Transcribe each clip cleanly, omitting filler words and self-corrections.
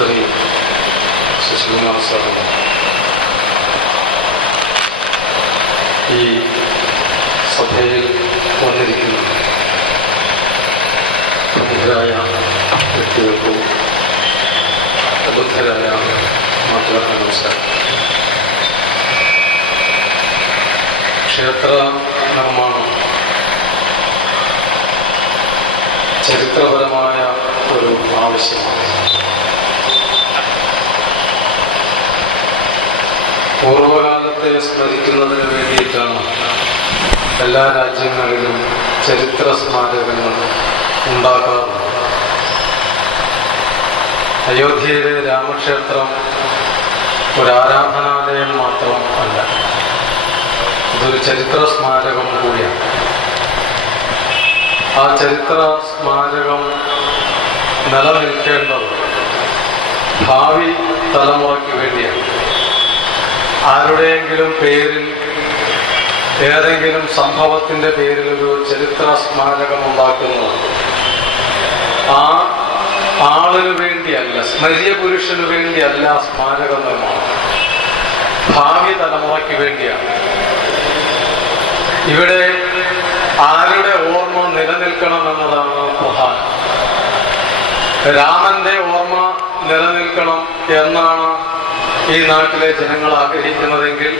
ശ്രീ സുശീൽകുമാർ സാറും ഈ സഭയിൽ വന്നിരിക്കുന്ന പ്രമുഖരായ വ്യക്തികൾക്കും പ്രബുദ്ധരായ നാട്ടുകാർക്ക് നമസ്കാരം. ക്ഷേത്ര നിർമ്മാണം ചരിത്രപരമായ ഒരു ആവശ്യമാണ്. പൂർവകാലത്തെ സ്മരിക്കുന്നതിന് വേണ്ടിയിട്ടാണ് എല്ലാ രാജ്യങ്ങളിലും ചരിത്ര സ്മാരകങ്ങൾ ഉണ്ടാക്കാറുണ്ട്. അയോധ്യയിലെ രാമക്ഷേത്രം ഒരു ആരാധനാലയം മാത്രം അല്ല, ഇതൊരു ചരിത്ര സ്മാരകം കൂടിയാണ്. ആ ചരിത്ര സ്മാരകം നിലനിൽക്കേണ്ടത് ഭാവി തലമുറയ്ക്ക് വേണ്ടിയാണ്. ആരുടെയെങ്കിലും പേരിൽ, ഏതെങ്കിലും സംഭവത്തിന്റെ പേരിൽ ഒരു ചരിത്ര സ്മാരകം ഉണ്ടാക്കുന്നത് ആ ആളിനു വേണ്ടിയല്ല, സ്മര്യ പുരുഷന് വേണ്ടിയല്ല സ്മാരക നിർമ്മാണം, ഭാവി തലമുറയ്ക്ക് വേണ്ടിയാണ്. ഇവിടെ ആരുടെ ഓർമ്മ നിലനിൽക്കണമെന്നതാണ് പ്രധാനം. രാമന്റെ ഓർമ്മ നിലനിൽക്കണം എന്നാണ് ഈ നാട്ടിലെ ജനങ്ങൾ ആഗ്രഹിക്കുന്നതെങ്കിൽ,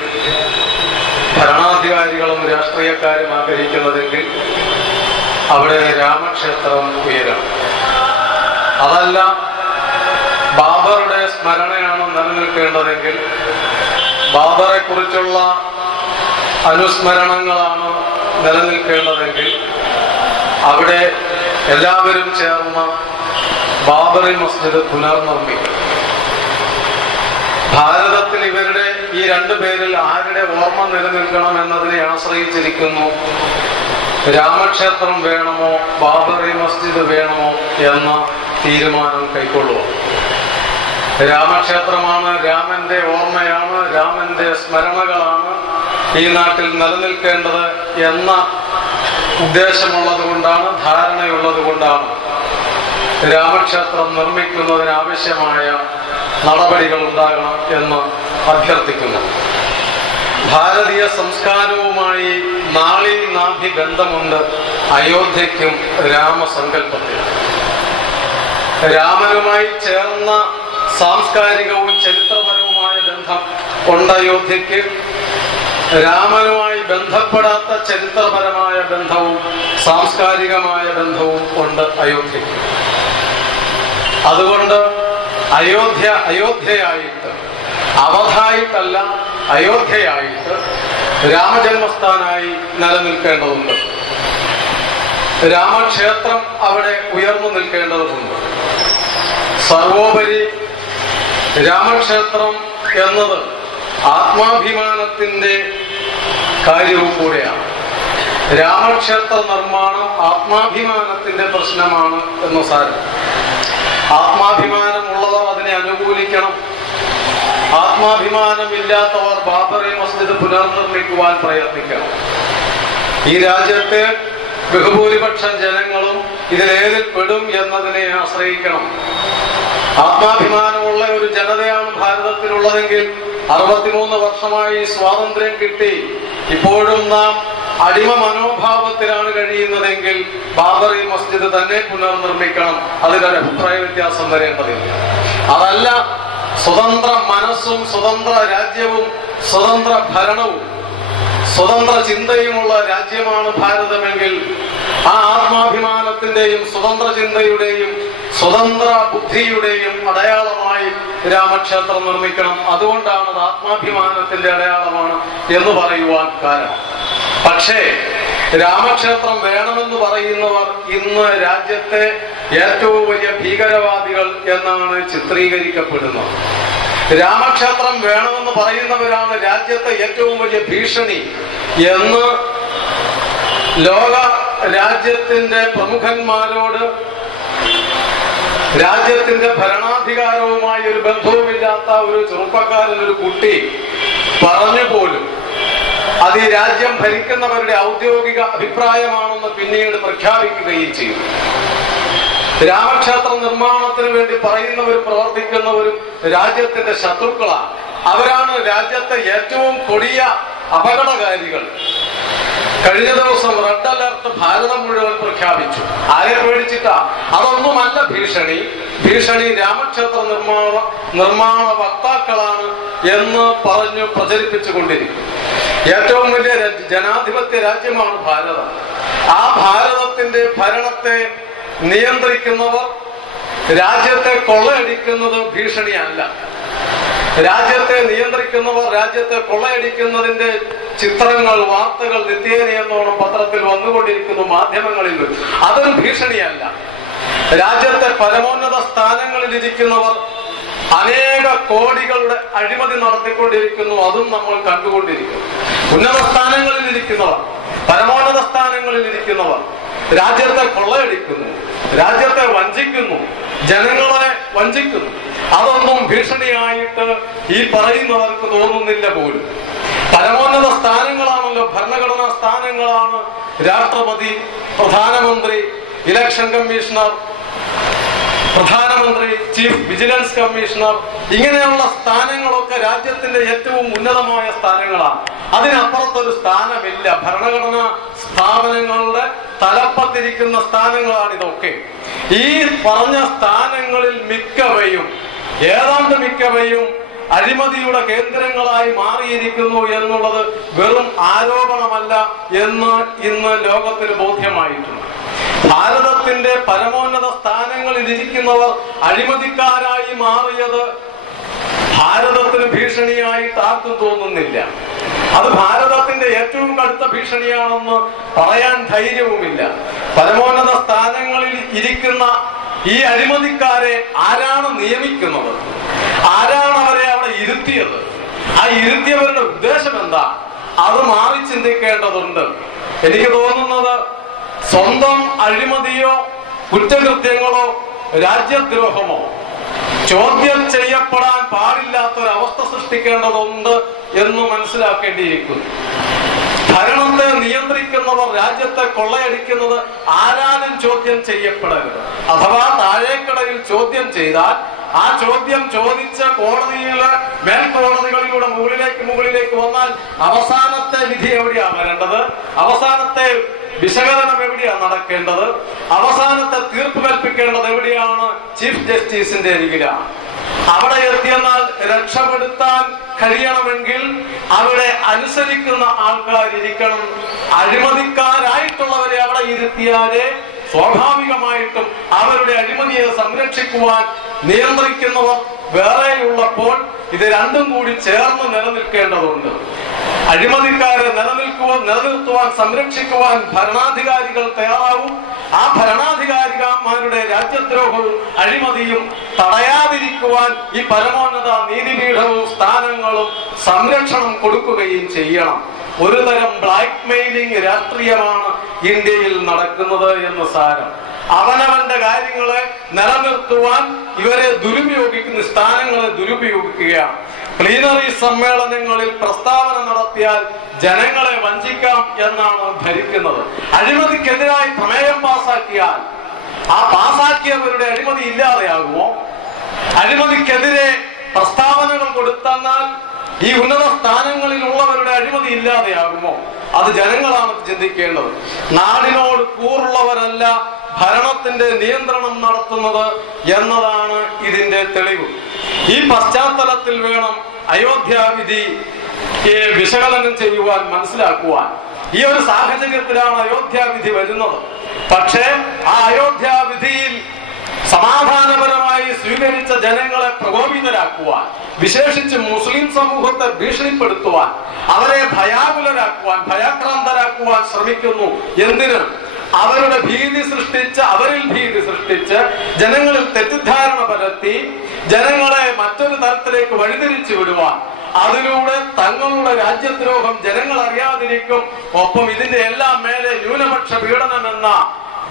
ഭരണാധികാരികളും രാഷ്ട്രീയക്കാരും ആഗ്രഹിക്കുന്നതെങ്കിൽ അവിടെ രാമക്ഷേത്രം ഉയരണം. അതല്ല, ബാബറുടെ സ്മരണയാണ് നിലനിൽക്കേണ്ടതെങ്കിൽ, ബാബറെ കുറിച്ചുള്ള അനുസ്മരണങ്ങളാണ് നിലനിൽക്കേണ്ടതെങ്കിൽ അവിടെ എല്ലാവരും ചേർന്ന് ബാബറി മസ്ജിദ് പുനർനിർമ്മിക്കും. ഭാരതത്തിൽ ഇവരുടെ ഈ രണ്ടു പേരിൽ ആരുടെ ഓർമ്മ നിലനിൽക്കണം എന്നതിനെ ആശ്രയിച്ചിരിക്കുന്നു രാമക്ഷേത്രം വേണമോ ബാബറി മസ്ജിദ് വേണമോ എന്ന തീരുമാനം കൈക്കൊള്ളുക. രാമക്ഷേത്രമാണ്, രാമന്റെ ഓർമ്മയാണ്, രാമന്റെ സ്മരണകളാണ് ഈ നാട്ടിൽ നിലനിൽക്കേണ്ടത് എന്ന ഉദ്ദേശമുള്ളത് കൊണ്ടാണ്, ധാരണയുള്ളത് കൊണ്ടാണ് രാമക്ഷേത്രം നിർമ്മിക്കുന്നതിനാവശ്യമായ നടപടികൾ ഉണ്ടാകണം എന്ന് അഭ്യർത്ഥിക്കുന്നു. ഭാരതീയ സംസ്കാരവുമായി നാളീനാഭി ബന്ധമുണ്ട് അയോധ്യയ്ക്കും രാമസങ്കല്പത്തിനും. രാമനുമായി ചേർന്ന സാംസ്കാരികവും ചരിത്രപരവുമായ ബന്ധം ഉണ്ട് അയോധ്യയ്ക്ക്. രാമനുമായി ബന്ധപ്പെടാത്ത ചരിത്രപരമായ ബന്ധവും സാംസ്കാരികമായ ബന്ധവും ഉണ്ട് അയോധ്യയ്ക്ക്. അതുകൊണ്ട് അയോധ്യ അയോധ്യയായിട്ട്, അവധായിട്ടല്ല, അയോധ്യയായിട്ട് രാമജന്മസ്ഥാനായി നിലനിൽക്കേണ്ടതുണ്ട്. രാമക്ഷേത്രം അവിടെ ഉയർന്നു നിൽക്കേണ്ടതുണ്ട്. സർവോപരി രാമക്ഷേത്രം എന്നത് ആത്മാഭിമാനത്തിന്റെ കാര്യവും കൂടെയാണ്. രാമക്ഷേത്ര നിർമ്മാണം ആത്മാഭിമാനത്തിന്റെ പ്രശ്നമാണ് എന്ന് സാരം. ആത്മാഭിമാനമുള്ളവർ അതിനെ അനുകൂലിക്കണം. ആത്മാഭിമാനമില്ലാത്തവർ ബാബറി മസ്ജിദ് പുനർനിർമ്മിക്കുവാൻ പ്രയത്നിക്കണം. ഈ രാജ്യത്തെ ബഹുഭൂരിപക്ഷം ജനങ്ങളും ഇതിലേതിൽ പെടും എന്നതിനെ ആശ്രയിക്കണം. ആത്മാഭിമാനമുള്ള ഒരു ജനതയാണ് ഭാരതത്തിലുള്ളതെങ്കിൽ 63 വർഷമായി സ്വാതന്ത്ര്യം കിട്ടി, ഇപ്പോഴും നാം അടിമ മനോഭാവത്തിലാണ് കഴിയുന്നതെങ്കിൽ ബാബറി മസ്ജിദ് തന്നെ പുനർനിർമ്മിക്കണം. അതിനൊരു അഭിപ്രായ വ്യത്യാസം വരേണ്ടതില്ല. അതല്ല, സ്വതന്ത്ര മനസ്സും സ്വതന്ത്ര രാജ്യവും സ്വതന്ത്ര ഭരണവും സ്വതന്ത്ര ചിന്തയുമുള്ള രാജ്യമാണ് ഭാരതമെങ്കിൽ ആ ആത്മാഭിമാനത്തിന്റെയും സ്വതന്ത്ര ചിന്തയുടെയും സ്വതന്ത്ര ബുദ്ധിയുടെയും അടയാളമായി രാമക്ഷേത്രം നിർമ്മിക്കണം. അതുകൊണ്ടാണ് അത് ആത്മാഭിമാനത്തിന്റെ അടയാളമാണ് എന്ന് പറയുവാൻ കാരണം. പക്ഷേ രാമക്ഷേത്രം വേണമെന്ന് പറയുന്നവർ ഇന്ന് രാജ്യത്തെ ഏറ്റവും വലിയ ഭീകരവാദികൾ എന്നാണ് ചിത്രീകരിക്കപ്പെടുന്നത്. രാമക്ഷേത്രം വേണമെന്ന് പറയുന്നവരാണ് രാജ്യത്തെ ഏറ്റവും വലിയ ഭീഷണി എന്ന് ലോക രാജ്യത്തിന്റെ പ്രമുഖന്മാരോട്, രാജ്യത്തിന്റെ ഭരണാധികാരവുമായി ഒരു ബന്ധവുമില്ലാത്ത ഒരു ചെറുപ്പക്കാരൻ, ഒരു കുട്ടി പറഞ്ഞു പോലും അത് ഈ രാജ്യം ഭരിക്കുന്നവരുടെ ഔദ്യോഗിക അഭിപ്രായമാണെന്ന് പിന്നീട് പ്രഖ്യാപിക്കുകയും ചെയ്തു. രാമക്ഷേത്ര നിർമ്മാണത്തിന് വേണ്ടി പറയുന്നവരും പ്രവർത്തിക്കുന്നവരും രാജ്യത്തിന്റെ ശത്രുക്കളാണ്. അവരാണ് രാജ്യത്തെ ഏറ്റവും കൊടിയ അപകടകാരികൾ. കഴിഞ്ഞ ദിവസം റെഡ് അലർട്ട് ഭാരതം മുഴുവൻ പ്രഖ്യാപിച്ചു. ആരെ പേടിച്ചിട്ടാ? അതൊന്നുമല്ല ഭീഷണി രാമക്ഷേത്ര നിർമ്മാണ വക്താക്കളാണ് എന്ന് പറഞ്ഞു പ്രചരിപ്പിച്ചുകൊണ്ടിരിക്കും. ഏറ്റവും വലിയ ജനാധിപത്യ രാജ്യമാണ് ഭാരതം. ആ ഭാരതത്തിന്റെ ഭരണത്തെ നിയന്ത്രിക്കുന്നവർ രാജ്യത്തെ കൊള്ളയടിക്കുന്നത് ഭീഷണിയല്ല. രാജ്യത്തെ നിയന്ത്രിക്കുന്നവർ രാജ്യത്തെ കൊള്ളയടിക്കുന്നതിന്റെ ചിത്രങ്ങൾ, വാർത്തകൾ നിത്യേനയെന്നോണം പത്രത്തിൽ വന്നുകൊണ്ടിരിക്കുന്നു, മാധ്യമങ്ങളിൽ. അതൊരു ഭീഷണിയല്ല. രാജ്യത്തെ പരമോന്നത സ്ഥാനങ്ങളിൽ ഇരിക്കുന്നവർ അനേക കോടികളുടെ അഴിമതി നടത്തിക്കൊണ്ടിരിക്കുന്നു. അതും നമ്മൾ കണ്ടുകൊണ്ടിരിക്കുന്നു. ഉന്നത സ്ഥാനങ്ങളിൽ ഇരിക്കുന്നവർ, പരമോന്നത സ്ഥാനങ്ങളിൽ ഇരിക്കുന്നവർ രാജ്യത്തെ കൊള്ളയടിക്കുന്നു, രാജ്യത്തെ വഞ്ചിക്കുന്നു, ജനങ്ങളെ വഞ്ചിക്കുന്നു. അതൊന്നും ഭീഷണിയായിട്ട് ഈ പറയുന്നവർക്ക് തോന്നുന്നില്ല പോലും. പരമോന്നത സ്ഥാനങ്ങളാണല്ലോ, ഭരണഘടനാ സ്ഥാനങ്ങളാണ് രാഷ്ട്രപതി, പ്രധാനമന്ത്രി, ഇലക്ഷൻ കമ്മീഷണർ, പ്രധാനമന്ത്രി, ചീഫ് വിജിലൻസ് കമ്മീഷണർ. ഇങ്ങനെയുള്ള സ്ഥാനങ്ങളൊക്കെ രാജ്യത്തിന്റെ ഏറ്റവും ഉന്നതമായ സ്ഥാനങ്ങളാണ്. അതിനപ്പുറത്തൊരു സ്ഥാനമില്ല. ഭരണഘടനാ സ്ഥാപനങ്ങളുടെ തലപ്പത്തിരിക്കുന്ന സ്ഥാനങ്ങളാണ് ഇതൊക്കെ. ഈ പറഞ്ഞ സ്ഥാനങ്ങളിൽ ഏതാണ്ട് മിക്കവയും അഴിമതിയുടെ കേന്ദ്രങ്ങളായി മാറിയിരിക്കുന്നു എന്നുള്ളത് വെറും ആരോപണമല്ല എന്ന് ഇന്ന് ലോകത്തിന് ബോധ്യമായിട്ടുണ്ട്. ഭാരതത്തിന്റെ പരമോന്നത സ്ഥാനങ്ങളിൽ ഇരിക്കുന്നവർ അഴിമതിക്കാരായി മാറിയത് ഭാരതത്തിന് ഭീഷണിയായിട്ട് ആർക്കും തോന്നുന്നില്ല. അത് ഭാരതത്തിന്റെ ഏറ്റവും കടുത്ത ഭീഷണിയാണെന്ന് പറയാൻ ധൈര്യവുമില്ല. പരമോന്നത സ്ഥാനങ്ങളിൽ ഇരിക്കുന്ന ഈ അഴിമതിക്കാരെ ആരാണ് നിയമിക്കുന്നത്? ആരാണ് അവരെ അവിടെ ഇരുത്തിയത്? ആ ഇരുത്തിയവരുടെ ഉദ്ദേശം എന്താ? അത് മാറി ചിന്തിക്കേണ്ടതുണ്ട്. എനിക്ക് തോന്നുന്നത് സ്വന്തം അഴിമതിയോ കുറ്റകൃത്യങ്ങളോ രാജ്യദ്രോഹമോ ചോദ്യം ചെയ്യപ്പെടാൻ പാടില്ലാത്തൊരവസ്ഥ സൃഷ്ടിക്കേണ്ടതുണ്ട് എന്ന് മനസ്സിലാക്കേണ്ടിയിരിക്കുന്നു. ഭരണത്തെ നിയന്ത്രിക്കുന്നവർ രാജ്യത്തെ കൊള്ളയടിക്കുന്നത് ആരാലും ചോദ്യം ചെയ്യപ്പെടരുത്. അഥവാ താഴേക്കടയിൽ ചോദ്യം ചെയ്താൽ ആ ചോദ്യം ചോദിച്ച കോടതിയിലെ മേൽക്കോടതികളിലൂടെ മുകളിലേക്ക് വന്നാൽ അവസാനത്തെ വിധി എവിടെയാണ് വരേണ്ടത്? അവസാനത്തെ വിശകലനം എവിടെയാണ് നടക്കേണ്ടത്? അവസാനത്തെ തീർപ്പ് കൽപ്പിക്കേണ്ടത് എവിടെയാണ്? ചീഫ് ജസ്റ്റിസിന്റെ അരികിലാണ്. അവിടെ എത്തിയെന്നാൽ രക്ഷപ്പെടുത്താൻ കഴിയണമെങ്കിൽ അവിടെ അനുസരിക്കുന്ന ആൾക്കാരിരിക്കണം. അഴിമതിക്കാരായിട്ടുള്ളവരെ അവിടെ ഇരുത്തിയാലേ സ്വാഭാവികമായിട്ടും അവരുടെ അഴിമതിയെ സംരക്ഷിക്കുവാൻ നിയന്ത്രിക്കുന്നവർ വേറെയുള്ളപ്പോൾ ഇത് രണ്ടും കൂടി ചേർന്ന് നിലനിൽക്കേണ്ടതുണ്ട്. അഴിമതിക്കാരെ നിലനിർത്തുവാൻ സംരക്ഷിക്കുവാൻ ഭരണാധികാരികൾ തയ്യാറാവും. ആ ഭരണാധികാരിമാരുടെ രാജ്യദ്രോഹവും അഴിമതിയും തടയാതിരിക്കുവാൻ ഈ പരമോന്നത നീതിപീഠവും സ്ഥാനങ്ങളും സംരക്ഷണം കൊടുക്കുകയും ചെയ്യണം. ഒരു തരം ബ്ലാക്ക് മെയിലിംഗ് രാഷ്ട്രീയമാണ് ഇന്ത്യയിൽ നടക്കുന്നത് എന്ന് സാരം. അവനവന്റെ കാര്യങ്ങളെ നിലനിർത്തുവാൻ ഇവരെ ദുരുപയോഗിക്കുന്ന സ്ഥാനങ്ങളെ ദുരുപയോഗിക്കുകയാണ്. പ്ലീനറി സമ്മേളനങ്ങളിൽ പ്രസ്താവന നടത്തിയാൽ ജനങ്ങളെ വഞ്ചിക്കാം എന്നാണ് ധരിക്കുന്നത്. അഴിമതിക്കെതിരായി പ്രമേയം പാസാക്കിയാൽ ആ പാസാക്കിയവരുടെ അഴിമതി ഇല്ലാതെയാകുമോ? അഴിമതിക്കെതിരെ പ്രസ്താവനകൾ കൊടുത്തെന്നാൽ ഈ ഉന്നത സ്ഥാനങ്ങളിലുള്ളവരുടെ അഴിമതി ഇല്ലാതെയാകുമോ? അത് ജനങ്ങളാണ് ചിന്തിക്കേണ്ടത്. നാടിനോട് കൂറുള്ളവരല്ല ഭരണത്തിന്റെ നിയന്ത്രണം നടത്തുന്നത് എന്നതാണ് ഇതിന്റെ തെളിവ്. ഈ പശ്ചാത്തലത്തിൽ വേണം അയോധ്യാവിധി വിശകലനം ചെയ്യുവാൻ, മനസ്സിലാക്കുവാൻ. ഈ ഒരു സാഹചര്യത്തിലാണ് അയോധ്യാവിധി വരുന്നത്. പക്ഷേ ആ അയോധ്യാവിധിയിൽ സമാധാനപരമായി സ്വീകരിച്ച ജനങ്ങളെ പ്രകോപിതരാക്കുവാൻ, വിശേഷിച്ച് മുസ്ലിം സമൂഹത്തെ ഭീഷണിപ്പെടുത്തുവാൻ, അവരെ ഭയാകുലരാക്കുവാൻ, ഭയാക്രാന്തരാക്കുവാൻ ശ്രമിക്കുന്നു. എന്തിന്? അവരിൽ ഭീതി സൃഷ്ടിച്ച് ജനങ്ങളിൽ തെറ്റിദ്ധാരണ പരത്തി ജനങ്ങളെ മറ്റൊരു തരത്തിലേക്ക് വഴിതിരിച്ചു വിടുവാൻ. അതിലൂടെ തങ്ങളുടെ രാജ്യദ്രോഹം ജനങ്ങൾ അറിയാതിരിക്കും. ഒപ്പം ഇതിന്റെ എല്ലാം മേലെ ന്യൂനപക്ഷ പീഡനമെന്ന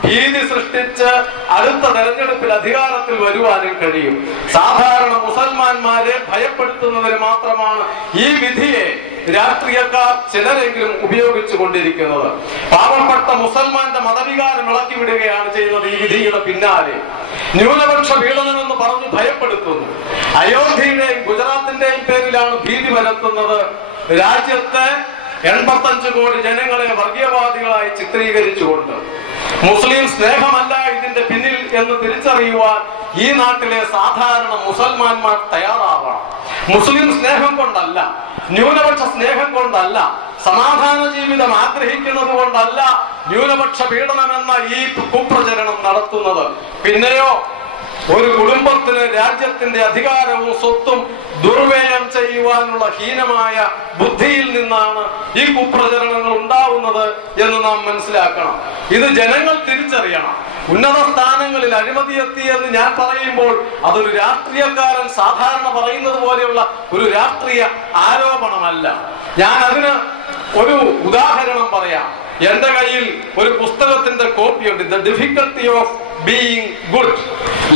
ഭീതി സൃഷ്ടിച്ച് അടുത്ത തെരഞ്ഞെടുപ്പിൽ അധികാരത്തിൽ വരുവാനും കഴിയും. സാധാരണ മുസൽമാന്മാരെ ഭയപ്പെടുത്തുന്നതിന് മാത്രമാണ് ഈ വിധിയെ രാഷ്ട്രീയക്കാർ ചിലരെങ്കിലും ഉപയോഗിച്ചു കൊണ്ടിരിക്കുന്നത്. പാവപ്പെട്ട മുസൽമാന്റെ മതവികാരം ഇളക്കിവിടുകയാണ് ചെയ്യുന്നത്. ഈ വിധിയുടെ പിന്നാലെ ന്യൂനപക്ഷ പീഡനമെന്ന് പറഞ്ഞു ഭയപ്പെടുത്തുന്നു. അയോധ്യയുടെയും ഗുജറാത്തിന്റെയും പേരിലാണ് ഭീതി പരത്തുന്നത്. രാജ്യത്തെ 85 കോടി ജനങ്ങളെ വർഗീയവാദികളായി ചിത്രീകരിച്ചുകൊണ്ട് മുസ്ലിം സ്നേഹമല്ല ഇതിന്റെ പിന്നിൽ എന്ന് തിരിച്ചറിയുവാൻ ഈ നാട്ടിലെ സാധാരണ മുസൽമാന്മാർ തയ്യാറാവണം. മുസ്ലിം സ്നേഹം കൊണ്ടല്ല, ന്യൂനപക്ഷ സ്നേഹം കൊണ്ടല്ല, സമാധാന ജീവിതം ആഗ്രഹിക്കുന്നത് കൊണ്ടല്ല ന്യൂനപക്ഷ പീഡനം എന്ന ഈ കുപ്രചരണം നടത്തുന്നത്. പിന്നെയോ ഒരു കുടുംബത്തിന് രാജ്യത്തിന്റെ അധികാരവും സ്വത്തും ദുർവ്യയം ചെയ്യുവാനുള്ള ഹീനമായ ബുദ്ധിയിൽ നിന്നാണ് ഈ കുപ്രചരണങ്ങൾ ഉണ്ടാവുന്നത് എന്ന് നാം മനസ്സിലാക്കണം. ഇത് ജനങ്ങൾ തിരിച്ചറിയണം. ഉന്നത സ്ഥാനങ്ങളിൽ അഴിമതി എത്തി എന്ന് ഞാൻ പറയുമ്പോൾ അതൊരു രാഷ്ട്രീയക്കാരൻ സാധാരണ പറയുന്നത് പോലെയുള്ള ഒരു രാഷ്ട്രീയ ആരോപണമല്ല. ഞാൻ അതിന് ഒരു ഉദാഹരണം പറയാം. എന്റെ കയ്യിൽ ഒരു പുസ്തകത്തിന്റെ കോപ്പിയുണ്ട്, the difficulty of being good.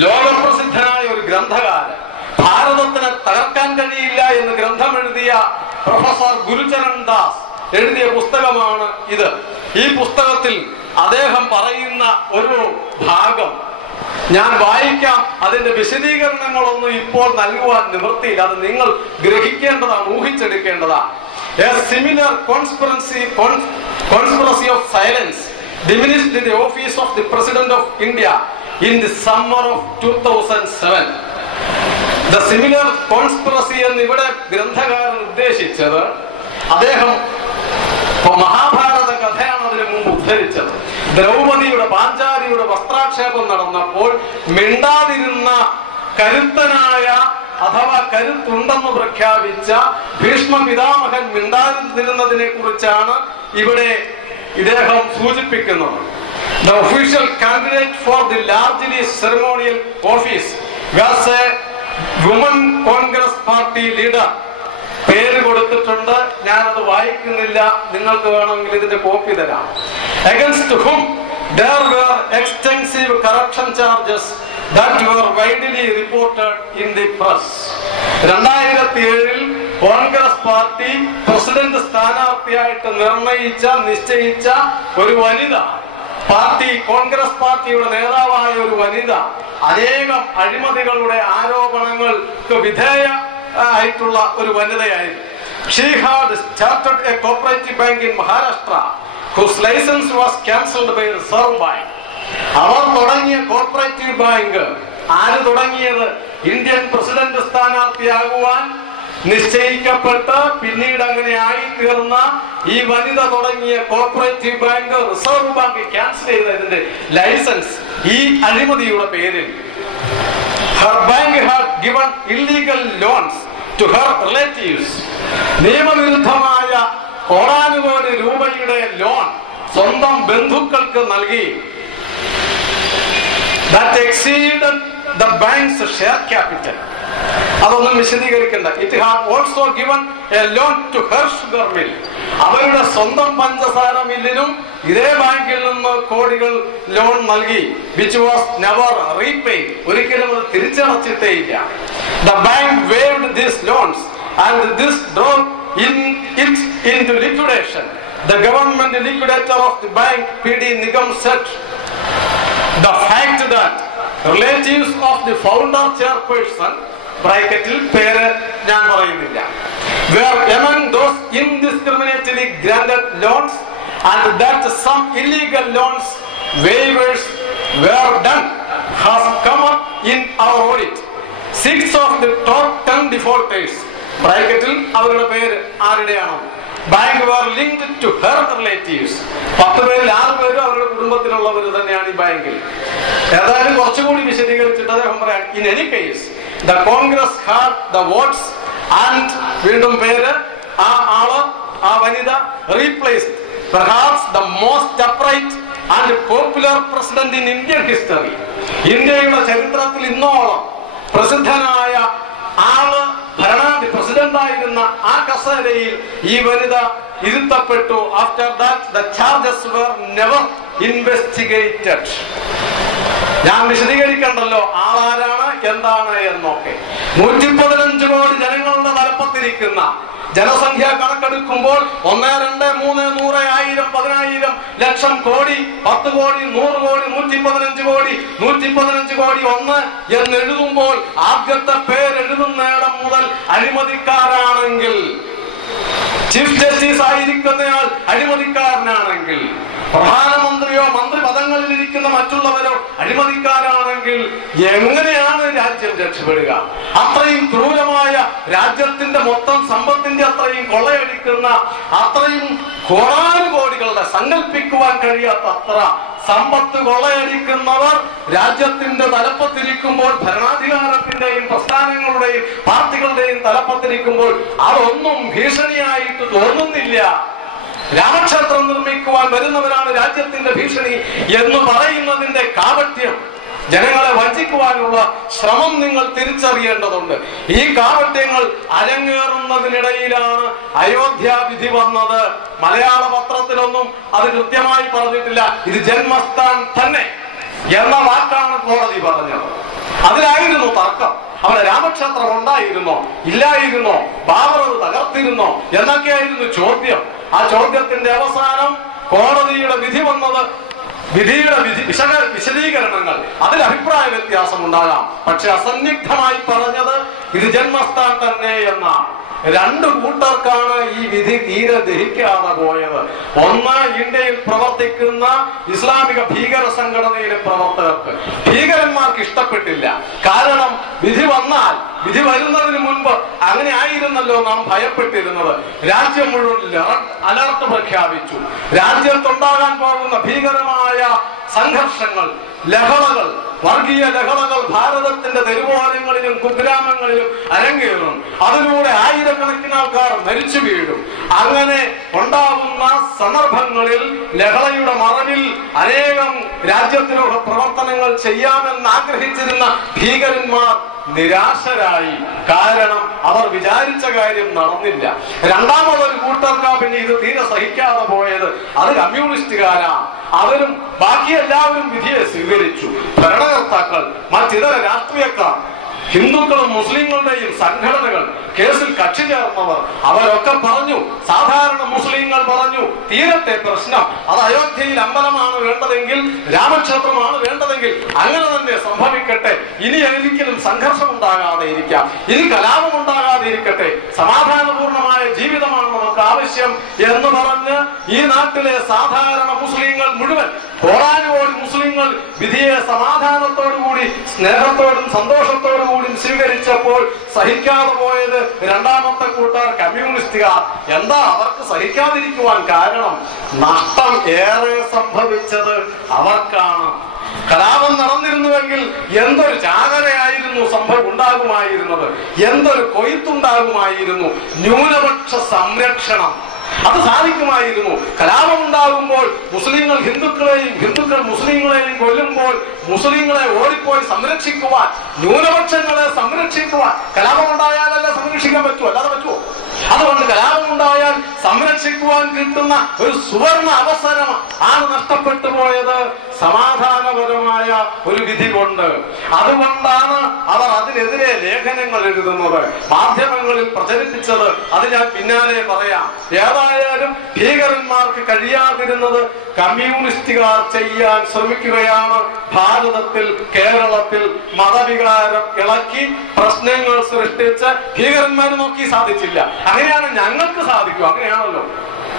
ലോകപ്രസിദ്ധനായ ഒരു ഗ്രന്ഥകാരൻ, ഭാരതത്തിനെ തകർക്കാൻ കഴിയില്ല എന്ന് ഗ്രന്ഥം എഴുതിയ പ്രൊഫസർ ഗുരുചരൺ ദാസ് എഴുതിയ പുസ്തകമാണ് ഇത്. ഈ പുസ്തകത്തിൽ അദ്ദേഹം പറയുന്ന ഒരു ഭാഗം ഞാൻ വായിക്കാം. അതിന്റെ വിശദീകരണങ്ങളൊന്നും ഇപ്പോൾ നൽകുവാൻ നിവൃത്തിയില്ല. അത് നിങ്ങൾ ഗ്രഹിക്കേണ്ടതാണ്, ഊഹിച്ചെടുക്കേണ്ടതാണ്. A similar conspiracy of silence diminished the office of the President of India in the summer of 2007. The similar conspiracy എന്നിവിടെ ഗ്രന്ഥകാരൻ ഉദ്ദേശിച്ചത്, അദ്ദേഹം മഹാഭാരത കഥയാണ് അതിനു മുമ്പ് ഉദ്ധരിച്ചത്. ദ്രൗപദിയുടെ പാഞ്ചാലിയുടെ വസ്ത്രാക്ഷേപം നടന്നപ്പോൾ മിണ്ടാതിരുന്ന കരുത്തനായ അഥവാ കരുത്തുണ്ടെന്ന് പ്രഖ്യാപിച്ച ഭീഷ്മ പിതാമഹൻ മിണ്ടാതിരുന്നതിനെ കുറിച്ചാണ് ഇവിടെ ഇദ്ദേഹം സൂചിപ്പിക്കുന്നത്. The official candidate for the largely ceremonial office was a woman Congress party leader. പേര് കൊടുത്തിട്ടുണ്ട്, ഞാനത് വായിക്കുന്നില്ല, നിങ്ങൾക്ക് വേണമെങ്കിൽ ഇതിന്റെ കോപ്പി തരാം. Against whom there were extensive corruption charges that were widely reported in the press. 2007 Congress party president സ്ഥാനാർത്ഥിയായിട്ട് നിശ്ചയിച്ച ഒരു വനിത, കോൺഗ്രസ് പാർട്ടിയുടെ നേതാവായ ഒരു വനിത അനേകം അഴിമതികളുടെ ആരോപണങ്ങൾക്ക് വിധേയമായിട്ടുള്ള ഒരു വനിതയായിരുന്നു. She had started a cooperative bank in Maharashtra whose license was cancelled by Reserve Bank. അവർ തുടങ്ങിയ കോപ്പറേറ്റീവ് ബാങ്ക് ആര് തുടങ്ങിയത്? ഇന്ത്യൻ പ്രസിഡന്റ് സ്ഥാനാർത്ഥിയാകുവാൻ നിശ്ചയിക്കപ്പെട്ട് പിന്നീട് അങ്ങനെ ആയി തീർന്ന ഈ വനിത തുടങ്ങിയ cooperative bank reserve bank cancel ചെയ്തതിന്റെ ലൈസൻസ് ഈ അഴിമതിയുടെ പേരിൽ. Her bank had given illegal loans to her relatives. നിയമവിരുദ്ധമായ കോടാനുകോടി രൂപയുടെ ലോൺ സ്വന്തം ബന്ധുക്കൾക്ക് നൽകി. That exceeded the bank's share capital. അതൊന്നും വിശദീകരിക്കണ്ട. It had also given a loan to her sugar mill. അവരുടെ സ്വന്തം പഞ്ചസാര മില്ലിനും ഇതേ ബാങ്കിൽ നിന്ന് കോടികൾ ലോൺ നൽകി. Which was never repaid. ഒരിക്കലും അത് തിരിച്ചടച്ചിട്ടേയില്ല. The bank waived these loans and this drove it into liquidation. The government liquidator of the bank, P.D. Nigam, said the fact that relatives of the founder chairperson, ബ്രാക്കറ്റിൽ പേര് ഞാൻ പറയുന്നില്ല, were among those indiscriminately granted loans and that some illegal loans waivers were done has come up in our audit. 6 of the top 10 defaulters, ബ്രാക്കറ്റിൽ അവരുടെ പേര് ആരുടെയാണോ, bank were linked to her relatives. 10 പേരിൽ 6 പേരും അവരുടെ കുടുംബത്തിലുള്ളവർ തന്നെയാണ് ഈ ബാങ്കിൽ. ഏതായാലും കുറച്ചുകൂടി വിശദീകരിച്ചിട്ട് അദ്ദേഹം പറയാം, in any case the Congress had the votes and വീണ്ടും പേര് ആ ആള് ആ വനിത replaced perhaps the most upright and popular president in Indian history. ഇന്ത്യയുടെ ചരിത്രത്തിൽ ഇന്നോളം പ്രസിദ്ധനായ ആള് പ്രസിഡന്റായിരുന്ന ആ കസേരയിൽ ഈ വനിത ഇരുത്തപ്പെട്ടു. After that the charges were never investigated. ഞാൻ വിശദീകരിക്കണ്ടല്ലോ ആളാരാണ് എന്താണ് എന്നൊക്കെ. 115 കോടി ജനങ്ങളുടെ തലപ്പത്തിരിക്കുന്ന ജനസംഖ്യ കണക്കെടുക്കുമ്പോൾ 1, 2, 3, 100, 1000, 10,000, ലക്ഷം, കോടി, 10 കോടി, 100 കോടി, 115 കോടി, 115 കോടി 1 എന്നെഴുതുമ്പോൾ ആദ്യത്തെ പേരെഴുതുന്നിടം മുതൽ അഴിമതിക്കാരാണെങ്കിൽ, ചീഫ് ജസ്റ്റിസ് ആയിരിക്കുന്നയാൾ അഴിമതിക്കാരനാണെങ്കിൽ, പ്രധാനമന്ത്രിയോ മന്ത്രി പദങ്ങളിൽ ഇരിക്കുന്ന മറ്റുള്ളവരോ അഴിമതിക്കാരാണെങ്കിൽ എങ്ങനെയാണ് രാജ്യം രക്ഷപ്പെടുക? അത്രയും ക്രൂരമായ, രാജ്യത്തിന്റെ മൊത്തം സമ്പത്തിന്റെ അത്രയും കൊള്ളയടിക്കുന്ന, അത്രയും കോടാനുകോടികളുടെ സങ്കല്പിക്കുവാൻ കഴിയാത്ത അത്ര സമ്പത്ത് കൊള്ളയടിക്കുന്നവർ രാജ്യത്തിന്റെ തലപ്പത്തിരിക്കുമ്പോൾ, ഭരണാധികാരത്തിന്റെയും പ്രസ്ഥാനങ്ങളുടെയും പാർട്ടികളുടെയും തലപ്പത്തിരിക്കുമ്പോൾ അതൊന്നും ഭീഷണിയായിട്ട് തോന്നുന്നില്ല. രാമക്ഷേത്രം നിർമ്മിക്കുവാൻ വരുന്നവരാണ് രാജ്യത്തിന്റെ ഭീഷണി എന്ന് പറയുന്നതിന്റെ കാപട്യം, ജനങ്ങളെ വഞ്ചിക്കുവാനുള്ള ശ്രമം നിങ്ങൾ തിരിച്ചറിയേണ്ടതുണ്ട്. ഈ കാപട്യങ്ങൾ അരങ്ങേറുന്നതിനിടയിലാണ് അയോധ്യ വിധി വന്നത്. മലയാള പത്രത്തിലൊന്നും അത് കൃത്യമായി പറഞ്ഞിട്ടില്ല. ഇത് ജന്മസ്ഥാൻ തന്നെ എന്ന വാക്കാണ് കോടതി പറഞ്ഞത്. അതിലായിരുന്നു തർക്കം. അവിടെ രാമക്ഷേത്രം ഉണ്ടായിരുന്നോ ഇല്ലായിരുന്നോ, ബാബർ അത് തകർത്തിരുന്നോ എന്നൊക്കെയായിരുന്നു ചോദ്യം. ആ ചോദ്യത്തിന്റെ അവസാനം കോടതിയുടെ വിധി വന്നത്, വിധിയുടെ വിശദീകരണങ്ങൾ, അതിൽ അഭിപ്രായ വ്യത്യാസം ഉണ്ടാകാം. പക്ഷെ അസന്നിഗ്ധമായി പറഞ്ഞത് ഇത് ജന്മസ്ഥാൻ തന്നെ എന്നാണ്. 2 കൂട്ടർക്കാണ് ഈ വിധി തീരെ ദഹിക്കാതെ പോയത്. ഒന്ന്, ഇന്ത്യയിൽ പ്രവർത്തിക്കുന്ന ഇസ്ലാമിക ഭീകര സംഘടനയിലെ പ്രവർത്തകർക്ക്. ഭീകരന്മാർക്ക് ഇഷ്ടപ്പെട്ടില്ല. കാരണം വിധി വന്നാൽ, വിധി വരുന്നതിന് മുൻപ് അങ്ങനെ ആയിരുന്നല്ലോ നാം ഭയപ്പെട്ടിരുന്നത്. രാജ്യം മുഴുവൻ അലർട്ട് പ്രഖ്യാപിച്ചു. രാജ്യത്തുണ്ടാകാൻ പോകുന്ന ഭീകരമായ സംഘർഷങ്ങൾ, ലഹളകൾ, വർഗീയ ലഹളകൾ ഭാരതത്തിന്റെ തെരുവോരങ്ങളിലും കുഗ്രാമങ്ങളിലും അരങ്ങേറും. അതിലൂടെ ആയിരക്കണക്കിന് ആൾക്കാർ മരിച്ചു വീഴും. അങ്ങനെ ഉണ്ടാവുന്ന സന്ദർഭങ്ങളിൽ ലഹളയുടെ മറവിൽ അനേകം രാജ്യത്തിനുള്ള പ്രവർത്തനങ്ങൾ ചെയ്യാമെന്ന് ആഗ്രഹിച്ചിരുന്ന ഭീകരന്മാർ നിരാശരായി. കാരണം അവർ വിചാരിച്ച കാര്യം നടന്നില്ല. രണ്ടാമതൊരു കൂട്ടർക്കാ പിന്നെ ഇത് തീരെ സഹിക്കാതെ പോയത്. അത് കമ്മ്യൂണിസ്റ്റുകാരാണ്. അവരും ബാക്കി എല്ലാവരും വിധിയെ സ്വീകരിച്ചു. ഭരണകർത്താക്കൾ, മറ്റിതര രാഷ്ട്രീയക്കാർ, ഹിന്ദുക്കളും മുസ്ലിങ്ങളുടെയും സംഘടനകൾ, കേസിൽ കക്ഷി ചേർന്നവർ, അവരൊക്കെ പറഞ്ഞു, സാധാരണ മുസ്ലിങ്ങൾ പറഞ്ഞു, തീരത്തെ പ്രശ്നം. അത് അയോധ്യയിൽ അമ്പലമാണ് വേണ്ടതെങ്കിൽ, രാമക്ഷേത്രമാണ് വേണ്ടതെങ്കിൽ അങ്ങനെ തന്നെ സംഭവിക്കട്ടെ. ഇനി ഒരിക്കലും സംഘർഷം ഉണ്ടാകാതെ ഇരിക്കാം, ഇനി കലാപം ഉണ്ടാകാതെ ഇരിക്കട്ടെ, സമാധാനപൂർണമായ ജീവിതമാണ് നമുക്ക് ആവശ്യം എന്ന് പറഞ്ഞ് ഈ നാട്ടിലെ സാധാരണ മുസ്ലിങ്ങൾ മുഴുവൻ, കോടാനുകോടി മുസ്ലിങ്ങൾ വിധിയെ സമാധാനത്തോടുകൂടി, സ്നേഹത്തോടും സന്തോഷത്തോടും കൂടി സ്വീകരിച്ചപ്പോൾ സഹിക്കാതെ പോയത് രണ്ടാമത്തെ കൂട്ടർ കമ്മ്യൂണിസ്റ്റുകാർ. എന്താ അവർക്ക് സഹിക്കാതിരിക്കുവാൻ കാരണം? നഷ്ടം ഏറെ സംഭവിച്ചത് അവർക്കാണ്. കലാപം നടന്നിരുന്നുവെങ്കിൽ എന്തൊരു ചാകരയായിരുന്നു ഉണ്ടാകുമായിരുന്നത്, എന്തൊരു കൊയ്ത്തുണ്ടാകുമായിരുന്നു. ന്യൂനപക്ഷ സംരക്ഷണം അത് സാധിക്കുമായിരുന്നു. കലാപം ഉണ്ടാകുമ്പോൾ മുസ്ലിങ്ങൾ ഹിന്ദുക്കളെയും, ഹിന്ദുക്കൾ മുസ്ലിങ്ങളെയും കൊല്ലുമ്പോൾ മുസ്ലിങ്ങളെ ഓടിപ്പോയി സംരക്ഷിക്കുവാൻ, ന്യൂനപക്ഷങ്ങളെ സംരക്ഷിക്കുവാൻ കലാപം ഉണ്ടായാലല്ല സംരക്ഷിക്കാൻ പറ്റുമോ? അല്ലാതെ പറ്റുമോ? അതുകൊണ്ട് കലാപം ഉണ്ടായാൽ സംരക്ഷിക്കുവാൻ കിട്ടുന്ന ഒരു സുവർണ അവസരം ആണ് നഷ്ടപ്പെട്ടു പോയത് സമാധാനപരമായ ഒരു വിധി കൊണ്ട്. അതുകൊണ്ടാണ് അവർ അതിനെതിരെ ലേഖനങ്ങൾ എഴുതുന്നത്, മാധ്യമങ്ങളിൽ പ്രചരിപ്പിച്ചത്. അത് ഞാൻ പിന്നാലെ പറയാം. ഏതായാലും ഭീകരന്മാർക്ക് കഴിയാതിരുന്നത് കമ്മ്യൂണിസ്റ്റുകാർ ചെയ്യാൻ ശ്രമിക്കുകയാണ്. ഭാരതത്തിൽ, കേരളത്തിൽ മതവികാരം ഇളക്കി പ്രശ്നങ്ങൾ സൃഷ്ടിച്ച് ഭീകരന്മാർ നോക്കി സാധിച്ചില്ല. അങ്ങനെയാണ് ഞങ്ങൾക്ക് സാധിക്കും. അങ്ങനെയാണല്ലോ.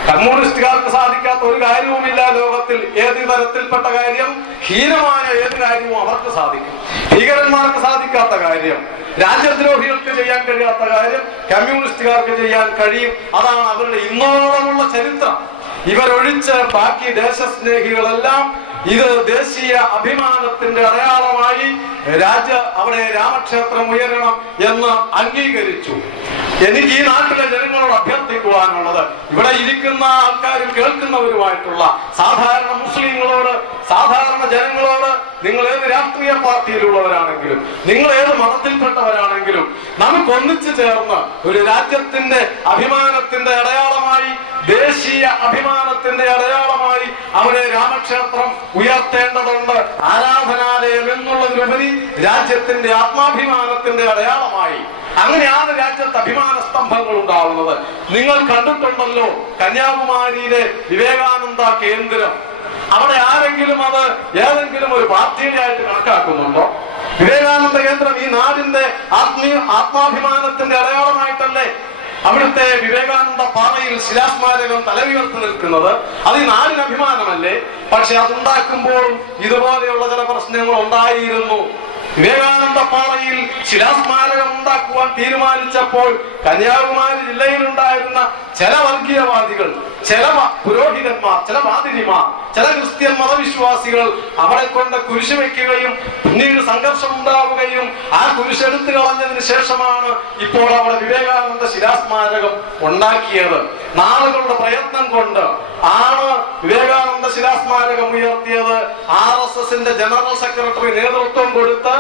കമ്മ്യൂണിസ്റ്റുകാർക്ക് സാധിക്കാത്ത ഒരു കാര്യവുമില്ല ലോകത്തിൽ. ഏത് തരത്തിൽപ്പെട്ട കാര്യം, ഹീനമായ ഏത് കാര്യവും അവർക്ക് സാധിക്കും. ഭീകരന്മാർക്ക് സാധിക്കാത്ത കാര്യം, രാജ്യദ്രോഹികൾക്ക് ചെയ്യാൻ കഴിയാത്ത കാര്യം കമ്മ്യൂണിസ്റ്റുകാർക്ക് ചെയ്യാൻ കഴിയും. അതാണ് അവരുടെ ഇന്നോളമുള്ള ചരിത്രം. ഇവരൊഴിച്ച് ബാക്കി ദേശസ്നേഹികളെല്ലാം ഇത് ദേശീയ അഭിമാനത്തിന്റെ അടയാളമായി അവിടെ രാമക്ഷേത്രം ഉയരണം എന്ന് അംഗീകരിച്ചു. എനിക്ക് ഈ നാട്ടിലെ ജനങ്ങളോട് അഭ്യർത്ഥിക്കുവാനുള്ളത്, ഇവിടെ ഇരിക്കുന്ന ആൾക്കാരും കേൾക്കുന്നവരുമായിട്ടുള്ള സാധാരണ മുസ്ലിങ്ങളോട്, സാധാരണ ജനങ്ങളോട്, നിങ്ങൾ ഏത് രാഷ്ട്രീയ പാർട്ടിയിലുള്ളവരാണെങ്കിലും, നിങ്ങൾ ഏത് മതത്തിൽപ്പെട്ടവരാണെങ്കിലും, നമുക്ക് ഒന്നിച്ചു ചേർന്ന് ഒരു രാജ്യത്തിന്റെ അഭിമാനത്തിന്റെ അടയാളമായി, ദേശീയ അഭിമാനത്തിന്റെ അടയാളമായി അവിടെ രാമക്ഷേത്രം ഉയർത്തേണ്ടതുണ്ട്. ആരാധനാലയം എന്നുള്ളതിലുപരി രാജ്യത്തിന്റെ ആത്മാഭിമാനത്തിന്റെ അടയാളമായി അങ്ങനെയാണ് രാജ്യത്ത് അഭിമാന സ്തംഭങ്ങൾ ഉണ്ടാവുന്നത്. നിങ്ങൾ കണ്ടിട്ടുണ്ടല്ലോ കന്യാകുമാരിയിലെ വിവേകാനന്ദ കേന്ദ്രം. അവിടെ ആരെങ്കിലും അത് ഏതെങ്കിലും ഒരു പാർട്ടിയുടെ ആയിട്ട് കണക്കാക്കുന്നുണ്ടോ? വിവേകാനന്ദ കേന്ദ്രം ഈ നാടിന്റെ ആത്മാഭിമാനത്തിന്റെ അടയാളമായിട്ടല്ലേ അവിടുത്തെ വിവേകാനന്ദ പാറയിൽ ശിലാസ്മാരകം തലയുയർത്തി നിൽക്കുന്നത്? അത് ഈ നാടിന് അഭിമാനമല്ലേ? പക്ഷെ അതുണ്ടാക്കുമ്പോൾ ഇതുപോലെയുള്ള ചില പ്രശ്നങ്ങൾ ഉണ്ടായിരുന്നു. വിവേകാനന്ദ പാറയിൽ ശിലാസ്മാരകം ഉണ്ടാക്കുവാൻ തീരുമാനിച്ചപ്പോൾ കന്യാകുമാരി ജില്ലയിലുണ്ടായിരുന്ന ചില വർഗീയവാദികൾ, ചില പുരോഹിതന്മാർ, ചില പാതിരിമാർ, ചില ക്രിസ്ത്യൻ മതവിശ്വാസികൾ അവിടെ കൊണ്ട് കുരിശ് വെക്കുകയും പിന്നീട് സംഘർഷം ഉണ്ടാവുകയും ആ കുരിശെടുത്തു കളഞ്ഞതിന് ശേഷമാണ് ഇപ്പോൾ അവിടെ വിവേകാനന്ദ ശിലാസ്മാരകം ഉണ്ടാക്കിയത്. നാളുകളുടെ പ്രയത്നം കൊണ്ട് ആണ് വിവേകാനന്ദ ശിലാസ്മാരകം ഉയർത്തിയത്. RSSന്റെ ജനറൽ സെക്രട്ടറി നേതൃത്വം കൊടുത്ത്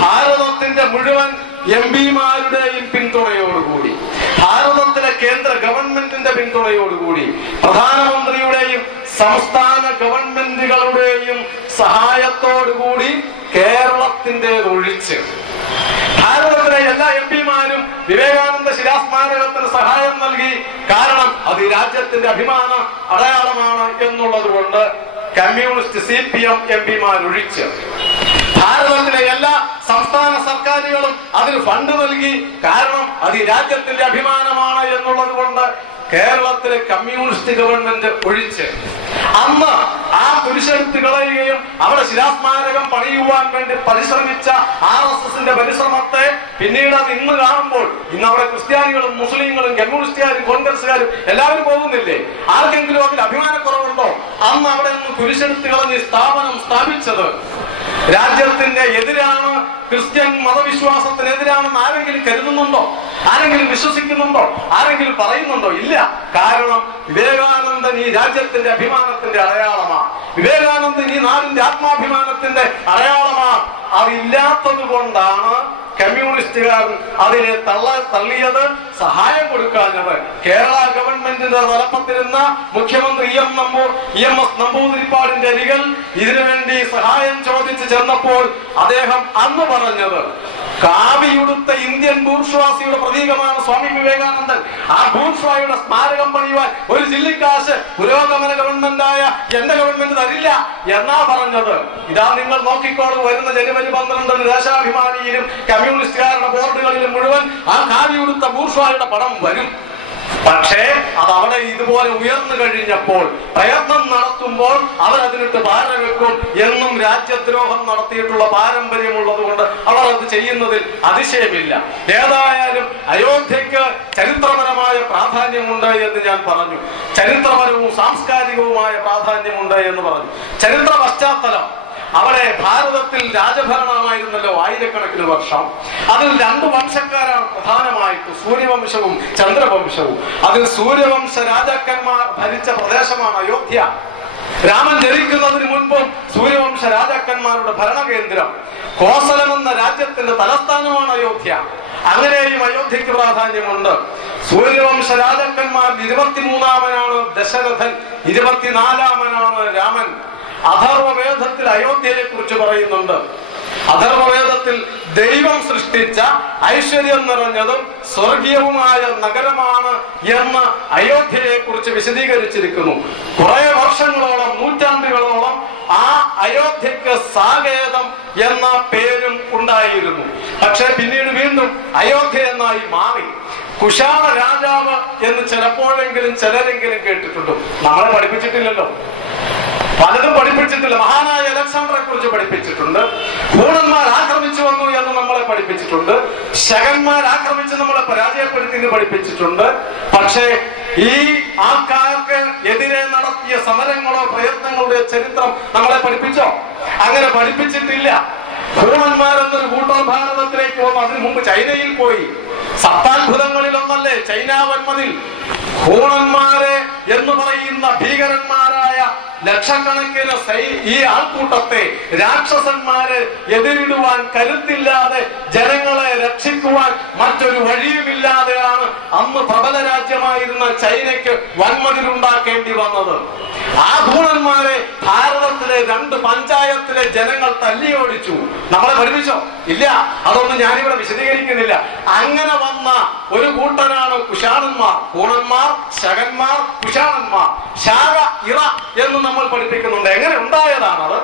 ഭാരതത്തിന്റെ മുഴുവൻ MP-മാരുടെയും പിന്തുണയോടുകൂടി, ഭാരതത്തിലെ കേന്ദ്ര ഗവൺമെന്റിന്റെ പിന്തുണയോടുകൂടി, പ്രധാനമന്ത്രിയുടെയും സംസ്ഥാന ഗവൺമെന്റുകളുടെയും സഹായത്തോടുകൂടി കേരളത്തിൻ്റെതൊഴിച്ച് ഭാരതത്തിലെ എല്ലാ MP-മാരും വിവേകാനന്ദ ശിലാസ്മാരകത്തിന് സഹായം നൽകി. കാരണം അത് രാജ്യത്തിന്റെ അഭിമാന അടയാളമാണ് എന്നുള്ളത് കൊണ്ട് കമ്മ്യൂണിസ്റ്റ് CPM MP-മാരൊഴിച്ച് ഭാരതത്തിലെ എല്ലാ സംസ്ഥാന സർക്കാരുകളും അതിന് ഫണ്ട് നൽകി. കാരണം അത് ഈ രാജ്യത്തിന്റെ അഭിമാനമാണ് എന്നുള്ളത് കൊണ്ട് കേരളത്തിലെ കമ്മ്യൂണിസ്റ്റ് ഗവൺമെന്റ് ഒഴിച്ച് അന്ന് ആ കുരിശെടുത്ത് കളയുകയും അവിടെ ശിലാസ്മാരകം പണിയുവാൻ വേണ്ടി പരിശ്രമിച്ച RSSന്റെ പരിശ്രമത്തെ പിന്നീട് അത് ഇന്ന് കാണുമ്പോൾ, ഇന്ന് അവിടെ ക്രിസ്ത്യാനികളും മുസ്ലിങ്ങളും കമ്മ്യൂണിസ്റ്റുകാരും കോൺഗ്രസ്സുകാരും എല്ലാവരും പോകുന്നില്ലേ? ആർക്കെങ്കിലും അതിൽ അഭിമാനക്കുറവുണ്ടോ? അന്ന് അവിടെ നിന്ന് കുരിശെടുത്ത് കളഞ്ഞ് സ്ഥാപനം സ്ഥാപിച്ചത് രാജ്യത്തിന്റെ എതിരാണ്, ക്രിസ്ത്യൻ മതവിശ്വാസത്തിനെതിരാണെന്ന് ആരെങ്കിലും കരുതുന്നുണ്ടോ? ആരെങ്കിലും വിശ്വസിക്കുന്നുണ്ടോ? ആരെങ്കിലും പറയുന്നുണ്ടോ? ഇല്ല. കാരണം വിവേകാനന്ദൻ ഈ രാജ്യത്തിന്റെ അഭിമാനത്തിന്റെ അടയാളമാണ്. വിവേകാനന്ദൻ ഈ നാടിന്റെ ആത്മാഭിമാനത്തിന്റെ അടയാളമാണ്. അതില്ലാത്തത് കൊണ്ടാണ് കമ്മ്യൂണിസ്റ്റുകാരൻ അതിനെ തള്ളിയത്, സഹായം കൊടുക്കാഞ്ഞത്. കേരള ഗവൺമെന്റിന്റെ തലപ്പത്തിരുന്ന മുഖ്യമന്ത്രി EMS നമ്പൂതിരിപ്പാടിന്റെ അരികിൽ ഇതിനുവേണ്ടി സഹായം ചോദിച്ചു ചെന്നപ്പോൾ അദ്ദേഹം അന്ന് പറഞ്ഞത്, കാവിയുടുത്ത ഇന്ത്യൻ ബൂർഷ്വാസിയുടെ പ്രതീകമാണ് സ്വാമി വിവേകാനന്ദൻ. ആ ബൂർഷ്വായുടെ സ്മാരകം പണിയുവാൻ ഒരു ജില്ലക്കാശ് പുരോഗമന ഗവൺമെന്റായ എന്റെ ഗവൺമെന്റ് തരില്ല എന്നാ പറഞ്ഞത്. ഇതാ നിങ്ങൾ നോക്കിക്കോളൂ, വരുന്ന ജനുവരി 12 ദേശാഭിമാനിയിലും കമ്മ്യൂണിസ്റ്റുകാരുടെ ബോർഡുകളിലും മുഴുവൻ ആ കാവിയുടുത്ത ബൂർഷ്വായുടെ പടം വരും. പക്ഷേ അതവിടെ ഇതുപോലെ ഉയർന്നു കഴിഞ്ഞപ്പോൾ, പ്രയത്നം നടത്തുമ്പോൾ അവരതിനിട്ട് ഭാരം വെക്കും. എന്നും രാജ്യദ്രോഹം നടത്തിയിട്ടുള്ള പാരമ്പര്യമുള്ളത് കൊണ്ട് അവർ അത് ചെയ്യുന്നതിൽ അതിശയമില്ല. ഏതായാലും അയോധ്യക്ക് ചരിത്രപരമായ പ്രാധാന്യമുണ്ട് എന്ന് ഞാൻ പറഞ്ഞു. ചരിത്രപരവും സാംസ്കാരികവുമായ പ്രാധാന്യമുണ്ട് എന്ന് പറഞ്ഞു. ചരിത്ര പശ്ചാത്തലം, അവിടെ ഭാരതത്തിൽ രാജഭരണമായിരുന്നല്ലോ ആയിരക്കണക്കിന് വർഷം. അതിൽ 2 വംശക്കാരാണ് പ്രധാനമായിട്ട്, സൂര്യവംശവും ചന്ദ്രവംശവും. അതിൽ സൂര്യവംശ രാജാക്കന്മാർ ഭരിച്ച പ്രദേശമാണ് അയോധ്യ. രാമൻ ജനിക്കുന്നതിന് മുൻപും സൂര്യവംശ രാജാക്കന്മാരുടെ ഭരണകേന്ദ്രം, കോസലം എന്ന രാജ്യത്തിന്റെ തലസ്ഥാനമാണ് അയോധ്യ. അങ്ങനെയും അയോധ്യക്ക് പ്രാധാന്യമുണ്ട്. സൂര്യവംശ രാജാക്കന്മാരിൽ 23-ാമനാണ് ദശരഥൻ, 24-ാമനാണ് രാമൻ. അഥർവവേദത്തിൽ അയോധ്യയെ കുറിച്ച് പറയുന്നുണ്ട്. അഥർവവേദത്തിൽ ദൈവം സൃഷ്ടിച്ച ഐശ്വര്യം നിറഞ്ഞതും സ്വർഗീയവുമായ നഗരമാണ് എന്ന് അയോധ്യയെ കുറിച്ച് വിശദീകരിച്ചിരിക്കുന്നു. കുറെ വർഷങ്ങളോളം, നൂറ്റാണ്ടുകളോളം ആ അയോധ്യക്ക് സാകേതം എന്ന പേരും ഉണ്ടായിരുന്നു. പക്ഷെ പിന്നീട് വീണ്ടും അയോധ്യ എന്നായി മാറി. കുശാണ രാജാവ് എന്ന് ചിലപ്പോഴെങ്കിലും ചിലരെങ്കിലും കേട്ടിട്ടുണ്ടോ? നമ്മളെ പഠിപ്പിച്ചിട്ടില്ലല്ലോ, പലതും പഠിപ്പിച്ചിട്ടില്ല. മഹാനായ അലക്സാണ്ടറെ കുറിച്ച് പഠിപ്പിച്ചിട്ടുണ്ട്. ഹൂണന്മാർ ആക്രമിച്ചു വന്നു എന്ന് നമ്മളെ പഠിപ്പിച്ചിട്ടുണ്ട്. ശകന്മാർ ആക്രമിച്ച് നമ്മളെ പരാജയപ്പെടുത്തി എന്ന് പഠിപ്പിച്ചിട്ടുണ്ട്. പക്ഷേ ഈ ആൾക്കാർക്ക് എതിരെ നടത്തിയ സമരങ്ങളോ പ്രയത്നങ്ങളുടെ ചരിത്രം നമ്മളെ പഠിപ്പിച്ചോ? അങ്ങനെ പഠിപ്പിച്ചിട്ടില്ല. ഹൂണന്മാരെന്നൊരു കൂട്ടർ ഭാരതത്തിലേക്ക് വന്നു. അതിനു മുമ്പ് ചൈനയിൽ പോയി. സപ്താത്ഭുതങ്ങളിൽ ഒന്നല്ലേ ചൈന വന്മതിൽ. ഹൂണന്മാരെ എന്ന് പറയുന്ന ഭീകരന്മാരായ ലക്ഷക്കണക്കിന് ഈ ആൾക്കൂട്ടത്തെ, രാക്ഷസന്മാരെ എതിരിടുവാൻ കരുത്തില്ലാതെ, ജനങ്ങളെ രക്ഷിക്കുവാൻ മറ്റൊരു വഴിയുമില്ലാതെയാണ് അന്ന് പ്രബല രാജ്യമായിരുന്ന ചൈനയ്ക്ക് വൻമതിലുണ്ടാക്കേണ്ടി വന്നത്. ആ ഹൂണന്മാരെ ഭാരതത്തിലെ 2 പഞ്ചായത്തിലെ ജനങ്ങൾ തല്ലിയോടിച്ചു. നമ്മളെ പഠിപ്പിച്ചോ? ഇല്ല. അതൊന്നും ഞാനിവിടെ വിശദീകരിക്കുന്നില്ല. അങ്ങനെ വന്ന ഒരു കൂട്ടരാണ് കുശാണന്മാർ. ഹൂണന്മാർ, ശകന്മാർ, കുശാണന്മാർ. ശാക, ഇറ എന്ന് നമ്മൾ പഠിപ്പിക്കുന്നുണ്ട്. എങ്ങനെ ഉണ്ടായതാണത്?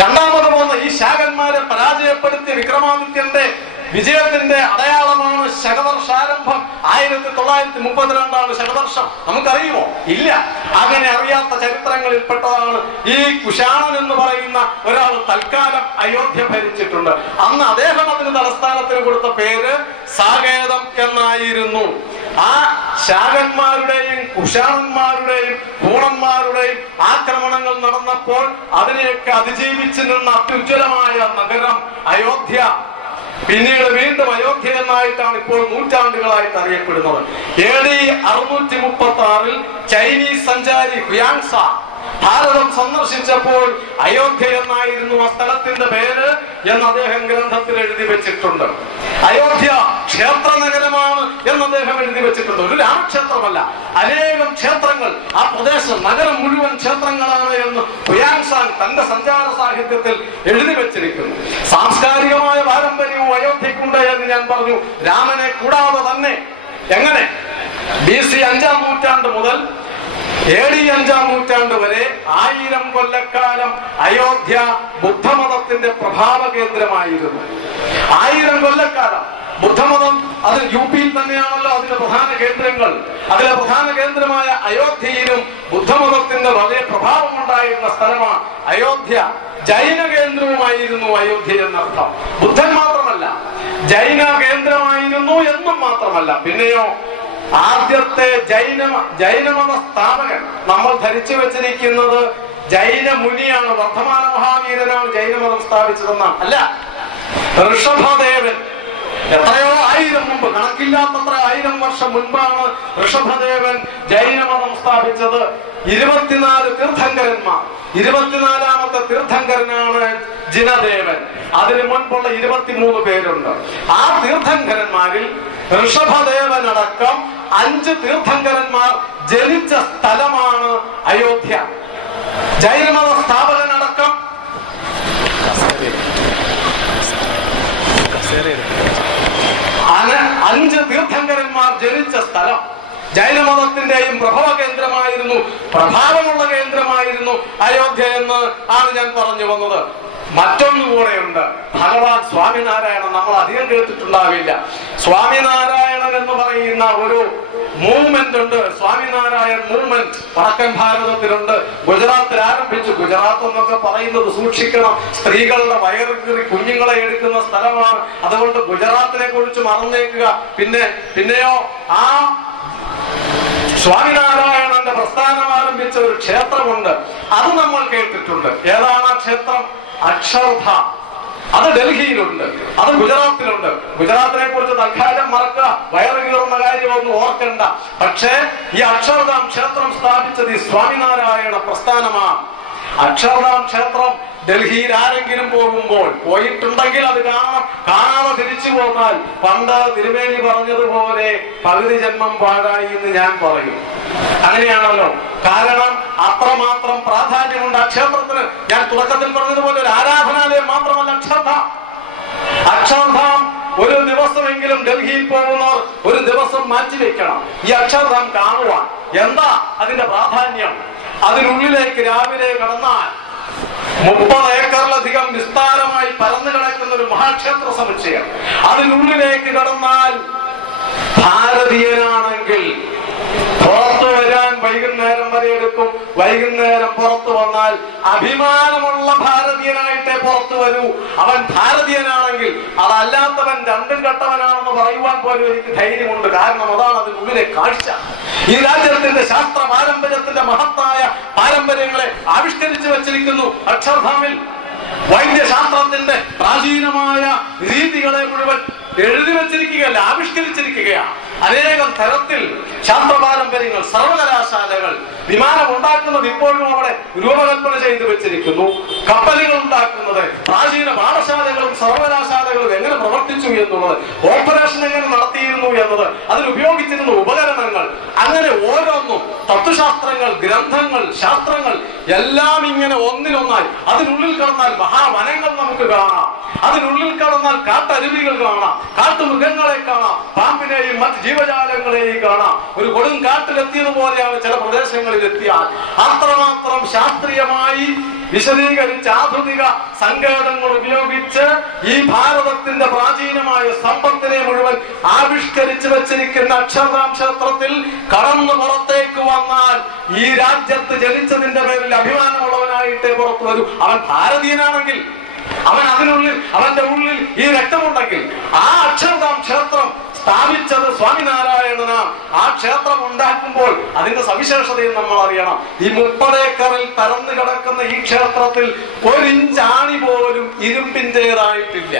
രണ്ടാമത് വന്ന ഈ ശാകന്മാരെ പരാജയപ്പെടുത്തിയ വിക്രമാദിത്യന്റെ വിജയത്തിന്റെ അടയാളമാണ് ശകവർഷാരംഭം. 1932 ശകവർഷം. നമുക്കറിയുമോ? ഇല്ല. അങ്ങനെ അറിയാത്ത ചരിത്രങ്ങളിൽ പെട്ടതാണ് ഈ കുശാണൻ എന്ന് പറയുന്ന ഒരാൾ തൽക്കാലം അയോധ്യ ഭരിച്ചിട്ടുണ്ട്. അന്ന് അദ്ദേഹം അതിന് തലസ്ഥാനത്തിന് കൊടുത്ത പേര് സാകേതം എന്നായിരുന്നു. ആ ശാകന്മാരുടെയും കുശാണന്മാരുടെയും ഹൂണന്മാരുടെയും ആക്രമണങ്ങൾ നടന്നപ്പോൾ അതിനെയൊക്കെ അതിജീവിച്ചു നിന്ന അത്യുജ്വലമായ നഗരം അയോധ്യ പിന്നീട് വീണ്ടും അയോധ്യ എന്നായിട്ടാണ് ഇപ്പോൾ നൂറ്റാണ്ടുകളായിട്ട് അറിയപ്പെടുന്നത്. AD 636 ചൈനീസ് സഞ്ചാരി ഹുയാൻസ ഭാരതം സന്ദർശിച്ചപ്പോൾ അയോധ്യ എന്നായിരുന്നു ആ സ്ഥലത്തിന്റെ പേര് എന്ന് അദ്ദേഹം ഗ്രന്ഥത്തിൽ എഴുതി വെച്ചിട്ടുണ്ട്. അയോധ്യ ക്ഷേത്ര നഗരമാണ് എന്ന് അദ്ദേഹം എഴുതി വെച്ചിട്ടുണ്ട്. ഒരു രാമക്ഷേത്രമല്ല, അനേകം ക്ഷേത്രങ്ങൾ. ആ പ്രദേശം നഗരം മുഴുവൻ ക്ഷേത്രങ്ങളാണ് എന്ന് ഹുയാൻസാങ് തന്റെ സഞ്ചാര സാഹിത്യത്തിൽ എഴുതി വെച്ചിരിക്കുന്നു. സാംസ്കാരികമായ പാരമ്പര്യവും അയോധ്യക്കുണ്ട് എന്ന് ഞാൻ പറഞ്ഞു. രാമനെ കൂടാതെ തന്നെ എങ്ങനെ BC 5-ാം നൂറ്റാണ്ട് മുതൽ AD 5-ാം നൂറ്റാണ്ട് വരെ 1000 കൊല്ലക്കാലം അയോധ്യ ബുദ്ധമതത്തിന്റെ പ്രഭാവ കേന്ദ്രമായിരുന്നു. 1000 കൊല്ലക്കാലം ബുദ്ധമതം അത് UP തന്നെയാണല്ലോ അതിന്റെ പ്രധാന കേന്ദ്രങ്ങൾ. അതിലെ പ്രധാന കേന്ദ്രമായ അയോധ്യയിലും ബുദ്ധമതത്തിന്റെ വലിയ പ്രഭാവം ഉണ്ടായിരുന്ന സ്ഥലമാണ് അയോധ്യ. ജൈന കേന്ദ്രവുമായിരുന്നു അയോധ്യ എന്നർത്ഥം. ബുദ്ധൻ മാത്രമല്ല, ജൈന കേന്ദ്രമായിരുന്നു എന്നും മാത്രമല്ല. പിന്നെയോ ആദ്യത്തെ ജൈനമത സ്ഥാപകൻ നമ്മൾ ധരിച്ചു വെച്ചിരിക്കുന്നത് ജൈന മുനിയാണ്, വർദ്ധമാന മഹാവീരനാണ് ജൈനമതം സ്ഥാപിച്ചതെന്നാണ്. അല്ല, ഋഷഭദേവൻ എത്രയോ 1000 മുമ്പ്, കണക്കില്ലാത്തത്ര 1000 വർഷം മുൻപാണ് ഋഷഭദേവൻ ജൈനമതം സ്ഥാപിച്ചത്. 24 തീർത്ഥങ്കരന്മാർ. 24ാമത്തെ തീർത്ഥങ്കരനാണ് ജിനദേവൻ. അതിനു മുൻപുള്ള 23 പേരുണ്ട്. ആ തീർത്ഥങ്കരന്മാരിൽ ഋഷഭദേവനടക്കം 5 തീർത്ഥങ്കരന്മാർ ജനിച്ച സ്ഥലമാണ് അയോധ്യ. ജൈനമത സ്ഥാപകനടക്കം 5 തീർത്ഥങ്കരന്മാർ ജനിച്ച സ്ഥലം ജൈനമതത്തിന്റെയും പ്രഭവ കേന്ദ്രമായിരുന്നു, പ്രഭാവമുള്ള കേന്ദ്രമായിരുന്നു അയോധ്യ എന്ന് ആണ് ഞാൻ പറഞ്ഞു വന്നത്. മറ്റൊന്നുകൂടെയുണ്ട്. ഭഗവാൻ സ്വാമിനാരായണൻ നമ്മൾ അധികം കേട്ടിട്ടുണ്ടാവില്ല. സ്വാമിനാരായണൻ എന്ന് പറയുന്ന ഒരു മൂവ്മെന്റ് ഉണ്ട്. സ്വാമിനാരായൺ മൂവ്മെന്റ് വടക്കൻ ഭാരതത്തിലുണ്ട്. ഗുജറാത്തിൽ ആരംഭിച്ചു. ഗുജറാത്ത് എന്നൊക്കെ പറയുന്നത് സൂക്ഷിക്കണം, സ്ത്രീകളുടെ വയറ് കീറി കുഞ്ഞുങ്ങളെ എടുക്കുന്ന സ്ഥലമാണ്. അതുകൊണ്ട് ഗുജറാത്തിനെ കുറിച്ച് മറന്നേക്കുക. പിന്നെയോ ആ സ്വാമിനാരായണന്റെ പ്രസ്ഥാനം ആരംഭിച്ച ഒരു ക്ഷേത്രമുണ്ട്. അത് നമ്മൾ കേട്ടിട്ടുണ്ട്. ഏതാണ് ആ ക്ഷേത്രം? അക്ഷർധാം. അത് ഡൽഹിയിലുണ്ട്, അത് ഗുജറാത്തിലുണ്ട്. ഗുജറാത്തിനെ കുറിച്ച് തൽക്കാലം മറക്കുക, വയറ് കീറുന്ന കാര്യമൊന്നും ഓർക്കണ്ട. പക്ഷേ ഈ അക്ഷർധാം ക്ഷേത്രം സ്ഥാപിച്ചത് ഈ സ്വാമിനാരായണ പ്രസ്ഥാനമാണ്. അക്ഷർധാം ക്ഷേത്രം ഡൽഹിയിൽ ആരെങ്കിലും പോകുമ്പോൾ, പോയിട്ടുണ്ടെങ്കിൽ അത് കാണാം, കാണാതെ തിരിച്ചു പോന്നാൽ പണ്ട് തിരുമേനി പറഞ്ഞതുപോലെ പകുതി ജന്മം പാഴായി എന്ന് ഞാൻ പറയും. അങ്ങനെയാണല്ലോ. കാരണം അത്രമാത്രം പ്രാധാന്യമുണ്ട് ആ ക്ഷേത്രത്തിന്. ഞാൻ തുടക്കത്തിൽ പറഞ്ഞതുപോലെ ഒരു ആരാധനാലയം മാത്രമല്ല അക്ഷർധാം. അക്ഷർധാം ഒരു ദിവസമെങ്കിലും ഡൽഹിയിൽ പോകുന്നവർ ഒരു ദിവസം മാറ്റിവെക്കണം ഈ അക്ഷർധാം കാണുവാൻ. എന്താ അതിന്റെ പ്രാധാന്യം? അതിനുള്ളിലേക്ക് രാവിലെ കടന്നാൽ 30 ഏക്കറിലധികം വിസ്താരമായി പരന്നു കിടക്കുന്ന ഒരു മഹാക്ഷേത്ര സമുച്ചയം. അതിനുള്ളിലേക്ക് കടന്നാൽ ഭാരതീയനാണെങ്കിൽ പുറത്തു വരാൻ വൈകുന്നേരം വരെ എടുക്കും. വൈകുന്നേരം പുറത്തു വന്നാൽ അഭിമാനമുള്ള ഭാരതീയനായിട്ടേ പുറത്തു വരൂ. അവൻ ഭാരതീയനാണെങ്കിൽ, അതല്ലാത്തവൻ രണ്ടും കെട്ടവനാണെന്ന് പറയുവാൻ പോലും എനിക്ക് ധൈര്യമുണ്ട്. കാരണം അതാണ് അതിനുള്ളിലെ കാഴ്ച. ഈ രാജ്യത്തിന്റെ ശാസ്ത്ര പാരമ്പര്യത്തിന്റെ മഹത്തായ പാരമ്പര്യങ്ങളെ ആവിഷ്കരിച്ചു വച്ചിരിക്കുന്നു അക്ഷർധാമിൽ. വൈദ്യശാസ്ത്രത്തിന്റെ പ്രാചീനമായ രീതികളെ മുഴുവൻ എഴുതി വെച്ചിരിക്കുകയല്ല, ആവിഷ്കരിച്ചിരിക്കുകയാണ്. അനേകം തരത്തിൽ ശാസ്ത്ര പാരമ്പര്യങ്ങൾ, സർവകലാശാലകൾ, വിമാനം ഉണ്ടാക്കുന്നത് ഇപ്പോഴും അവിടെ രൂപകൽപ്പന ചെയ്തു വെച്ചിരിക്കുന്നു. കപ്പലുകൾ ഉണ്ടാക്കുന്നത്, പ്രാചീന പാഠശാലകളും സർവകലാശാലകളും എങ്ങനെ പ്രവർത്തിച്ചു എന്നുള്ളത്, ഓപ്പറേഷൻ എങ്ങനെ നടത്തിയിരുന്നു എന്നത്, അതിലുപയോഗിച്ചിരുന്ന ഉപകരണങ്ങൾ, അങ്ങനെ ഓരോന്നും തത്വശാസ്ത്രങ്ങൾ, ഗ്രന്ഥങ്ങൾ, ശാസ്ത്രങ്ങൾ എല്ലാം ഇങ്ങനെ ഒന്നിനൊന്നായി. അതിനുള്ളിൽ കടന്നാൽ മഹാവനങ്ങൾ നമുക്ക് കാണാം, അതിനുള്ളിൽ കടന്നാൽ കാട്ടരുവികൾ കാണാം, കാട്ടുമൃഗങ്ങളെ കാണാം, പാമ്പിനെയും മറ്റ് ജീവജാലങ്ങളെയും കാണാം. ഒരു കൊടും കാട്ടിലെത്തിയതുപോലെയാണ് ചില പ്രദേശങ്ങളിൽ എത്തിയാൽ. അത്രമാത്രം ശാസ്ത്രീയമായി വിശദീകരിച്ച് ആധുനിക സങ്കേതങ്ങൾ ഉപയോഗിച്ച് ഈ ഭാരതത്തിന്റെ പ്രാചീനമായ സമ്പത്തിനെ മുഴുവൻ ആവിഷ്കരിച്ചു വച്ചിരിക്കുന്ന അക്ഷർധാം ക്ഷേത്രത്തിൽ കടന്നു പുറത്തേക്ക് വന്നാൽ ഈ രാജ്യത്ത് ജനിച്ചതിന്റെ പേരിൽ അഭിമാനമുള്ളവനായിട്ടേ പുറത്തു വരൂ. അവൻ ഭാരതീയനാണെങ്കിൽ, അവന്റെ ഉള്ളിൽ ഈ രക്തമുണ്ടെങ്കിൽ. ആ അക്ഷർധാം ക്ഷേത്രം സ്ഥാപിച്ചത് സ്വാമിനാരായണനാണ്. ആ ക്ഷേത്രം ഉണ്ടാക്കുമ്പോൾ അതിന്റെ സവിശേഷതയും നമ്മൾ അറിയണം. ഈ 30 ഏക്കറിൽ പരന്നു കിടക്കുന്ന ഈ ക്ഷേത്രത്തിൽ 1 ഇഞ്ച് ആണി പോലും ഇരുമ്പിന്റേതായിട്ടില്ല.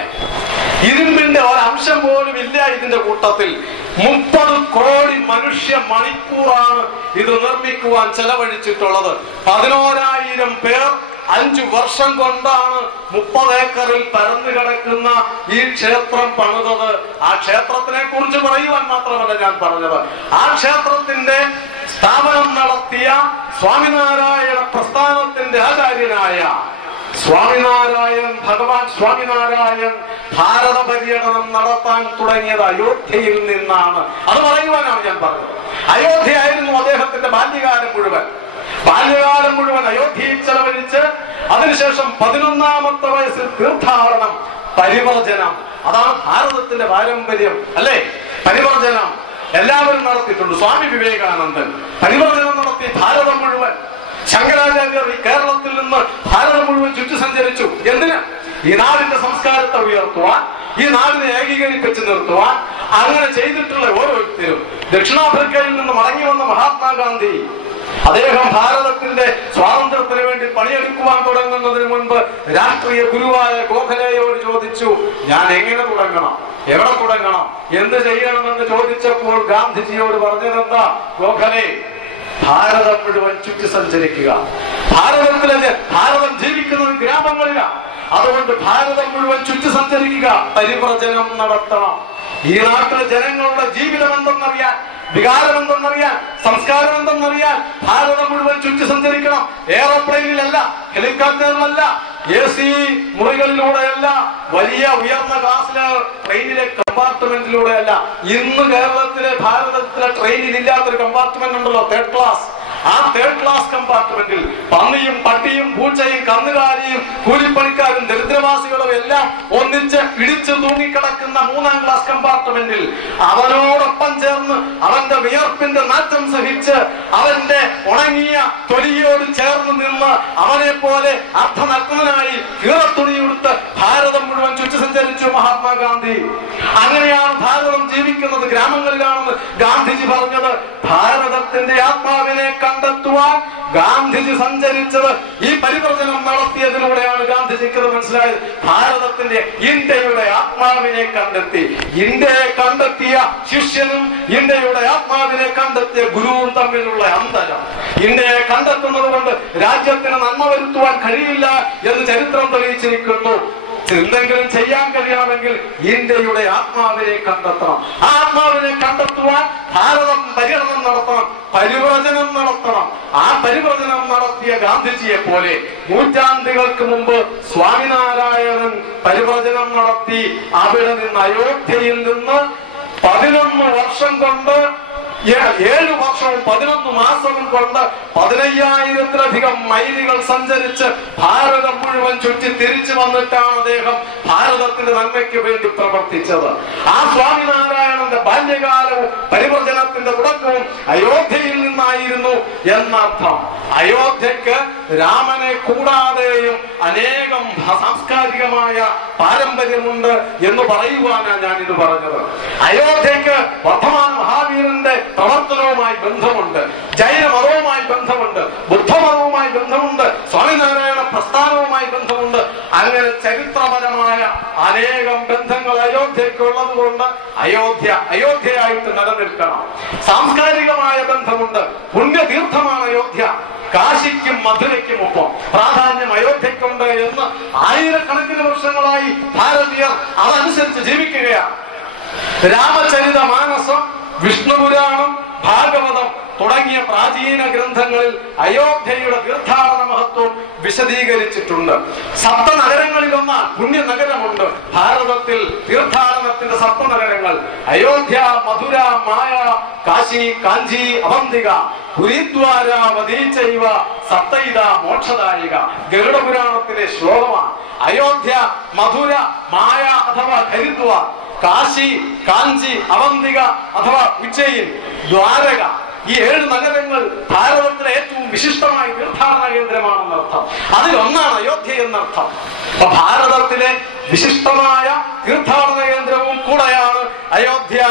ഇരുമ്പിന്റെ ഒരംശം പോലും ഇല്ല ഇതിന്റെ കൂട്ടത്തിൽ. 30 കോടി മനുഷ്യ മണിക്കൂറാണ് ഇത് നിർമ്മിക്കുവാൻ ചെലവഴിച്ചിട്ടുള്ളത്. 11,000 പേർ 5 വർഷം കൊണ്ടാണ് 30 ഏക്കറിൽ പരന്നു കിടക്കുന്ന ഈ ക്ഷേത്രം പണിതത്. ആ ക്ഷേത്രത്തിനെ കുറിച്ച് പറയുവാൻ മാത്രമല്ല ഞാൻ പറഞ്ഞത്. ആ ക്ഷേത്രത്തിന്റെ സ്ഥാപനം നടത്തിയ സ്വാമിനാരായണ പ്രസ്ഥാനത്തിന്റെ ആചാര്യനായ ഭഗവാൻ സ്വാമിനാരായൺ ഭാരത പര്യടനം നടത്താൻ തുടങ്ങിയത് അയോധ്യയിൽ നിന്നാണ്. അത് പറയുവാനാണ് ഞാൻ പറഞ്ഞത്. അയോധ്യയായിരുന്നു അദ്ദേഹത്തിന്റെ ബാല്യകാലം മുഴുവൻ അയോധ്യയിൽ ചെലവഴിച്ച് അതിനുശേഷം 11ാമത്തെ വയസ്സിൽ തീർത്ഥാടനം, പരിവർജനം. അതാണ് ഭാരതത്തിന്റെ പാരമ്പര്യം, അല്ലേ? പരിവർജനം എല്ലാവരും നടത്തിയിട്ടുണ്ട്. സ്വാമി വിവേകാനന്ദൻ പരിവർജനം നടത്തി ഭാരതം മുഴുവൻ. ശങ്കരാചാര്യർ ഈ കേരളത്തിൽ നിന്ന് ഭാരതം മുഴുവൻ ചുറ്റി സഞ്ചരിച്ചു. എന്തിന്? ഈ നാടിന്റെ സംസ്കാരത്തെ ഉയർത്തുവാൻ, ഈ നാടിനെ ഏകീകരിപ്പിച്ച് നിർത്തുവാൻ. അങ്ങനെ ചെയ്തിട്ടുള്ള ഓരോരുത്തരും. ദക്ഷിണാഫ്രിക്കയിൽ നിന്ന് മടങ്ങി വന്ന മഹാത്മാഗാന്ധി അദ്ദേഹം ഭാരതത്തിന്റെ സ്വാതന്ത്ര്യത്തിന് വേണ്ടി പണിയെടുക്കുവാൻ തുടങ്ങുന്നതിന് മുൻപ് രാഷ്ട്രീയ ഗുരുവായ ഗോഖലെയോട് ചോദിച്ചു, ഞാൻ എങ്ങനെ തുടങ്ങണം, എവിടെ തുടങ്ങണം, എന്ത് ചെയ്യണമെന്ന് ചോദിച്ചപ്പോൾ ഗാന്ധിജിയോട് പറഞ്ഞതെന്താ? ഗോഖലെ, ഭാരതം മുഴുവൻ ചുറ്റി സഞ്ചരിക്കുക. ഭാരതം ജീവിക്കുന്നത് ഗ്രാമങ്ങളിലാണ്. അതുകൊണ്ട് ഭാരതം മുഴുവൻ ചുറ്റി സഞ്ചരിക്കുക, പരിവർജനം നടത്തണം. ഈ നാട്ടിലെ ജനങ്ങളുടെ ജീവിതം എന്തെന്നറിയാൻ, വികാരം എന്തെന്നറിയാൻ, സംസ്കാരം എന്തെന്നറിയാൻ ഭാരതം മുഴുവൻ ചുറ്റി സഞ്ചരിക്കണം. എയറോപ്ലെയിനിലല്ല, ഹെലികോപ്റ്ററിലല്ല, AC മുറികളിലൂടെയല്ല, വലിയ ഉയർന്ന ക്ലാസ്സിലെ ട്രെയിനിലെ കമ്പാർട്ട്മെന്റിലൂടെയല്ല. ഇന്ന് ഭാരതത്തിലെ ട്രെയിനിൽ ഇല്ലാത്തൊരു കമ്പാർട്ട്മെന്റ് ഉണ്ടല്ലോ, 3rd ക്ലാസ്. ആ 3rd ക്ലാസ് കമ്പാർട്ട്മെന്റിൽ പന്നിയും പട്ടിയും പൂച്ചയും കന്നുകാലിയും കൂലിപ്പണിക്കാരും ദരിദ്രവാസികളും എല്ലാം ഒന്നിച്ച് ഇടിച്ചു തൂങ്ങിക്കിടക്കുന്ന 3ാം ക്ലാസ് കമ്പാർട്ട്മെന്റിൽ അവനോടൊപ്പം ചേർന്ന് അവന്റെ വിയർപ്പിന്റെ നാറ്റം സഹിച്ച് അവന്റെ ഉണങ്ങിയ തൊലിയോട് ചേർന്ന് നിന്ന് അവനെ പോലെ അർദ്ധനഗ്നനായി കീറത്തുണിയെടുത്ത് ഭാരതം മുഴുവൻ ചുറ്റി സഞ്ചരിച്ചു മഹാത്മാഗാന്ധി. അങ്ങനെയാണ് ഭാരതം ജീവിക്കുന്നത്, ഗ്രാമങ്ങളിലാണെന്ന് ഗാന്ധിജി പറഞ്ഞത്. ഭാരതത്തിന്റെ ആത്മാവിനെ കണ്ടെത്തുവാൻ ഗാന്ധിജി സഞ്ചരിച്ചത് ഈ പരിവർജനം നടത്തിയതിലൂടെയാണ്. ഗാന്ധിജിക്ക് മനസ്സിലായത് ഭാരതത്തിന്റെ, ഇന്ത്യയുടെ ആത്മാവിനെ കണ്ടെത്തി. ഇന്ത്യയെ കണ്ടെത്തിയ ശിഷ്യനും ഇന്ത്യയുടെ ആത്മാവിനെ കണ്ടെത്തിയ ഗുരുവും തമ്മിലുള്ള അന്തരം. ഇന്ത്യയെ കണ്ടെത്തുന്നത് കൊണ്ട് രാജ്യത്തിന് നന്മ വരുത്തുവാൻ കഴിയില്ല എന്ന് ചരിത്രം തെളിയിച്ചിരിക്കുന്നു. എന്തെങ്കിലും ചെയ്യാൻ കഴിയണമെങ്കിൽ ഇന്ത്യയുടെ ആത്മാവിനെ കണ്ടെത്തണം. ആ ആത്മാവിനെ കണ്ടെത്തുവാൻ ഭാരതം പര്യടനം നടത്തണം, പരിവർജനം നടത്തണം. ആ പരിവർജനം നടത്തിയ ഗാന്ധിജിയെ പോലെ നൂറ്റാണ്ടുകൾക്ക് മുമ്പ് സ്വാമിനാരായണൻ പരിവർജനം നടത്തി. അവിടെ നിന്ന് അയോധ്യയിൽ നിന്ന് 11 വർഷം കൊണ്ട് 7 വർഷവും 11 മാസവും കൊണ്ട് 15,000-ലധികം മൈലുകൾ സഞ്ചരിച്ച് ഭാരതം മുഴുവൻ ചുറ്റി തിരിച്ചു വന്നിട്ടാണ് അദ്ദേഹം ഭാരതത്തിന്റെ നന്മയ്ക്ക് വേണ്ടി പ്രവർത്തിച്ചത്. ആ സ്വാമിനാരായണന്റെ ബാല്യകാലവും പരിവർജനത്തിന്റെ തുടക്കവും അയോധ്യയിൽ നിന്നായിരുന്നു എന്നർത്ഥം. അയോധ്യക്ക് രാമനെ കൂടാതെയും അനേകം സാംസ്കാരികമായ പാരമ്പര്യമുണ്ട് എന്ന് പറയുവാനാണ് ഞാൻ ഇത് പറഞ്ഞത്. അയോധ്യക്ക് വർദ്ധമാൻ മഹാവീരന്റെ പ്രവർത്തനവുമായി ബന്ധമുണ്ട്, ജൈനമതവുമായി ബന്ധമുണ്ട്, ബുദ്ധമതവുമായി ബന്ധമുണ്ട്, സ്വാമിനാരായണ പ്രസ്ഥാനവുമായി ബന്ധമുണ്ട്. അങ്ങനെ ചരിത്രപരമായ അനേകം ബന്ധങ്ങൾ അയോധ്യക്കുള്ളത് കൊണ്ട് അയോധ്യയായിട്ട് നിലനിൽക്കണം. സാംസ്കാരികമായ ബന്ധമുണ്ട്. പുണ്യതീർത്ഥമാണ് അയോധ്യ. കാശിക്കും മധുരയ്ക്കും ഒപ്പം പ്രാധാന്യം അയോധ്യക്കുണ്ട് ആയിരക്കണക്കിന് വർഷങ്ങളായി ഭാരതീയർ അതനുസരിച്ച് ജീവിക്കുകയാണ്. രാമചരിതമാനസം, വിഷ്ണുപുരാണം, ഭാഗവതം തുടങ്ങിയ പ്രാചീന ഗ്രന്ഥങ്ങളിൽ അയോധ്യയുടെ തീർത്ഥാടന മഹത്വം വിശദീകരിച്ചിട്ടുണ്ട്. സപ്തനഗരങ്ങളിലൊന്ന പുണ്യനഗരമുണ്ട് ഭാരതത്തിൽ. തീർത്ഥാടനത്തിന്റെ സപ്തനഗരങ്ങൾ അയോധ്യ, മധുര, മായ, കാശി, കാഞ്ചി, അവന്തിക, ഹരിദ്വാര, വദീചൈവ സപ്തൈത മോക്ഷദായിക. ഗരുഡപുരാണത്തിലെ ശ്ലോകമാണ്. അയോധ്യ, മധുര, മായ അഥവാ ഹരിദ്വാർ, കാശി, കാഞ്ചി, അവന്തിക അഥവാ ഉജ്ജയിൻ, ദ്വാരക, ഈ 7 നഗരങ്ങൾ ഭാരതത്തിലെ ഏറ്റവും വിശിഷ്ടമായ തീർത്ഥാടന കേന്ദ്രമാണെന്നർത്ഥം. അതിലൊന്നാണ് അയോധ്യ എന്നർത്ഥം. അപ്പൊ ഭാരതത്തിലെ വിശിഷ്ടമായ തീർത്ഥാടന കേന്ദ്രവും കൂടെയാണ് അയോധ്യ.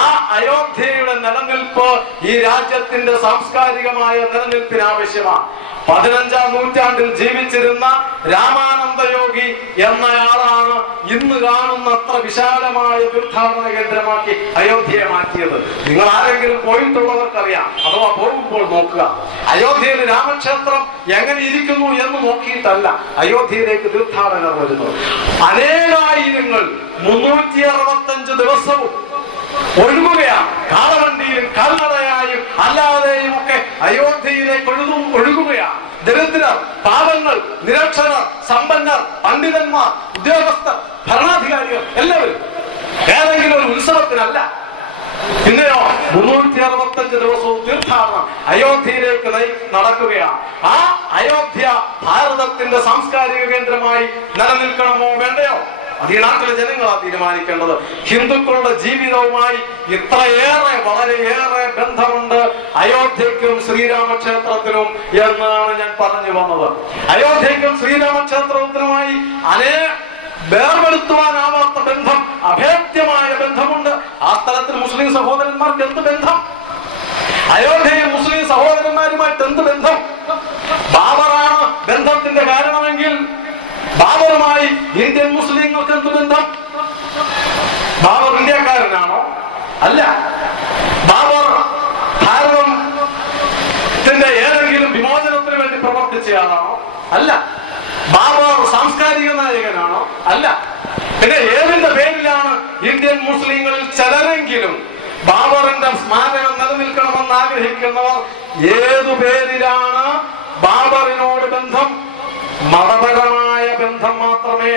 ആ അയോധ്യയുടെ നിലനിൽപ്പ് ഈ രാജ്യത്തിന്റെ സാംസ്കാരികമായ നിലനിൽപ്പിന് ആവശ്യമാണ്. 15ാം നൂറ്റാണ്ടിൽ ജീവിച്ചിരുന്ന രാമാനന്ദയോഗി എന്നയാളാണ് ഇന്ന് കാണുന്ന അത്ര വിശാലമായ തീർത്ഥാടന കേന്ദ്രമാക്കി അയോധ്യയെ മാറ്റിയത്. നിങ്ങൾ ആരെങ്കിലും പോയിട്ടുള്ളവർക്കറിയാം, അഥവാ പോകുമ്പോൾ നോക്കുക. അയോധ്യയിൽ രാമക്ഷേത്രം എങ്ങനെ ഇരിക്കുന്നു എന്ന് നോക്കിയിട്ടല്ല അയോധ്യയിലേക്ക് തീർത്ഥാടകർ വരുന്നത്. അനേകായിരങ്ങൾ 365 ദിവസവും ഒഴുകുകയാണ്. കാളവണ്ടിയിലും കാൽനടയായും അല്ലാതെയും ഒക്കെ അയോധ്യയിലേക്ക് ഒഴുകുകയാണ്. ദരിദ്രർ, പാവങ്ങൾ, നിരക്ഷരർ, സമ്പന്നർ, പണ്ഡിതന്മാർ, ഉദ്യോഗസ്ഥർ, ഭരണാധികാരികൾ എല്ലാവരും ഏതെങ്കിലും ഒരു ഉത്സവത്തിനല്ല, പിന്നെയോ 365 ദിവസവും തീർത്ഥാടനം അയോധ്യയിലേക്ക് നടക്കുകയാണ്. ആ അയോധ്യ ഭാരതത്തിന്റെ സാംസ്കാരിക കേന്ദ്രമായി നിലനിൽക്കണമോ വേണ്ടയോ? അത് ഈ നാട്ടിലെ ജനങ്ങളാണ് തീരുമാനിക്കേണ്ടത്. ഹിന്ദുക്കളുടെ ജീവിതവുമായി ഇത്രയേറെ വളരെയേറെ ബന്ധമുണ്ട് അയോധ്യയ്ക്കും ശ്രീരാമക്ഷേത്രത്തിനും എന്നാണ് ഞാൻ പറഞ്ഞു വന്നത്. അയോധ്യയ്ക്കും ശ്രീരാമക്ഷേത്രത്തിനുമായി വേർപെടുത്തുവാനാവാത്ത ബന്ധം, അഭേദ്യമായ ബന്ധമുണ്ട്. ആ സ്ഥലത്തിൽ മുസ്ലിം സഹോദരന്മാർക്ക് എന്ത് ബന്ധം? അയോധ്യയിൽ മുസ്ലിം സഹോദരന്മാരുമായിട്ട് എന്ത് ബന്ധം? ബാബറാണ് ബന്ധത്തിന്റെ കാരണമെങ്കിൽ ബാബറുമായി ഇന്ത്യൻ മുസ്ലിങ്ങൾക്ക് എന്ത് ബന്ധം? ബാബർ ഇന്ത്യക്കാരനാണോ? അല്ല. ബാബർ ഭാരതത്തിന്റെ ഏതെങ്കിലും വിമോചനത്തിന് വേണ്ടി പ്രവർത്തിച്ചയാളാണോ? അല്ല. ബാബർ സാംസ്കാരിക നായകനാണോ? അല്ല. പിന്നെ ഏതിന്റെ പേരിലാണ് ഇന്ത്യൻ മുസ്ലിങ്ങളിൽ ചിലരെങ്കിലും ബാബറിന്റെ സ്മാരകം നിലനിൽക്കണമെന്ന് ആഗ്രഹിക്കുന്നവർ ഏതു പേരിലാണ് ബാബറിനോട് ബന്ധം? മതപരമായ ബന്ധം മാത്രമേ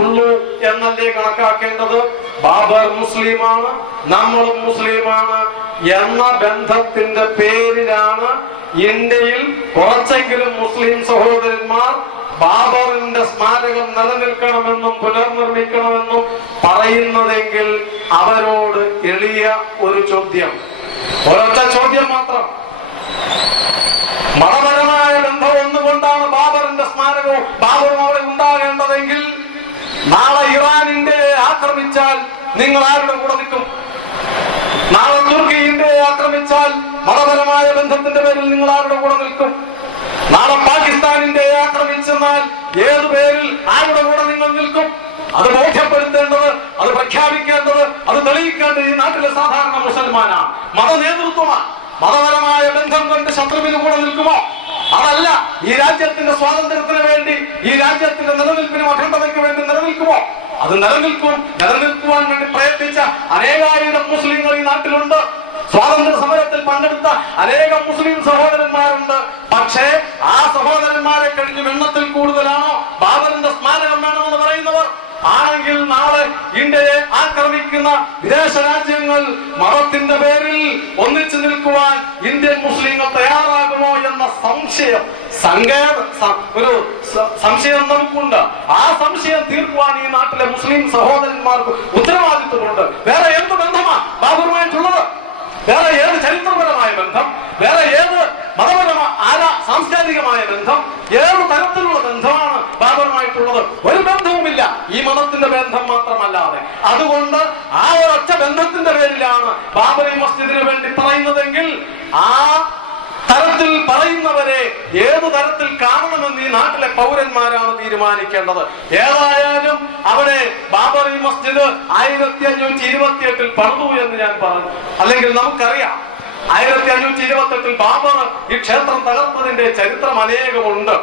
ഉള്ളൂ എന്നല്ലേ കണക്കാക്കേണ്ടത്? ബാബർ മുസ്ലിമാണ്, നമ്മളും മുസ്ലിമാണ് എന്ന ബന്ധത്തിന്റെ പേരിലാണ് ഇന്ത്യയിൽ കുറച്ചെങ്കിലും മുസ്ലിം സഹോദരന്മാർ ബാബറിന്റെ സ്മാരകം നിലനിൽക്കണമെന്നും പുനർനിർമ്മിക്കണമെന്നും പറയുന്നതെങ്കിൽ അവരോട് എളിയ ഒരു ചോദ്യം, ഒരൊറ്റ ചോദ്യം മാത്രം. മതപരമായ ബന്ധം ഒന്നുകൊണ്ടാണ് ബാബറിന്റെ സ്മാരകവും ബാബറും അവിടെ ഉണ്ടാകേണ്ടതെങ്കിൽ നാളെ ഇറാൻ ഇന്ത്യയെ ആക്രമിച്ചാൽ നിങ്ങൾ ആരുടെ കൂടെ നിൽക്കും? നാളെ തുർക്കി ഇന്ത്യയെ ആക്രമിച്ചാൽ മതപരമായ ബന്ധത്തിന്റെ പേരിൽ നിങ്ങൾ ആരുടെ കൂടെ നിൽക്കും? നാളെ പാകിസ്ഥാൻ ഇന്ത്യയെ ആക്രമിച്ചെന്നാൽ ഏതു പേരിൽ ആരുടെ കൂടെ നിങ്ങൾ നിൽക്കും? അത് ബോധ്യപ്പെടുത്തേണ്ടത്, അത് പ്രഖ്യാപിക്കേണ്ടത്, അത് തെളിയിക്കേണ്ടത് ഈ നാട്ടിലെ സാധാരണ മുസൽമാനാണ്, മത നേതൃത്വമാണ്. മതപരമായ ബന്ധം കൊണ്ട് ശത്രുവിന് കൂടെ നിൽക്കുമോ? അതല്ല. ഈ രാജ്യത്തിന്റെ സ്വാതന്ത്ര്യത്തിന് വേണ്ടി, ഈ രാജ്യത്തിന്റെ നിലനിൽപ്പിനും അഖണ്ഡതയ്ക്ക് വേണ്ടി നിലനിൽക്കുമോ? അത് നിലനിൽക്കുവാൻ വേണ്ടി പ്രയത്നിച്ച അനേകായിരം മുസ്ലിങ്ങൾ ഈ നാട്ടിലുണ്ട്. സ്വാതന്ത്ര്യ സമരത്തിൽ പങ്കെടുത്ത അനേകം മുസ്ലിം സഹോദരന്മാരുണ്ട്. പക്ഷേ ആ സഹോദരന്മാരെ കഴിഞ്ഞും എണ്ണത്തിൽ കൂടുതലാണോ ബാബറിന്റെ സ്മാരകം വേണമെന്ന് പറയുന്നവർ? ആണെങ്കിൽ നാളെ ഇന്ത്യയെ ആക്രമിക്കുന്ന വിദേശ രാജ്യങ്ങൾ മതത്തിന്റെ പേരിൽ ഒന്നിച്ചു നിൽക്കുവാൻ ഇന്ത്യൻ മുസ്ലിങ്ങൾ തയ്യാറാകുമോ എന്ന ഒരു സംശയം നമുക്കുണ്ട്. ആ സംശയം തീർക്കുവാൻ ഈ നാട്ടിലെ മുസ്ലിം സഹോദരന്മാർക്ക് ഉത്തരവാദിത്വമുണ്ട്. വേറെ എന്ത് ബന്ധമാണ് ബാബറുമായിട്ടുള്ളത്? വേറെ ഏത് ചരിത്രപരമായ ബന്ധം, വേറെ ഏത് മതപരമായ സാംസ്കാരികമായ ബന്ധം, ഏത് തരത്തിലുള്ള ബന്ധമാണ് ബാബറുമായിട്ടുള്ളത്? ഒരു ബന്ധവുമില്ല, ഈ മതത്തിന്റെ ബന്ധം മാത്രമല്ലാതെ. അതുകൊണ്ട് ആ ഒരൊറ്റ ബന്ധത്തിന്റെ പേരിലാണ് ബാബറി മസ്ജിദിന് വേണ്ടി പറയുന്നതെങ്കിൽ ആ തരത്തിൽ പറയുന്നവരെ ഏതു തരത്തിൽ കാണണമെന്ന് ഈ നാട്ടിലെ പൗരന്മാരാണ് തീരുമാനിക്കേണ്ടത്. ഏതായാലും അവിടെ ബാബറി മസ്ജിദ് 1528 പണിതു എന്ന് ഞാൻ പറഞ്ഞു. അല്ലെങ്കിൽ നമുക്കറിയാം 1528 ബാബർ ഈ ക്ഷേത്രം തകർത്തതിന്റെ ചരിത്രം അനേകമുണ്ട്.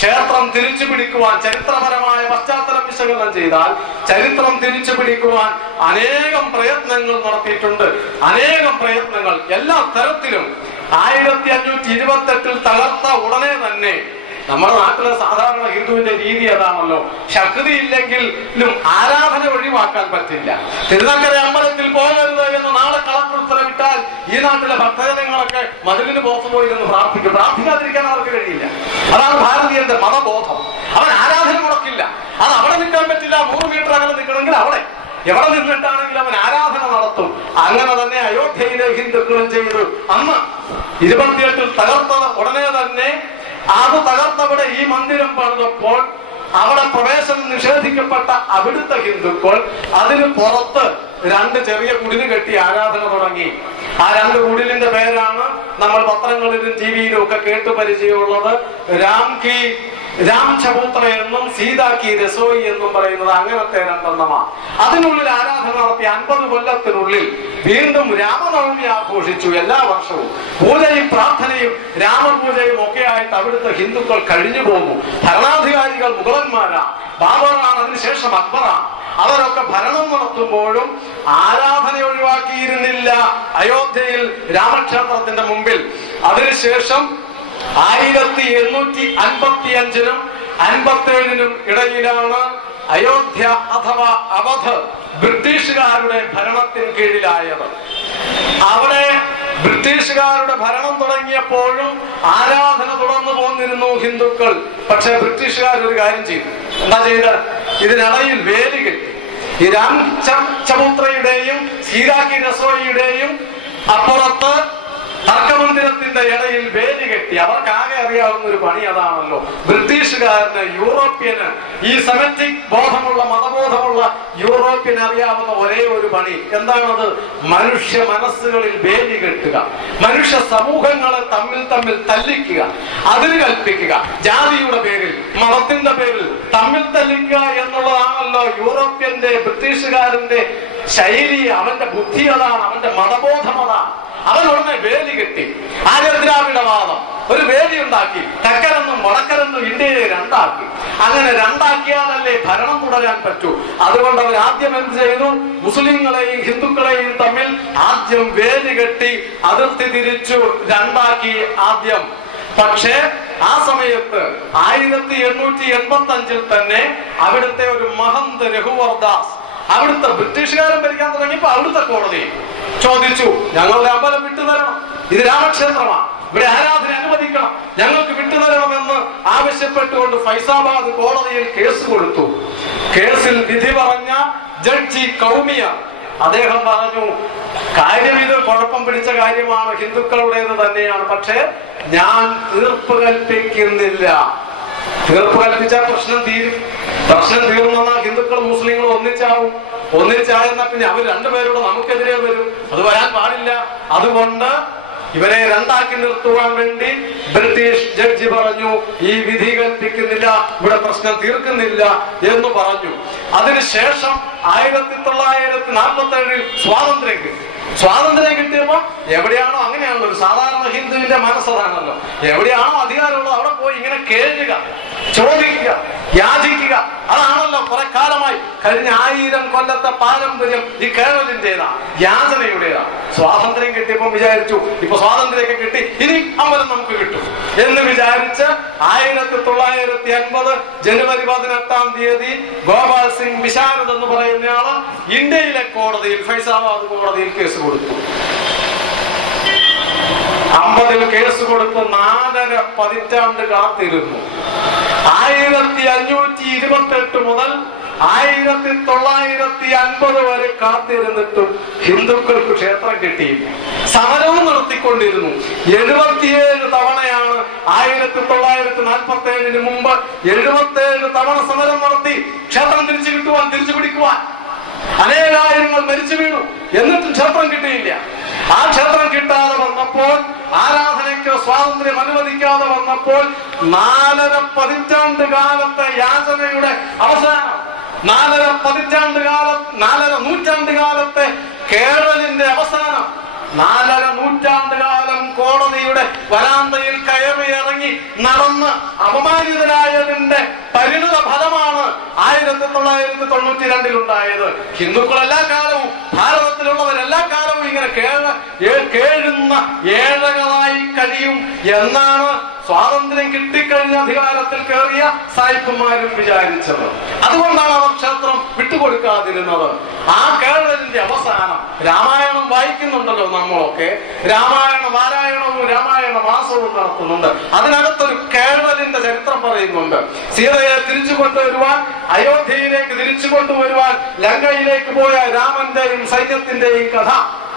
ക്ഷേത്രം തിരിച്ചു പിടിക്കുവാൻ, ചരിത്രപരമായ പശ്ചാത്തലം വിശകലനം ചെയ്താൽ ചരിത്രം തിരിച്ചു പിടിക്കുവാൻ അനേകം പ്രയത്നങ്ങൾ നടത്തിയിട്ടുണ്ട്. അനേകം പ്രയത്നങ്ങൾ എല്ലാ തരത്തിലും. 1528 തകർത്ത ഉടനെ തന്നെ നമ്മുടെ നാട്ടിലെ സാധാരണ ഹിന്ദുവിന്റെ രീതി അതാണല്ലോ, ശക്തി ഇല്ലെങ്കിലും ആരാധന ഒഴിവാക്കാൻ പറ്റില്ല. തിരുനക്കര അമ്പലത്തിൽ പോകരുത് എന്ന് നാളെ കളക്ടർ ഉത്തരവിട്ടാൽ ഈ നാട്ടിലെ ഭക്തജനങ്ങളൊക്കെ മതിലിന് പുറത്തു പോയി നിന്ന് പ്രാർത്ഥിക്കും. പ്രാർത്ഥിക്കാതിരിക്കാൻ അവർക്ക് കഴിയില്ല. അതാണ് ഭാരതീയന്റെ മതബോധം. അവൻ ആരാധന മുടക്കില്ല. അത് അവിടെ നിൽക്കാൻ പറ്റില്ല. 100 മീറ്റർ അകലെ നിൽക്കണമെങ്കിൽ അവിടെ എവിടെ നിന്നിട്ടാണെങ്കിലും അവൻ ആരാധന നടത്തും. അങ്ങനെ തന്നെ അയോധ്യയിലെ ഹിന്ദുക്കളും ചെയ്തു. അന്ന് 28 തകർത്തത് ഉടനെ തന്നെ അത് തകർത്തവിടെ ഈ മന്ദിരം പണിതപ്പോൾ അവിടെ പ്രവേശനം നിഷേധിക്കപ്പെട്ട അവിടുത്തെ ഹിന്ദുക്കൾ അതിന് പുറത്ത് 2 ചെറിയ കുടില് കെട്ടി ആരാധന തുടങ്ങി. ആ 2 കുടിലിന്റെ പേരാണ് നമ്മൾ പത്രങ്ങളിലും ടിവിയിലും ഒക്കെ കേട്ടു പരിചയമുള്ളത്. രാം ചബൂത്ര എന്നും സീതാ കി രസോയി എന്നും പറയുന്നത് അങ്ങനത്തെ 2 എണ്ണമാണ്. അതിനുള്ളിൽ ആരാധന നടത്തി 50 കൊല്ലത്തിനുള്ളിൽ വീണ്ടും രാമനവമി ആഘോഷിച്ചു. എല്ലാ വർഷവും പൂജയും പ്രാർത്ഥനയും രാമപൂജയും ഒക്കെ ആയിട്ട് അവിടുത്തെ ഹിന്ദുക്കൾ കഴിഞ്ഞു പോകുന്നു. ഭരണാധികാരികൾ മുഗളന്മാരാണ്, ബാബറാണ്, അതിനുശേഷം അക്ബറാണ്. അവരൊക്കെ ഭരണം നടത്തുമ്പോഴും ആരാധന ഒഴിവാക്കിയിരുന്നില്ല അയോധ്യയിൽ രാമക്ഷേത്രത്തിന്റെ മുമ്പിൽ. അതിനുശേഷം 1855-നും 57-നും ഇടയിലാണ് അയോധ്യ അഥവാ അവധ് ബ്രിട്ടീഷുകാരുടെ ഭരണത്തിന് കീഴിലായത്. അവിടെ ബ്രിട്ടീഷുകാരുടെ ഭരണം തുടങ്ങിയപ്പോഴും ആരാധന തുടർന്നു പോന്നിരുന്നു ഹിന്ദുക്കൾ. പക്ഷെ ബ്രിട്ടീഷുകാർ ഒരു കാര്യം ചെയ്തു. എന്താ ചെയ്ത്? ഇതിനിടയിൽ വേലി കെട്ടി. ഈ രാം ചബൂത്രയുടെയും സീതാ കി രസോയിയുടെയും അപ്പുറത്ത് തർക്കമന്ദിരത്തിന്റെ ഇടയിൽ വേലി കെട്ടി. അവർക്കാകെ അറിയാവുന്ന ഒരു പണി അതാണല്ലോ. ബ്രിട്ടീഷുകാരന്, യൂറോപ്യന്, ഈ സെമറ്റിക് ബോധമുള്ള മതബോധമുള്ള യൂറോപ്യന് അറിയാവുന്ന ഒരേ ഒരു പണി എന്താണത്? മനുഷ്യ മനസ്സുകളിൽ വേലി കെട്ടുക, മനുഷ്യ സമൂഹങ്ങളെ തമ്മിൽ തല്ലിക്കുക, അതിന് കൽപ്പിക്കുക. ജാതിയുടെ പേരിൽ, മതത്തിന്റെ പേരിൽ തമ്മിൽ തല്ലിക്കുക എന്നുള്ളതാണല്ലോ യൂറോപ്യന്റെ, ബ്രിട്ടീഷുകാരന്റെ ശൈലി. അവന്റെ ബുദ്ധി അതാണ്, അവന്റെ മതബോധം അതാണ്. അവനുടനെ വേലി കെട്ടി. ആര്യദ്രാവിഡവാദം ഒരു വേലി ഉണ്ടാക്കി. തെക്കരെന്നും വടക്കരെന്നും ഇന്ത്യയെ 2 ആക്കി. അങ്ങനെ 2 ആക്കിയാലല്ലേ ഭരണം തുടരാൻ പറ്റൂ. അതുകൊണ്ട് അവർ ആദ്യം എന്ത് ചെയ്തു? മുസ്ലിങ്ങളെയും ഹിന്ദുക്കളെയും തമ്മിൽ ആദ്യം വേലി കെട്ടി അതിർത്തി തിരിച്ചു 2 ആക്കി ആദ്യം. പക്ഷേ ആ സമയത്ത് 1885-ൽ തന്നെ അവിടുത്തെ ഒരു മഹന്ത് രഘുവർ ദാസ്, അവിടുത്തെ ബ്രിട്ടീഷുകാരൻ ഭരിക്കാൻ തുടങ്ങിയപ്പോ അവിടുത്തെ കോടതി ചോദിച്ചു, ഞങ്ങളുടെ അമ്പലം വിട്ടുതരണം, ഇത് രാമക്ഷേത്രമാണ്, ഇവിടെ ആരാധന അനുവദിക്കണം, ഞങ്ങൾക്ക് വിട്ടുതരണമെന്ന് ആവശ്യപ്പെട്ടുകൊണ്ട് ഫൈസാബാദ് കോടതിയിൽ കേസ് കൊടുത്തു. കേസിൽ വിധി പറഞ്ഞ ജഡ്ജി കൗമിയ അദ്ദേഹം പറഞ്ഞു, കാര്യം ഇത് കുഴപ്പം പിടിച്ച കാര്യമാണ്, ഹിന്ദുക്കളുടേത് തന്നെയാണ്, പക്ഷെ ഞാൻ തീർപ്പ് കൽപ്പിക്കുന്നില്ല. തീർപ്പ് കൽപ്പിച്ചാൽ പ്രശ്നം തീരും. പ്രശ്നം തീർന്നാൽ ഹിന്ദുക്കളും മുസ്ലിങ്ങളും ഒന്നിച്ചായെന്നാ പിന്നെ അവർ 2 പേരോട് നമുക്കെതിരെ വരും. അത് വരാൻ പാടില്ല. അതുകൊണ്ട് ഇവരെ 2 ആക്കി നിർത്തുവാൻ വേണ്ടി ബ്രിട്ടീഷ് ജഡ്ജി പറഞ്ഞു, ഈ വിധി കൽപ്പിക്കുന്നില്ല, ഇവിടെ പ്രശ്നം തീർക്കുന്നില്ല എന്ന് പറഞ്ഞു. അതിനുശേഷം 1947 സ്വാതന്ത്ര്യം കിട്ടി. സ്വാതന്ത്ര്യം കിട്ടിയപ്പോ എവിടെയാണോ, അങ്ങനെയാണല്ലോ ഒരു സാധാരണ ഹിന്ദുവിന്റെ മനസ്സതാണല്ലോ, എവിടെയാണോ അധികാരമുള്ളത് അവിടെ പോയി ഇങ്ങനെ കേഴുക, ചോദിക്കുക, യാചിക്കുക. അതാണല്ലോ കുറെ കാലമായി കഴിഞ്ഞ 1000 കൊല്ലത്തെ പാരമ്പര്യം ഈ കേരളത്തിന്റേതാണ്, യാചനയുടേതാണ്. സ്വാതന്ത്ര്യം കിട്ടിയപ്പോൾ വിചാരിച്ചു ഇപ്പൊ സ്വാതന്ത്ര്യമൊക്കെ കിട്ടി, ഇനി അമ്പലം നമുക്ക് കിട്ടും എന്ന് വിചാരിച്ച് 1950 ജനുവരി 18-ാം തീയതി ഗോപാൽ സിംഗ് വിശാരദ് എന്ന് പറയുന്നയാള് ഇന്ത്യയിലെ കോടതിയിൽ, ഫൈസാബാദ് കോടതിയിൽ കേസ് കൊടുത്തു. 50-ൽ കേസ് കൊടുത്ത് 4.5 പതിറ്റാണ്ട് കാത്തിരുന്നു. 1528 മുതൽ 1950 വരെ കാത്തിരുന്നിട്ടും ഹിന്ദുക്കൾക്ക് ക്ഷേത്രം കിട്ടിയില്ല. സമരവും നടത്തിക്കൊണ്ടിരുന്നു. 77 തവണയാണ് 1947 മുമ്പ് 77 തവണ സമരം നടത്തി ക്ഷേത്രം തിരിച്ചു പിടിക്കുവാൻ. അനേകായിരങ്ങൾ മരിച്ചു വീണു. എന്നിട്ടും ക്ഷേത്രം കിട്ടിയില്ല. ആ ക്ഷേത്രം കിട്ടാതെ വന്നപ്പോൾ, ആരാധനയ്ക്ക് സ്വാതന്ത്ര്യം അനുവദിക്കാതെ വന്നപ്പോൾ 4.5 പതിറ്റാണ്ട് കാലത്തെ യാചനയുടെ അവസാനം, 4.5 നൂറ്റാണ്ട് കാലത്തെ കേരളിന്റെ അവസാനം 4.5 നൂറ്റാണ്ടുകാലം കോടതിയുടെ വരാന്തയിൽ കയറി ഇറങ്ങി നടന്ന് അപമാനിതനായതിന്റെ പരിണിത ഫലമാണ് 1992 ഉണ്ടായത്. ഹിന്ദുക്കൾ എല്ലാ കാലവും, ഭാരതത്തിലുള്ളവരെല്ലാ കാലവും ഇങ്ങനെ കേഴുന്ന ഏഴകളായി കഴിയും എന്നാണ് സ്വാതന്ത്ര്യം കിട്ടിക്കഴിഞ്ഞ അധികാരത്തിൽ കയറിയ സായിപ്പന്മാരും വിചാരിച്ചത്. അതുകൊണ്ടാണ് അവർ ക്ഷേത്രം വിട്ടുകൊടുക്കാതിരുന്നത്. ആ കേരളത്തിന്റെ അവസാനം രാമായണം വായിക്കുന്നുണ്ടല്ലോ നമ്മളൊക്കെ. രാമായണ പാരായണവും രാമായണ മാസവും നടത്തുന്നുണ്ട്. അതിനകത്തൊരു കേരളത്തിന്റെ ചരിത്രം പറയുന്നുണ്ട്. സീതയെ തിരിച്ചു കൊണ്ടുവരുവാൻ, അയോധ്യയിലേക്ക് തിരിച്ചു കൊണ്ടുവരുവാൻ ലങ്കയിലേക്ക് പോയ രാമന്റെയും സൈന്യത്തിന്റെയും കഥ.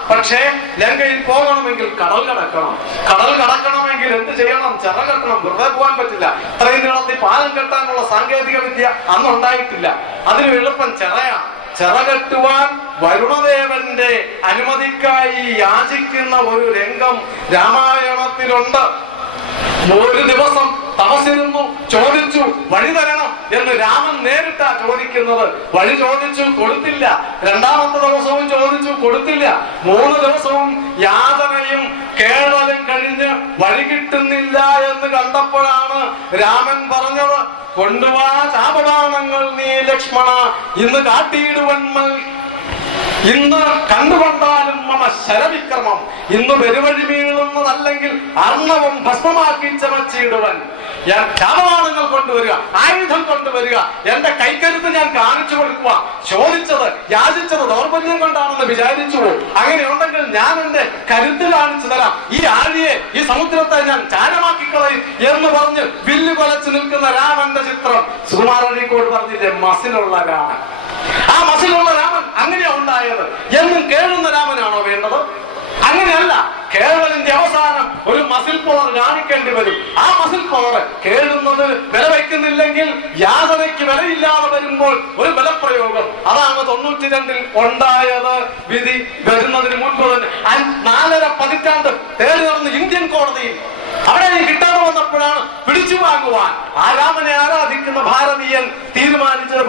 പക്ഷേ ലങ്കയിൽ പോകണമെങ്കിൽ കടൽ കടക്കണം. കടൽ കടക്കണമെങ്കിൽ എന്ത് ചെയ്യണം? ചിറ കെട്ടണം. വെറുതെ പോകാൻ പറ്റില്ല. ഇത്രയും നീളത്തിൽ പാലം കെട്ടാനുള്ള സാങ്കേതിക വിദ്യ അന്നുണ്ടായിട്ടില്ല. അതിന് എളുപ്പം ചിറയാണ്. ചിറ കെട്ടുവാൻ വരുണദേവന്റെ അനുമതിക്കായി യാചിക്കുന്ന ഒരു രംഗം രാമായണത്തിലുണ്ട്. ഒരു ദിവസം തപസ്സിരുന്നു, ചോദിച്ചു വഴി തരണം എന്ന്. രാമൻ നേരിട്ടാ ചോദിക്കുന്നത്. വഴി ചോദിച്ചു, കൊടുത്തില്ല. 2ാമത്തെ ദിവസവും ചോദിച്ചു, കൊടുത്തില്ല. 3 ദിവസവും യാതനയും കേവലം കഴിഞ്ഞ് വഴി കിട്ടുന്നില്ല എന്ന് കണ്ടപ്പോഴാണ് രാമൻ പറഞ്ഞത്, കൊണ്ടുവാ ചാപബാണങ്ങൾ നീ ലക്ഷ്മണ, ഇന്ന് കാട്ടിയിടുവന്മൽ, ഇന്ന് കണ്ടുകൊണ്ടാലും മമ ശരവിക്രമം, ഇന്ന് പെരുവഴി വീഴുന്നതല്ലെങ്കിൽ അർണവും ഭസ്മമാക്കി ചമച്ചിടുവൻ. ഞാൻ ചാപവാണങ്ങൾ കൊണ്ടുവരിക, ആയുധം കൊണ്ടുവരിക, എന്റെ കൈക്കരുത്ത് ഞാൻ കാണിച്ചു കൊടുക്കുക. ചോദിച്ചത്, യാചിച്ചത് ദൗർബല്യം കൊണ്ടാണെന്ന് വിചാരിച്ചു. അങ്ങനെയുണ്ടെങ്കിൽ ഞാൻ എന്റെ കരുത്ത് കാണിച്ചു തരാം. ഈ ആഴിയെ, ഈ സമുദ്രത്തെ ഞാൻ ചാരമാക്കി കളയും എന്ന് പറഞ്ഞ് വില്ല് കൊലച്ചു നിൽക്കുന്ന രാമന്റെ ചിത്രം സുകുമാർ അഴീക്കോട് പറഞ്ഞില്ലേ, മസിലുള്ള രാമൻ. ആ മസിലുള്ള രാമൻ അങ്ങനെയാ ഉണ്ടായത്. എന്നും കേഴുന്ന രാമനാണോ വേണ്ടത്? അങ്ങനെയല്ല. കേരളത്തിന്റെ അവസാനം ഒരു മസിൽ പവർ കാണിക്കേണ്ടി വരും. ആ മസിൽ പവർ കേഴുന്നത് വില വയ്ക്കുന്നില്ലെങ്കിൽ, യാതനയ്ക്ക് വിലയില്ലാതെ വരുമ്പോൾ ഒരു ബലപ്രയോഗം. അതാണ് 92 ഉണ്ടായത്. വിധി വരുന്നതിന് മുൻപ് തന്നെ 4.5 പതിറ്റാണ്ട് തേടി നടന്ന് ഇന്ത്യൻ കോടതിയിൽ അവിടെ കിട്ടാതെ വന്നപ്പോഴാണ് പിടിച്ചു വാങ്ങുവാൻ ആ രാമനെ ആരാധിക്കുന്ന ഭാരതീയൻ തീരുമാനിച്ചത്.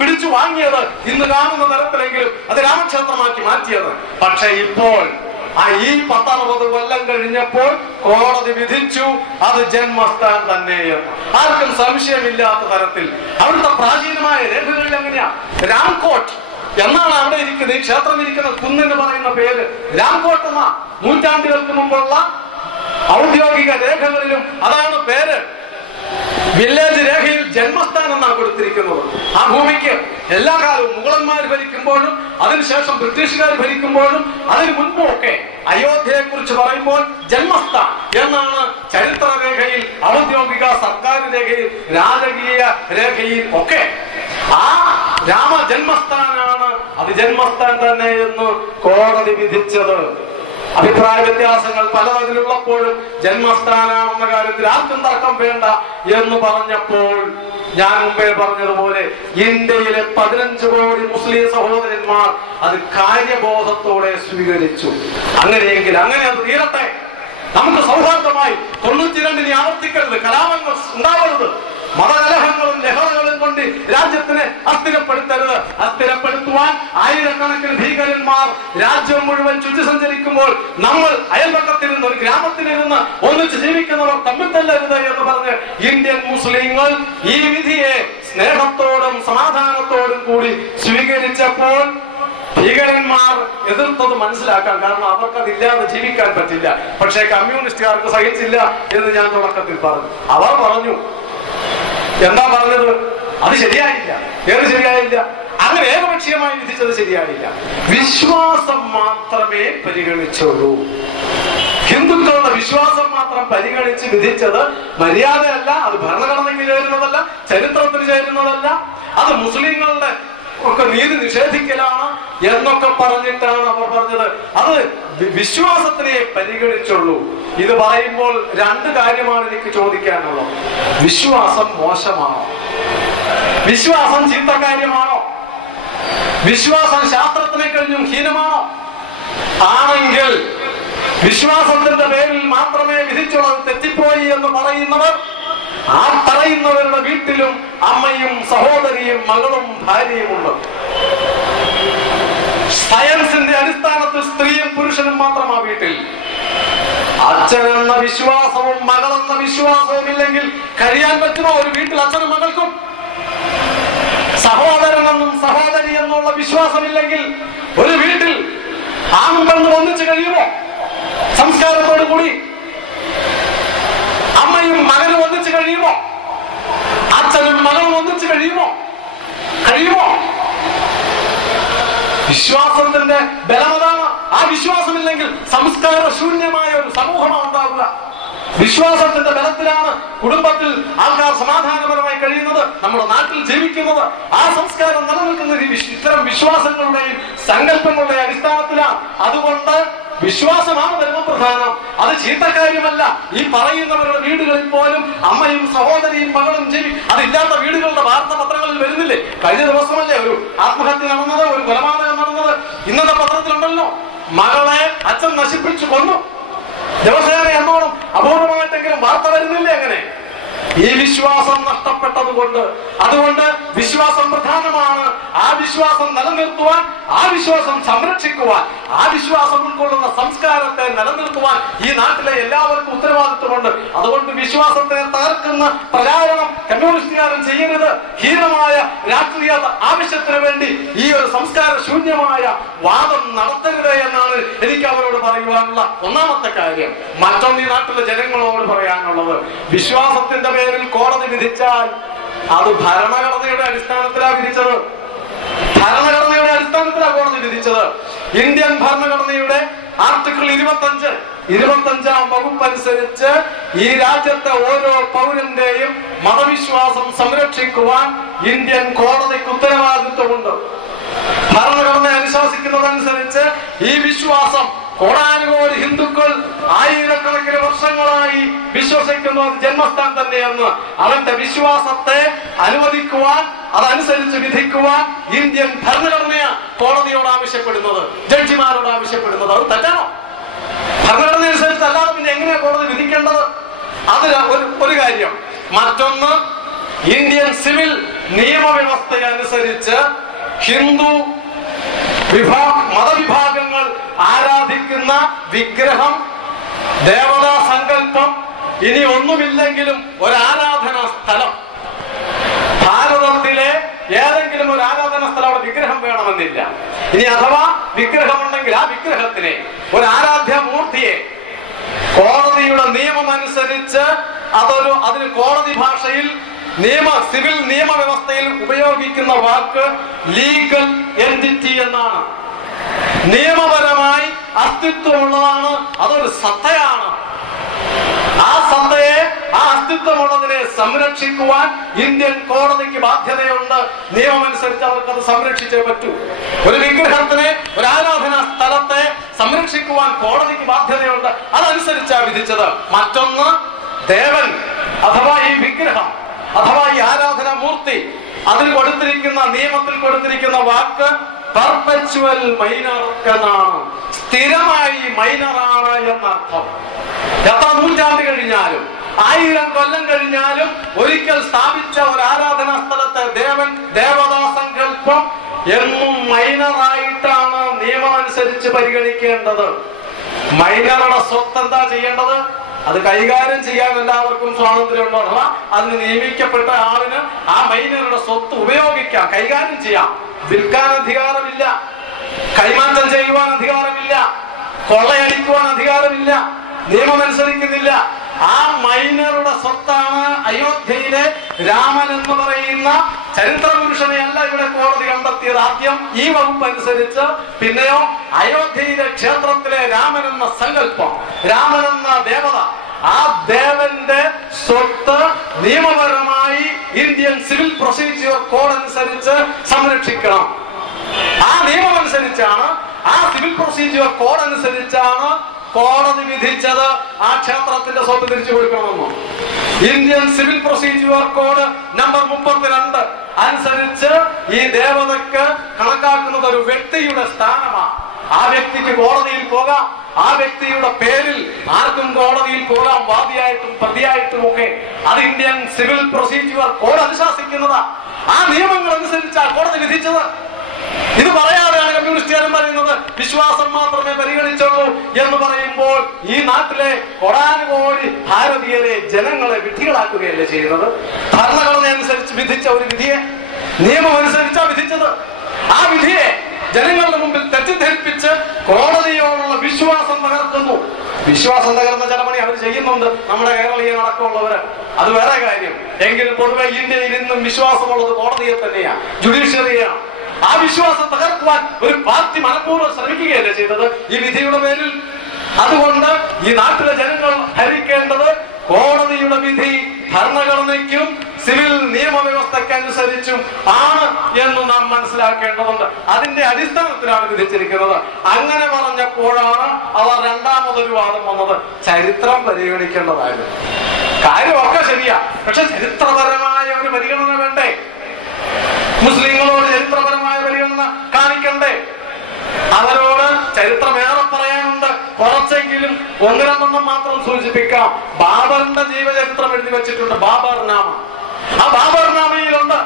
പിടിച്ചു വാങ്ങിയത് ഇന്ന് കാണുന്ന തരത്തിലെങ്കിലും അത് രാമക്ഷേത്രമാക്കി മാറ്റിയത്. പക്ഷെ ഇപ്പോൾ ഈ 10-60 കൊല്ലം കഴിഞ്ഞപ്പോൾ കോടതി വിധിച്ചു അത് ജന്മസ്ഥാൻ തന്നെയെന്ന്. ആർക്കും സംശയമില്ലാത്ത തരത്തിൽ. അവിടുത്തെ പ്രാചീനമായ രേഖകളിൽ എങ്ങനെയാ? രാംകോട്ട് എന്നാണ് അവിടെ ഇരിക്കുന്നത്. ഈ ക്ഷേത്രം ഇരിക്കുന്ന കുന്നിന് പറയുന്ന പേര് രാംകോട്ട് എന്ന. നൂറ്റാണ്ടുകൾക്ക് മുമ്പുള്ള ഔദ്യോഗിക രേഖകളിലും അതാണ് പേര്. വില്ലേജ് രേഖയിൽ ജന്മസ്ഥാനം എന്നാണ് കൊടുത്തിരിക്കുന്നത്. ആ ഭൂമിക്ക് എല്ലാ കാലവും മുഗളന്മാർ ഭരിക്കുമ്പോഴും അതിനുശേഷം ബ്രിട്ടീഷുകാർ ഭരിക്കുമ്പോഴും അതിനു മുൻപും ഒക്കെ അയോധ്യയെ കുറിച്ച് പറയുമ്പോൾ ജന്മസ്ഥാൻ എന്നാണ് ചരിത്ര രേഖയിൽ, ഔദ്യോഗിക സർക്കാർ രേഖയിൽ, രാജകീയ രേഖയിൽ ഒക്കെ. ആ രാമ ജന്മസ്ഥാനാണ്, അത് ജന്മസ്ഥാൻ തന്നെ എന്ന് കോടതി വിധിച്ചത്. അഭിപ്രായ വ്യത്യാസങ്ങൾ പലതിലുള്ളപ്പോഴും ജന്മസ്ഥാനാണെന്ന കാര്യത്തിൽ ആർക്കും തർക്കം വേണ്ട എന്ന് പറഞ്ഞപ്പോൾ ഞാൻ മുമ്പേ പറഞ്ഞതുപോലെ ഇന്ത്യയിലെ 15 കോടി മുസ്ലിം സഹോദരന്മാർ അത് കാര്യബോധത്തോടെ സ്വീകരിച്ചു. അങ്ങനെയെങ്കിൽ അങ്ങനെ അത് തീരട്ടെ. നമുക്ക് സൗഹാർദ്ദമായി 92 ആവർത്തിക്കരുത്, കലാപങ്ങൾ ഉണ്ടാവരുത്, മതകലഹങ്ങളും ലഹളകളും കൊണ്ട് രാജ്യത്തിനെ അസ്ഥിരപ്പെടുത്തരുത്. അസ്ഥിരപ്പെടുത്തുവാൻ ആയിരക്കണക്കിന് ഭീകരന്മാർ രാജ്യം മുഴുവൻ ചുറ്റി സഞ്ചരിക്കുമ്പോൾ നമ്മൾ അയൽപക്കത്തിരുന്ന്, ഒരു ഗ്രാമത്തിലിരുന്ന് ഒന്നിച്ച് ജീവിക്കുന്നവർ തമ്മിൽ തല്ലരുത് എന്ന് പറഞ്ഞ് ഇന്ത്യൻ മുസ്ലിങ്ങൾ ഈ വിധിയെ സ്നേഹത്തോടും സമാധാനത്തോടും കൂടി സ്വീകരിച്ചപ്പോൾ ഭീകരന്മാർ എതിർത്തത് മനസ്സിലാക്കാൻ. കാരണം അവർക്കതില്ലാതെ ജീവിക്കാൻ പറ്റില്ല. പക്ഷേ കമ്മ്യൂണിസ്റ്റുകാർക്ക് സഹിച്ചില്ല എന്ന് ഞാൻ തുടക്കത്തിൽ പറഞ്ഞു. അവർ പറഞ്ഞു, എന്താ പറഞ്ഞത്? അത് ശരിയായില്ല. ഏത് ശരിയായില്ല? അങ്ങനെ ഏകപക്ഷീയമായി വിധിച്ചത് ശരിയായില്ല. വിശ്വാസം മാത്രമേ പരിഗണിച്ചുള്ളൂ. ഹിന്ദുക്കളുടെ വിശ്വാസം മാത്രം പരിഗണിച്ച് വിധിച്ചത് മര്യാദയല്ല, അത് ഭരണഘടനയ്ക്ക് ചേരുന്നതല്ല, ചരിത്രത്തിന് ചേരുന്നതല്ല, അത് മുസ്ലിങ്ങളുടെ ഒക്കെ നീതി നിഷേധിക്കലാണ് എന്നൊക്കെ പറഞ്ഞിട്ടാണ് അവർ പറഞ്ഞത്. അത് വിശ്വാസത്തിനെ പരിഗണിച്ചുള്ളൂ. ഇത് പറയുമ്പോൾ 2 കാര്യമാണ് എനിക്ക് ചോദിക്കാനുള്ളത്. വിശ്വാസം മോശമാണോ? വിശ്വാസം ചീത്ത കാര്യമാണോ? വിശ്വാസം ശാസ്ത്രത്തിനെ കഴിഞ്ഞും ഹീനമാണോ? ആണെങ്കിൽ വിശ്വാസത്തിന്റെ പേരിൽ മാത്രമേ വിധിച്ചുള്ളത് തെറ്റിപ്പോയി എന്ന് പറയുന്നവർ, ആ പറയുന്നവരുടെ വീട്ടിലും അമ്മയും സഹോദരിയും മകളും ഭാര്യയുമുണ്ട്. സയൻസിന്റെ അടിസ്ഥാനത്തിൽ സ്ത്രീയും പുരുഷനും മാത്രം ആ വീട്ടിൽ. അച്ഛനെന്ന വിശ്വാസവും മകളെന്ന വിശ്വാസവും ഇല്ലെങ്കിൽ കഴിയാൻ പറ്റുമോ ഒരു വീട്ടിൽ അച്ഛനും മകൾക്കും? സഹോദരനെന്നും സഹോദരി എന്നുള്ള വിശ്വാസമില്ലെങ്കിൽ ഒരു വീട്ടിൽ ആണും പെണ്ണും ഒന്നിച്ച് കഴിയുമോ? സംസ്കാരത്തോടു കൂടി അമ്മയും മകനും ഒന്നിച്ച് കഴിയുമോ? അച്ഛനും മകളും ഒന്നിച്ച് കഴിയുമോ? വിശ്വാസത്തിന്റെ ബലമതാണ്. ആ വിശ്വാസമില്ലെങ്കിൽ സംസ്കാര ശൂന്യമായ ഒരു സമൂഹമാണ് ഉണ്ടാവുക. വിശ്വാസത്തിന്റെ ബലത്തിലാണ് കുടുംബത്തിൽ ആൾക്കാർ സമാധാനപരമായി കഴിയുന്നത്, നമ്മുടെ നാട്ടിൽ ജീവിക്കുന്നത്. ആ സംസ്കാരം നിലനിൽക്കുന്നത് ഇത്തരം വിശ്വാസങ്ങളുടെയും സങ്കല്പങ്ങളുടെയും അടിസ്ഥാനത്തിലാണ്. അതുകൊണ്ട് വിശ്വാസമാണ് പരമപ്രധാനം. അത് ചീത്തക്കാര്യമല്ല. ഈ പറയുന്നവരുടെ വീടുകളിൽ പോലും അമ്മയും സഹോദരിയും മകളും അതില്ലാത്ത വീടുകളുടെ വാർത്താപത്രങ്ങളിൽ വരുന്നില്ലേ? കഴിഞ്ഞ ദിവസമല്ലേ ഒരു ആത്മഹത്യ നടന്നത്, ഒരു കൊലപാതകം നടന്നത്? ഇന്നത്തെ പത്രത്തിലുണ്ടല്ലോ. മകളെ അച്ഛൻ നശിപ്പിച്ചു കൊന്നു. ദിവസേന എന്നോണം അപൂർവമായിട്ടെങ്കിലും വാർത്ത വരുന്നില്ലേ? അങ്ങനെ ഈ വിശ്വാസം നഷ്ടപ്പെട്ടതുകൊണ്ട്, അതുകൊണ്ട് വിശ്വാസം പ്രധാനമാണ്. ആ വിശ്വാസം നിലനിർത്തുവാൻ, ആ വിശ്വാസം സംരക്ഷിക്കുവാൻ, ആ വിശ്വാസം ഉൾക്കൊള്ളുന്ന സംസ്കാരത്തെ നിലനിർത്തുവാൻ ഈ നാട്ടിലെ എല്ലാവർക്കും ഉത്തരവാദിത്വമുണ്ട്. അതുകൊണ്ട് വിശ്വാസത്തെ തകർക്കുന്ന പ്രചാരണം കമ്മ്യൂണിസ്റ്റുകാരൻ ചെയ്യരുത്. ഹീനമായ രാഷ്ട്രീയ ആവശ്യത്തിന് വേണ്ടി ഈ ഒരു സംസ്കാര ശൂന്യമായ വാദം നടത്തരുത് എന്നാണ് എനിക്ക് അവരോട് പറയുവാനുള്ള ഒന്നാമത്തെ കാര്യം. മറ്റൊന്ന് ഈ നാട്ടിലെ ജനങ്ങളോട് പറയാനുള്ളത്, വിശ്വാസത്തിന്റെ പേരിൽ കോടതി വിധിച്ചാൽ അത് ഭരണഘടനയുടെ അടിസ്ഥാനത്തിലാണ് വിധിച്ചത്. ഭരണഘടനയുടെ അടിസ്ഥാനത്തിലാണ് കോടതി വിധിച്ചത്. ഇന്ത്യൻ ഭരണഘടനയുടെ ആർട്ടിക്കിൾ 25-ാം വകുപ്പ് അനുസരിച്ച് ഈ രാജ്യത്തെ ഓരോ പൗരന്റെയും മതവിശ്വാസം സംരക്ഷിക്കുവാൻ ഇന്ത്യൻ കോടതിക്ക് ഉത്തരവാദിത്വമുണ്ട്. ഭരണഘടന അനുശാസിക്കുന്നതനുസരിച്ച് ഈ വിശ്വാസം കോടാനുകോടി ഹിന്ദുക്കൾ ആയിരക്കണക്കിന് വർഷങ്ങളായി വിശ്വസിക്കുന്ന ജന്മസ്ഥാൻ തന്നെയെന്ന് അവന്റെ വിശ്വാസത്തെ അനുവദിക്കുവാൻ, അതനുസരിച്ച് വിധിക്കുവാൻ ഇന്ത്യൻ ഭരണഘടനയെ കോടതിയോട് ആവശ്യപ്പെടുന്നത്, ജഡ്ജിമാരോട് ആവശ്യപ്പെടുന്നത്. അത് തെറ്റാണോ? ഭരണഘടന അനുസരിച്ച് അല്ലാതെ പിന്നെ എങ്ങനെയാ കോടതി വിധിക്കേണ്ടത്? അത് ഒരു കാര്യം. മറ്റൊന്ന്, ഇന്ത്യൻ സിവിൽ നിയമവ്യവസ്ഥ അനുസരിച്ച് ഹിന്ദു മതവിഭാഗങ്ങൾ ആരാധിക്കുന്ന വിഗ്രഹം, ദേവതാ സങ്കല്പം, ഇനി ഒന്നുമില്ലെങ്കിലും ഒരു ആരാധനാ സ്ഥലം, ഭാരതത്തിലെ ഏതെങ്കിലും ഒരു ആരാധനാ സ്ഥലം അവിടെ വിഗ്രഹം വേണമെന്നില്ല. ഇനി അഥവാ വിഗ്രഹമുണ്ടെങ്കിൽ ആ വിഗ്രഹത്തിനെ, ഒരു ആരാധ്യമൂർത്തിയെ കോടതിയുടെ നിയമം അനുസരിച്ച് അതിന് കോടതി ഭാഷയിൽ സിവിൽ നിയമവ്യവസ്ഥയിൽ ഉപയോഗിക്കുന്ന വാക്ക് ലീഗൽ എൻറ്റിറ്റി എന്നാണ്. നിയമപരമായി അസ്തിത്വമുള്ളതാണ്, അതൊരു സത്തയാണ്. ആ സത്തയെ, ആ അസ്തിത്വമുള്ളതിനെ സംരക്ഷിക്കുവാൻ ഇന്ത്യൻ കോടതിക്ക് ബാധ്യതയുണ്ട്. നിയമമനുസരിച്ച് അവർക്കത് സംരക്ഷിച്ചേ പറ്റൂ. ഒരു വിഗ്രഹത്തിനെ, ഒരു ആരാധനാ സ്ഥലത്തെ സംരക്ഷിക്കുവാൻ കോടതിക്ക് ബാധ്യതയുണ്ട്. അതനുസരിച്ചാണ് വിധിച്ചത്. മറ്റൊന്ന്, ദേവൻ അഥവാ ഈ വിഗ്രഹം അഥവാ ഈ ആരാധനാ മൂർത്തി, അതിൽ കൊടുത്തിരിക്കുന്ന, നിയമത്തിൽ കൊടുത്തിരിക്കുന്ന വാക്ക് പെർപെച്വൽ മൈനർ എന്നാണ്. സ്ഥിരമായി മൈനറാണ് എന്നർത്ഥം. എത്ര നൂറ്റാണ്ട് കഴിഞ്ഞാലും, 1000 കൊല്ലം കഴിഞ്ഞാലും ഒരിക്കൽ സ്ഥാപിച്ച ഒരു ആരാധനാ സ്ഥലത്തെ ദേവൻ, ദേവതാ സങ്കല്പം എന്നും മൈനറായിട്ടാണ് നിയമമനുസരിച്ച് പരിഗണിക്കേണ്ടത്. മൈനറുടെ സ്വത്ത് എന്താ ചെയ്യേണ്ടത്? അത് കൈകാര്യം ചെയ്യാൻ എല്ലാവർക്കും സ്വാതന്ത്ര്യമുണ്ടോ? അഥവാ അതിന് നിയമിക്കപ്പെട്ട ആളിന് ആ മൈനറുടെ സ്വത്ത് ഉപയോഗിക്കാം, കൈകാര്യം ചെയ്യാം. വിൽക്കാൻ അധികാരമില്ല, കൈമാറ്റം ചെയ്യുവാൻ അധികാരമില്ല, കൊള്ളയടിക്കുവാൻ അധികാരമില്ല, നിയമം അനുസരിക്കുന്നില്ല. ആ മൈനറുടെ സ്വത്താണ് അയോധ്യയിലെ രാമൻ എന്ന് പറയുന്ന ചരിത്ര പുരുഷനെയല്ല ഇവിടെ കോടതി കണ്ടെത്തിയത് ആദ്യം ഈ വകുപ്പ് അനുസരിച്ച്. പിന്നെയോ അയോധ്യയിലെ ക്ഷേത്രത്തിലെ രാമൻ എന്ന സങ്കല്പം, രാമൻ എന്ന ദേവത, ആ ദേവന്റെ സ്വത്ത് നിയമപരമായി ഇന്ത്യൻ സിവിൽ പ്രൊസീജിയർ കോഡ് അനുസരിച്ച് സംരക്ഷിക്കണം. ആ നിയമം അനുസരിച്ചാണ്, ആ സിവിൽ പ്രൊസീജിയർ കോഡ് അനുസരിച്ചാണ് കോടതി വിധിച്ചത് ആ ക്ഷേത്രത്തിന്റെ സ്വത്ത് തിരിച്ചു കൊടുക്കണമെന്ന്. Indian civil procedure code number 32 അനുസരിച്ച് ഈ ദേവതയ്ക്ക് കണക്കാക്കുന്നത് ഒരു വ്യക്തിയുടെ സ്ഥാനമാണ്. ആ വ്യക്തിക്ക് കോടതിയിൽ പോകാം, ആ വ്യക്തിയുടെ പേരിൽ ആർക്കും കോടതിയിൽ പോകാം, വാദിയായിട്ടും പ്രതിയായിട്ടും ഒക്കെ. അത് ഇന്ത്യൻ സിവിൽ പ്രൊസീജിയർ കോഡ് അനുശാസിക്കുന്നതാ. ആ നിയമങ്ങൾ അനുസരിച്ചാണ് കോടതി വിധിച്ചത്. ഇത് പറയാതെയാണ് കമ്മ്യൂണിസ്റ്റുകാരൻ പറയുന്നത് വിശ്വാസം മാത്രമേ പരിഗണിച്ചുള്ളൂ എന്ന് പറയുമ്പോൾ ഈ നാട്ടിലെ കോടാനുകോടി ഭാരതീയരെ ജനങ്ങളെ വിധികളാക്കുകയല്ലേ ചെയ്യുന്നത്? ഭരണഘടന അനുസരിച്ച് വിധിച്ച ഒരു വിധിയെ, നിയമം അനുസരിച്ചാണ് വിധിച്ചത്. ആ വിധിയെ ജനങ്ങളുടെ മുമ്പിൽ തെറ്റിദ്ധരിപ്പിച്ച് കോടതിയോടുള്ള വിശ്വാസം തകർക്കുന്നു. വിശ്വാസം തകർന്ന ചില പണി അവർ ചെയ്യുന്നുണ്ട്, നമ്മുടെ കേരളീയനടക്കമുള്ളവര്. അത് വേറെ കാര്യം. എങ്കിലും പൊതുവെ ഇന്ത്യയിൽ ഇന്നും വിശ്വാസമുള്ളത് കോടതിയെ തന്നെയാണ്, ജുഡീഷ്യറിയാണ്. ആ വിശ്വാസം തകർക്കുവാൻ ഒരു പാർട്ടി മനഃപൂർവ്വം ശ്രമിക്കുകയല്ലേ ചെയ്തത് ഈ വിധിയുടെ പേരിൽ. അതുകൊണ്ട് ഈ നാട്ടിലെ ജനങ്ങൾ ഭരിക്കേണ്ടത് കോടതിയുടെ വിധി ഭരണഘടനയ്ക്കും സിവിൽ നിയമവ്യവസ്ഥക്കനുസരിച്ചും ആണ് എന്ന് നാം മനസ്സിലാക്കേണ്ടതുണ്ട്. അതിന്റെ അടിസ്ഥാനത്തിലാണ് വിധിച്ചിരിക്കുന്നത്. അങ്ങനെ പറഞ്ഞപ്പോഴാണ് അവർ രണ്ടാമതൊരു വാദം വന്നത്, ചരിത്രം പരിഗണിക്കേണ്ടതായിരുന്നു. കാര്യമൊക്കെ ശരിയാ, പക്ഷെ ചരിത്രപരമായ ഒരു പരിഗണന വേണ്ടേ? മുസ്ലിങ്ങളോട് ചരിത്രപരമായ പരിഗണന കാണിക്കണ്ടേ? അവരോട് ചരിത്രമേറെ പറയാനുണ്ട്. കുറച്ചെങ്കിലും ഒന്ന് രണ്ടെണ്ണം മാത്രം സൂചിപ്പിക്കാം. ബാബറിന്റെ ജീവചരിത്രം എഴുതി വെച്ചിട്ടുണ്ട്, ബാബർനാമ. ആ ബാബർനാമയിലുണ്ട്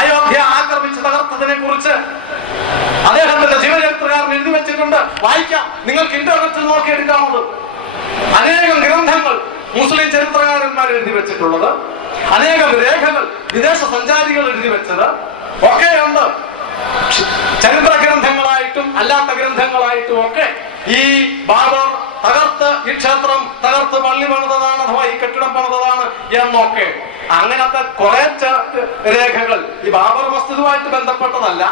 അയോധ്യ ആക്രമിച്ച് തകർത്തതിനെ കുറിച്ച് അദ്ദേഹത്തിന്റെ ജീവചരിത്രകാരൻ എഴുതി വെച്ചിട്ടുണ്ട്. വായിക്കാം, നിങ്ങൾക്ക് ഇന്റർനെറ്റിൽ നോക്കിയെടുക്കാവുന്നത്. അനേകം ഗ്രന്ഥങ്ങൾ മുസ്ലിം ചരിത്രകാരന്മാർ എഴുതി വെച്ചിട്ടുള്ളത്, അനേകം രേഖകൾ വിദേശ സഞ്ചാരികൾ എഴുതി വെച്ചത് ഒക്കെയുണ്ട്. ചരിത്ര ഗ്രന്ഥങ്ങളായിട്ടും അല്ലാത്ത ഗ്രന്ഥങ്ങളായിട്ടും ഒക്കെ ഈ ബാബർ തകർത്ത് ഈ ക്ഷേത്രം തകർത്ത് പള്ളി പണിതതാണ്, അഥവാ ഈ കെട്ടിടം പണിതതാണ് എന്നൊക്കെ അങ്ങനത്തെ കുറെ രേഖകൾ ഈ ബാബർ മസ്ജിദുമായിട്ട് ബന്ധപ്പെട്ടതല്ല.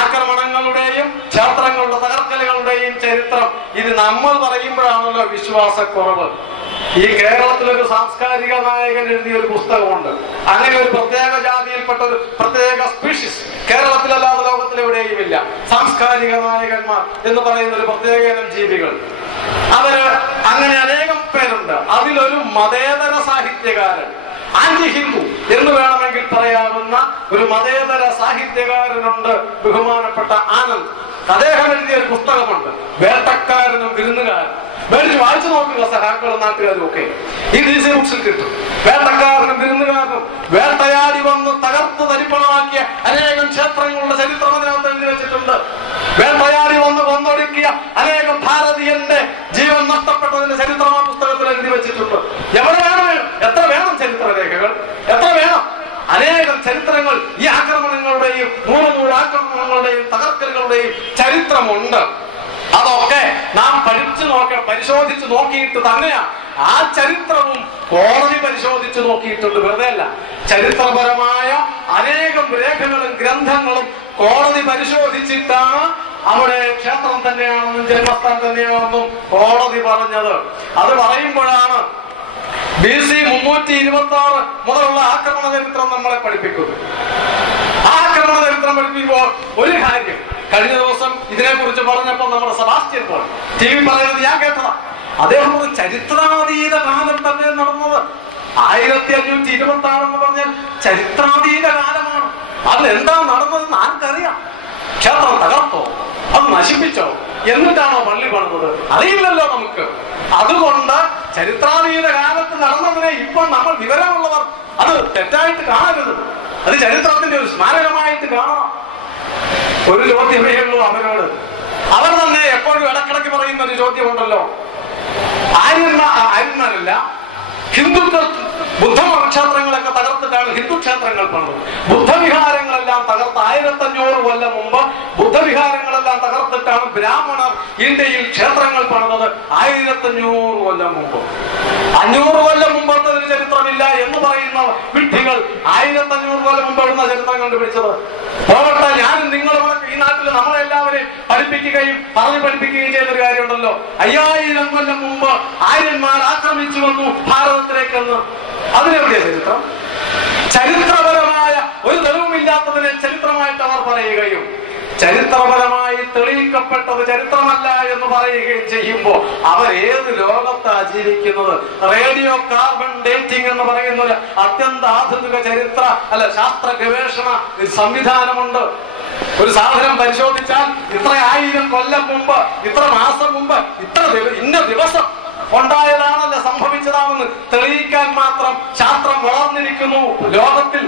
ആക്രമണങ്ങളുടെയും ക്ഷേത്രങ്ങളുടെ തകർക്കലുകളുടെയും ചരിത്രം ഇത് നമ്മൾ പറയുമ്പോഴാണല്ലോ വിശ്വാസക്കുറവ്. ഈ കേരളത്തിലൊരു സാംസ്കാരിക നായകൻ എഴുതിയ ഒരു പുസ്തകമുണ്ട്. അങ്ങനെ ഒരു പ്രത്യേക ജാതിയിൽപ്പെട്ട ഒരു പ്രത്യേക സ്പീഷീസ് കേരളത്തിലല്ലാതെ ലോകത്തിലെവിടെയും ഇല്ല. സാംസ്കാരിക നായകന്മാർ എന്ന് പറയുന്ന ഒരു പ്രത്യേക ഇനം ജീവികൾ. അവര് അങ്ങനെ അനേകം പേരുണ്ട്. അതിലൊരു മതേതര സാഹിത്യകാരൻ, ആന്റി ഹിന്ദു എന്ന് വേണമെങ്കിൽ പറയാവുന്ന ഒരു മതേതര സാഹിത്യകാരനുണ്ട്, ബഹുമാനപ്പെട്ട ആനന്ദ്. അദ്ദേഹം എഴുതിയ ഒരു പുസ്തകമുണ്ട്, വേട്ടക്കാരനും വിരുന്നുകാരനും. മേടിച്ച് വായിച്ചു നോക്കുക സഹാക്കളും നാട്ടുകാരും ഒക്കെ. ഈ DC ബുക്സിൽ കിട്ടും. വേട്ടക്കാരനും വിരുന്നുകാരനും വേട്ടയാടി വന്ന് തകർത്ത് തരിപ്പണമാക്കിയ അനേകം ക്ഷേത്രങ്ങളുടെ ചരിത്രം അതിനകത്ത് എഴുതി വെച്ചിട്ടുണ്ട്. വേട്ടയാടി വന്ന് കൊന്നൊടുക്കിയ അനേകം ഭാരതീയന്റെ ജീവൻ നഷ്ടപ്പെട്ടതിന്റെ ചരിത്രം ആ പുസ്തകത്തിൽ എഴുതി വെച്ചിട്ടുണ്ട്. എവിടെ വേണം, എത്ര വേണം ചരിത്രരേഖകൾ, എത്ര വേണം? അനേകം ചരിത്രങ്ങൾ ഈ ആക്രമണങ്ങളുടെയും നൂറ് ആക്രമണങ്ങളുടെയും തകർക്കലുകളുടെയും ചരിത്രമുണ്ട്. അതൊക്കെ നാം പരിശോധിച്ച് നോക്കിയിട്ട് തന്നെയാണ്. ആ ചരിത്രവും കോടതി പരിശോധിച്ച് നോക്കിയിട്ടുണ്ട്, വെറുതെ അല്ല. ചരിത്രപരമായ അനേകം രേഖകളും ഗ്രന്ഥങ്ങളും കോടതി പരിശോധിച്ചിട്ടാണ് അവിടെ ക്ഷേത്രം തന്നെയാണെന്നും ജന്മസ്ഥാനം തന്നെയാണെന്നും കോടതി പറഞ്ഞത്. അത് പറയുമ്പോഴാണ് BC 326 മുതലുള്ള ആക്രമണ ചരിത്രം നമ്മളെ പഠിപ്പിക്കുന്നു. ആ ആക്രമണ ചരിത്രം പഠിപ്പിക്കുമ്പോൾ ഒരു കാര്യം, കഴിഞ്ഞ ദിവസം ഇതിനെക്കുറിച്ച് പറഞ്ഞപ്പോൾ നമ്മുടെ സെബാസ്റ്റ്യൻ പോൾ TV പറയുന്നത് ഞാൻ കേട്ടതാ. അദ്ദേഹം ഒരു ചരിത്രാതീത കാലം തന്നെ നടന്നത്. 1526 എന്ന് പറഞ്ഞാൽ ചരിത്രാതീത കാലമാണ്. അതിലെന്താ നടന്നതെന്ന് ആർക്കറിയാം? ക്ഷേത്രം തകർത്തോ, അത് നശിപ്പിച്ചോ, എന്നിട്ടാണോ പള്ളി പണിതത്? അറിയില്ലല്ലോ നമുക്ക്. അതുകൊണ്ട് ചരിത്രാതീത കാലത്ത് നടന്നതിനെ ഇപ്പോൾ നമ്മൾ വിവരമുള്ളവർ അത് തെറ്റായിട്ട് കാണരുത്. അത് ചരിത്രത്തിന്റെ ഒരു സ്മാരകമായിട്ട് കാണണം. ഒരു ചോദ്യമേ ഉള്ളൂ അവരോട്. അവർ തന്നെ എപ്പോഴും ഇടക്കിടക്ക് പറയുന്ന ഒരു ചോദ്യമുണ്ടല്ലോ, ആര്യന്മാരല്ല ഹിന്ദുക്കൾ ബുദ്ധക്ഷേത്രങ്ങളൊക്കെ തകർത്തിട്ടാണ് ഹിന്ദു ക്ഷേത്രങ്ങൾ പണിതത്. ബുദ്ധവിഹാരങ്ങളെല്ലാം തകർത്ത് 1500 കൊല്ലം മുമ്പ് ബുദ്ധവിഹാരങ്ങളെല്ലാം തകർത്തിട്ടാണ് ബ്രാഹ്മണർ ഇന്ത്യയിൽ ക്ഷേത്രങ്ങൾ പണിതത്. 1500 കൊല്ലം മുമ്പ്. 500 കൊല്ലം മുമ്പത്തതിന് ചരിത്രമില്ല എന്ന് പറയുന്ന വിഡ്ഢികൾ 1500 കൊല്ലം മുമ്പ് എഴുന്ന ചരിത്രം കണ്ടുപിടിച്ചത്. പോകട്ടെ, ഞാനും നിങ്ങളും ഈ നാട്ടിൽ നമ്മളെല്ലാവരെയും പറഞ്ഞു പഠിപ്പിക്കുകയും ചെയ്തൊരു കാര്യമുണ്ടല്ലോ, 5000 കൊല്ലം മുമ്പ് ആര്യന്മാർ ആക്രമിച്ചു വന്നു ഭാരതത്തിലേക്കെന്ന്. അതിനെവിടെയാ ചരിത്രം? ചരിത്രപരമായ ഒരു തെളിവുമില്ലാത്തതിനെ ചരിത്രമായിട്ട് അവർ പറയുകയും ചരിത്രപരമായി തെളിയിക്കപ്പെട്ടത് ചരിത്രമല്ല എന്ന് പറയുകയും ചെയ്യുമ്പോൾ അവർ ഏത് ലോകത്താ ജീവിക്കുന്നത്? റേഡിയോ കാർബൺ ഡേറ്റിംഗ് എന്ന് പറയുന്ന ഒരു അത്യന്താധുനിക ശാസ്ത്ര ഗവേഷണ സംവിധാനമുണ്ട്. ഒരു സാധനം പരിശോധിച്ചാൽ ഇത്ര 1000 കൊല്ലം മുമ്പ്, ഇത്ര മാസം മുമ്പ്, ഇന്ന ദിവസം ഉണ്ടായതാണല്ലോ സംഭവിച്ചതാണെന്ന് തെളിയിക്കാൻ മാത്രം ശാസ്ത്രം വളർന്നിരിക്കുന്നു ലോകത്തിൽ.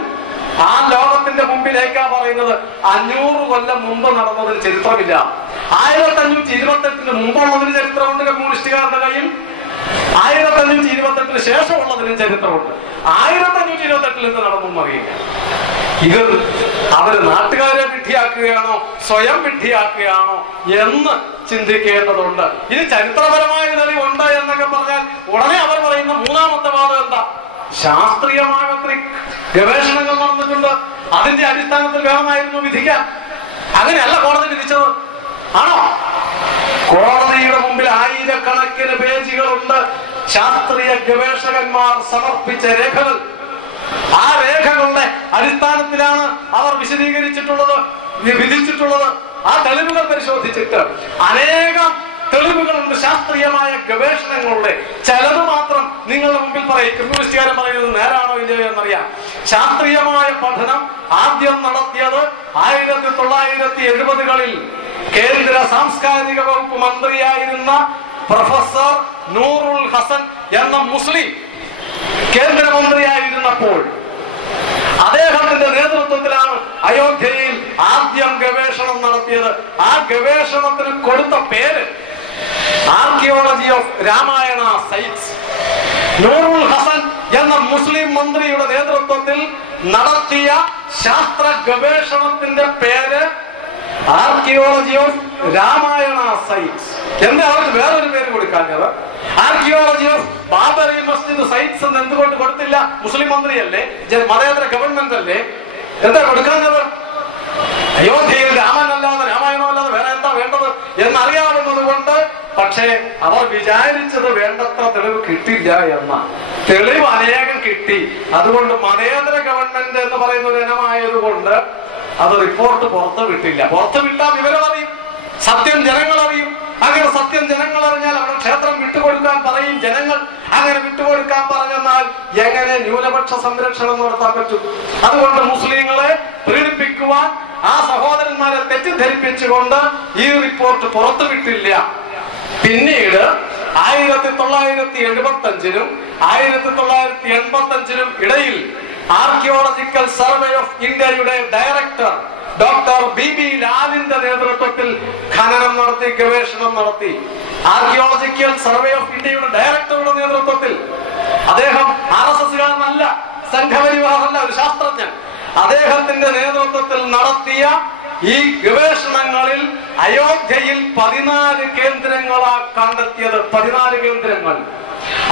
ആ ലോകത്തിന്റെ മുമ്പിലേക്കാ പറയുന്നത് 500 കൊല്ലം മുമ്പ് നടന്നതിന് ചരിത്രമില്ല. 1528 മുമ്പുള്ളതിന് ചരിത്രമുണ്ട് കമ്മ്യൂണിസ്റ്റുകാരുടെ കയ്യിൽ. 1528 ശേഷമുള്ളതിനും ചരിത്രമുണ്ട്. 1528 എന്ത് നടന്നു അറിയില്ല. ഇത് അവര് നാട്ടുകാരെ വിഡ്ഢിയാക്കുകയാണോ സ്വയം വിഡ്ഢിയാക്കുകയാണോ എന്ന് ചിന്തിക്കേണ്ടതുണ്ട്. ഇനി ചരിത്രപരമായ തെളിവുണ്ട് എന്നൊക്കെ പറഞ്ഞാൽ ഉടനെ അവർ പറയുന്ന മൂന്നാമത്തെ വാദം എന്താ? ശാസ്ത്രീയമായ ഗവേഷണങ്ങൾ നടന്നിട്ടുണ്ട്, അതിന്റെ അടിസ്ഥാനത്തിൽ വേണമായിരുന്നു വിധിക്കാൻ. അങ്ങനെയല്ല കോടതി വിധിച്ചത്, ആണോ? കോടതിയുടെ മുമ്പിൽ ആയിരക്കണക്കിന് പേജുകളുണ്ട്, ശാസ്ത്രീയ ഗവേഷകന്മാർ സമർപ്പിച്ച രേഖകൾ. ആ രേഖകളുടെ അടിസ്ഥാനത്തിലാണ് അവർ വിശദീകരിച്ചിട്ടുള്ളത്, വിധിച്ചിട്ടുള്ളത്. ആ തെളിവുകൾ പരിശോധിച്ചിട്ട് അനേകം തെളിവുകളുണ്ട് ശാസ്ത്രീയമായ ഗവേഷണങ്ങളുടെ. ചിലത് മാത്രം നിങ്ങളുടെ മുമ്പിൽ പറയും. കമ്മ്യൂണിസ്റ്റുകാരൻ പറയുന്നത് നേരാണോ ഇല്ലയോ എന്നറിയാം. ശാസ്ത്രീയമായ പഠനം ആദ്യം നടത്തിയത് 1970-കളിൽ കേന്ദ്ര സാംസ്കാരിക വകുപ്പ് മന്ത്രിയായിരുന്ന പ്രൊഫസർ നൂറുൽ ഹസൻ എന്ന മുസ്ലിം കേന്ദ്രമന്ത്രിയായിരുന്നപ്പോൾ അദ്ദേഹത്തിന്റെ നേതൃത്വത്തിലാണ് അയോധ്യയിൽ ആദ്യം ഗവേഷണം നടത്തിയത്. ആ ഗവേഷണത്തിന് കൊടുത്ത പേര് archaeology of Ramayana sites. Noorul Hasan എന്ന മുസ്ലിം മന്ത്രിയുടെ നേതൃത്വത്തിൽ നടത്തിയ ശാസ്ത്ര ഗവേഷണത്തിന്റെ പേര് ആർക്കിയോളജി ഓഫ് രാമായണ സൈറ്റ്സ്. എന്താ അവർക്ക് വേറൊരു പേര് കൊടുക്കാഞ്ഞത്? Archaeology of Babri Masjid sites എന്ന് എന്തുകൊണ്ട് കൊടുത്തില്ല? മുസ്ലിം മന്ത്രിയല്ലേ, മതേതര ഗവൺമെന്റ് അല്ലേ, എന്താ കൊടുക്കാഞ്ഞത്? അയോധ്യയിൽ രാമനല്ലാതെ രാമായണമല്ലാതെ വേറെ എന്താ വേണ്ടത് എന്നറിയാവുന്നത് കൊണ്ട്. പക്ഷേ അവർ വിചാരിച്ചത് വേണ്ടത്ര തെളിവ് കിട്ടില്ല എന്ന. തെളിവ് അനേകം കിട്ടി. അതുകൊണ്ട് മതേതര ഗവൺമെന്റ് എന്ന് പറയുന്ന ഒരു ഇനമായതുകൊണ്ട് അത് റിപ്പോർട്ട് പുറത്തു വിട്ടില്ല. പുറത്തു വിട്ടാൽ വിവരം അറിയും, സത്യം ജനങ്ങൾ അറിയും. അങ്ങനെ സത്യം ജനങ്ങൾ അറിഞ്ഞാൽ അവിടെ ക്ഷേത്രം വിട്ടുകൊടുക്കാൻ പറയും ജനങ്ങൾ. അങ്ങനെ വിട്ടുകൊടുക്കാൻ പറഞ്ഞെന്നാൽ എങ്ങനെ ന്യൂനപക്ഷ സംരക്ഷണം നടത്താൻ പറ്റും? അതുകൊണ്ട് മുസ്ലിങ്ങളെ പീഡിപ്പിക്കുവാൻ ആ സഹോദരന്മാരെ തെറ്റിദ്ധരിപ്പിച്ചുകൊണ്ട് ഈ റിപ്പോർട്ട് പുറത്തുവിട്ടില്ല. പിന്നീട് 1975-നും 1985-നും ഇടയിൽ ആർക്കിയോളജിക്കൽ സർവേ ഓഫ് ഇന്ത്യയുടെ ഡയറക്ടർ ഡോക്ടർ BB ലാലിന്റെ നേതൃത്വത്തിൽ ഖനനം നടത്തി, ഗവേഷണം നടത്തി. ആർക്കിയോളജിക്കൽ സർവേ ഓഫ് ഇന്ത്യയുടെ ഡയറക്ടറുടെ നേതൃത്വത്തിൽ, അദ്ദേഹം RSSകാരനല്ല, സംഘപരിവാറല്ല, ഒരു ശാസ്ത്രജ്ഞൻ, അദ്ദേഹത്തിന്റെ നേതൃത്വത്തിൽ നടത്തിയ ഈ ഗവേഷണങ്ങളിൽ അയോധ്യയിൽ 14 കേന്ദ്രങ്ങളാ കണ്ടെത്തിയത്. 14 കേന്ദ്രങ്ങൾ.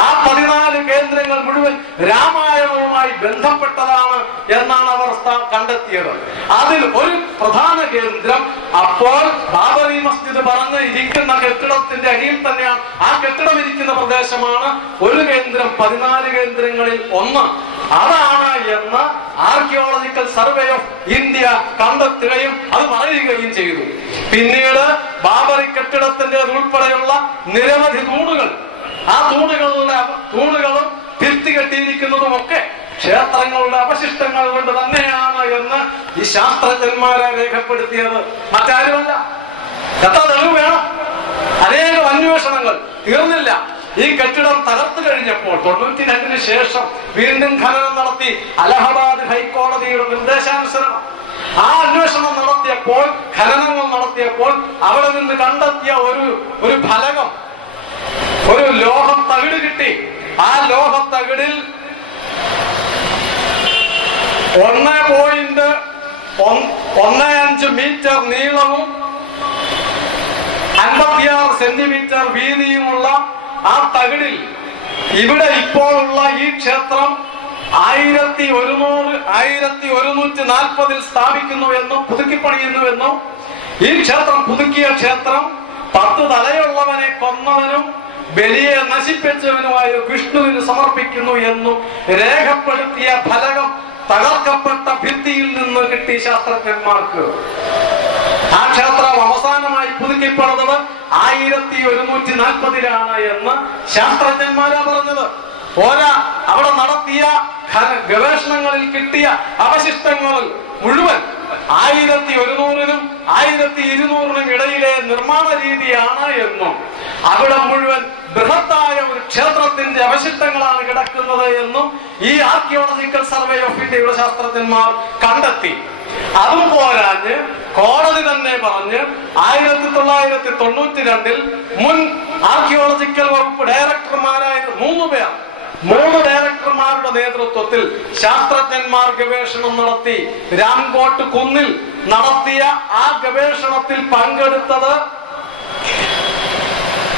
ആ 14 കേന്ദ്രങ്ങൾ മുഴുവൻ രാമായണവുമായി ബന്ധപ്പെട്ടതാണ് എന്നാണ് അവർ കണ്ടെത്തിയത്. അതിൽ ഒരു പ്രധാന കേന്ദ്രം അപ്പോൾ ബാബറി മസ്ജിദ് പറഞ്ഞ് ഇരിക്കുന്ന കെട്ടിടത്തിന്റെ അടിയിൽ തന്നെയാണ്. ആ കെട്ടിടം ഇരിക്കുന്ന പ്രദേശമാണ് ഒരു കേന്ദ്രം 14 കേന്ദ്രങ്ങളിൽ ഒന്ന്. അതാണ് എന്ന് ആർക്കിയോളജിക്കൽ സർവേ ഓഫ് ഇന്ത്യ കണ്ടെത്തുകയും അത് പറയുകയും ചെയ്തു. പിന്നീട് ബാബറി കെട്ടിടത്തിന്റെ ഉൾപ്പെടെയുള്ള നിരവധി തൂണുകൾ, ആ തൂണുകളും ഭിത്തി കെട്ടിയിരിക്കുന്നതും ഒക്കെ ക്ഷേത്രങ്ങളുടെ അവശിഷ്ടങ്ങൾ കൊണ്ട് തന്നെയാണ് എന്ന് ഈ ശാസ്ത്രജ്ഞന്മാരെ രേഖപ്പെടുത്തിയത്. മറ്റാരുമല്ല. എത്ര തെളിവ് വേണം? അനേകം അന്വേഷണങ്ങൾ തീർന്നില്ല. ഈ കെട്ടിടം തകർത്തു കഴിഞ്ഞപ്പോൾ 92-ന് ശേഷം വീണ്ടും ഖനനം നടത്തി. അലഹബാദ് ഹൈക്കോടതിയുടെ നിർദ്ദേശാനുസരണം ആ അന്വേഷണം നടത്തിയപ്പോൾ, ഖനനങ്ങൾ നടത്തിയപ്പോൾ അവിടെ നിന്ന് കണ്ടെത്തിയ ഒരു ഫലകം, ഒരു ലോഹം തകിട് കിട്ടി. ആ ലോഹത്തകിടിൽ 1.15 മീറ്റർ നീളവും 56 സെന്റിമീറ്റർ വീതിയുമുള്ള ആ തകിടിൽ ഇവിടെ ഇപ്പോഴുള്ള ഈ ക്ഷേത്രം 1140-ൽ സ്ഥാപിക്കുന്നുവെന്നും പുതുക്കിപ്പണിയുന്നുവെന്നും, ഈ ക്ഷേത്രം പുതുക്കിയ ക്ഷേത്രം 10 തലയുള്ളവനെ കൊന്നവനും ബലിയെ നശിപ്പിച്ചവനുമായ വിഷ്ണുവിന് സമർപ്പിക്കുന്നു എന്നും രേഖപ്പെടുത്തിയ ഫലകം തകർക്കപ്പെട്ട ഭിത്തിയിൽ നിന്ന് കിട്ടി ശാസ്ത്രജ്ഞന്മാർക്ക്. ആ ക്ഷേത്രം അവസാനമായി പുതുക്കിപ്പണിതത് 1140-ലാണ് എന്ന് ശാസ്ത്രജ്ഞന്മാരാ പറഞ്ഞത്. പോരാ, അവിടെ നടത്തിയ ഗവേഷണങ്ങളിൽ കിട്ടിയ അവശിഷ്ടങ്ങൾ മുഴുവൻ 1100-നും 1200-നും ഇടയിലെ നിർമ്മാണ രീതിയാണ് എന്നും അവിടെ മുഴുവൻ ബൃഹത്തായ ഒരു ക്ഷേത്രത്തിന്റെ അവശിഷ്ടങ്ങളാണ് കിടക്കുന്നത് എന്നും ഈ ആർക്കിയോളജിക്കൽ സർവേ ഓഫ് ഇന്ത്യയുടെ ശാസ്ത്രജ്ഞന്മാർ കണ്ടെത്തി. അതും പോരാഞ്ഞ് കോടതി തന്നെ പറഞ്ഞ് 1992 മുൻ ആർക്കിയോളജിക്കൽ വകുപ്പ് ഡയറക്ടർമാരായ 3 ഡയറക്ടർമാരുടെ നേതൃത്വത്തിൽ ശാസ്ത്രജ്ഞന്മാർ ഗവേഷണം നടത്തി. രാംകോട്ട് കുന്നിൽ നടത്തിയ ആ ഗവേഷണത്തിൽ പങ്കെടുത്തത്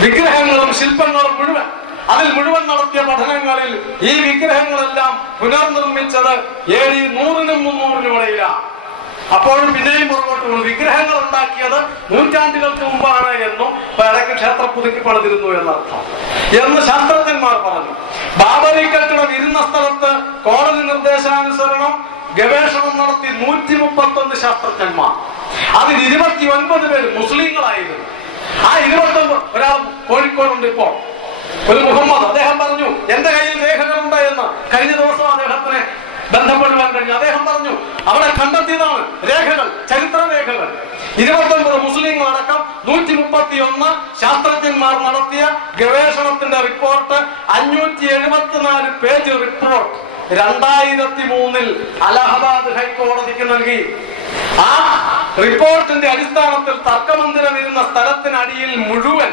വിഗ്രഹങ്ങളും ശില്പങ്ങളും മുഴുവൻ, അതിൽ മുഴുവൻ നടത്തിയ പഠനങ്ങളിൽ ഈ വിഗ്രഹങ്ങളെല്ലാം പുനർനിർമ്മിച്ചത് AD 100-നും 300-നും ഇടയിലാണ്. അപ്പോഴും പിന്നെയും പുറകോട്ട് പോകുന്നു. വിഗ്രഹങ്ങൾ ഉണ്ടാക്കിയത് നൂറ്റാണ്ടുകൾക്ക് മുമ്പാണ് എന്നും ഇടയ്ക്ക് ക്ഷേത്രം പുതുക്കി പണിതിരുന്നു എന്നർത്ഥം എന്ന് ശാസ്ത്രജ്ഞന്മാർ പറഞ്ഞു. ബാബരി കെട്ടിടം ഇരുന്ന സ്ഥലത്ത് കോടതി നിർദ്ദേശാനുസരണം ഗവേഷണം നടത്തി 131 ശാസ്ത്രജ്ഞന്മാർ. അതിൽ 29 പേര് മുസ്ലിങ്ങളായിരുന്നു. ആ 29 ഒരാൾ കോഴിക്കോടുണ്ട് ഇപ്പോൾ, ഒരു മുഹമ്മദ്. അദ്ദേഹം പറഞ്ഞു എന്റെ കയ്യിൽ രേഖകളുണ്ട് എന്ന്. കഴിഞ്ഞ ദിവസം അദ്ദേഹത്തിന് ബന്ധപ്പെടുവാൻ കഴിഞ്ഞു. അദ്ദേഹം പറഞ്ഞു അവിടെ കണ്ടെത്തിയതാണ് രേഖകൾ, ചരിത്ര രേഖകൾ. 29 മുസ്ലിങ്ങളടക്കം 131 ശാസ്ത്രജ്ഞന്മാർ നടത്തിയ ഗവേഷണത്തിന്റെ റിപ്പോർട്ട്, 574 പേജ് റിപ്പോർട്ട് 2003 അലഹബാദ് ഹൈക്കോടതിക്ക് നൽകി. ആ റിപ്പോർട്ടിന്റെ അടിസ്ഥാനത്തിൽ തർക്കമന്ദിരം ഇരുന്ന സ്ഥലത്തിനടിയിൽ മുഴുവൻ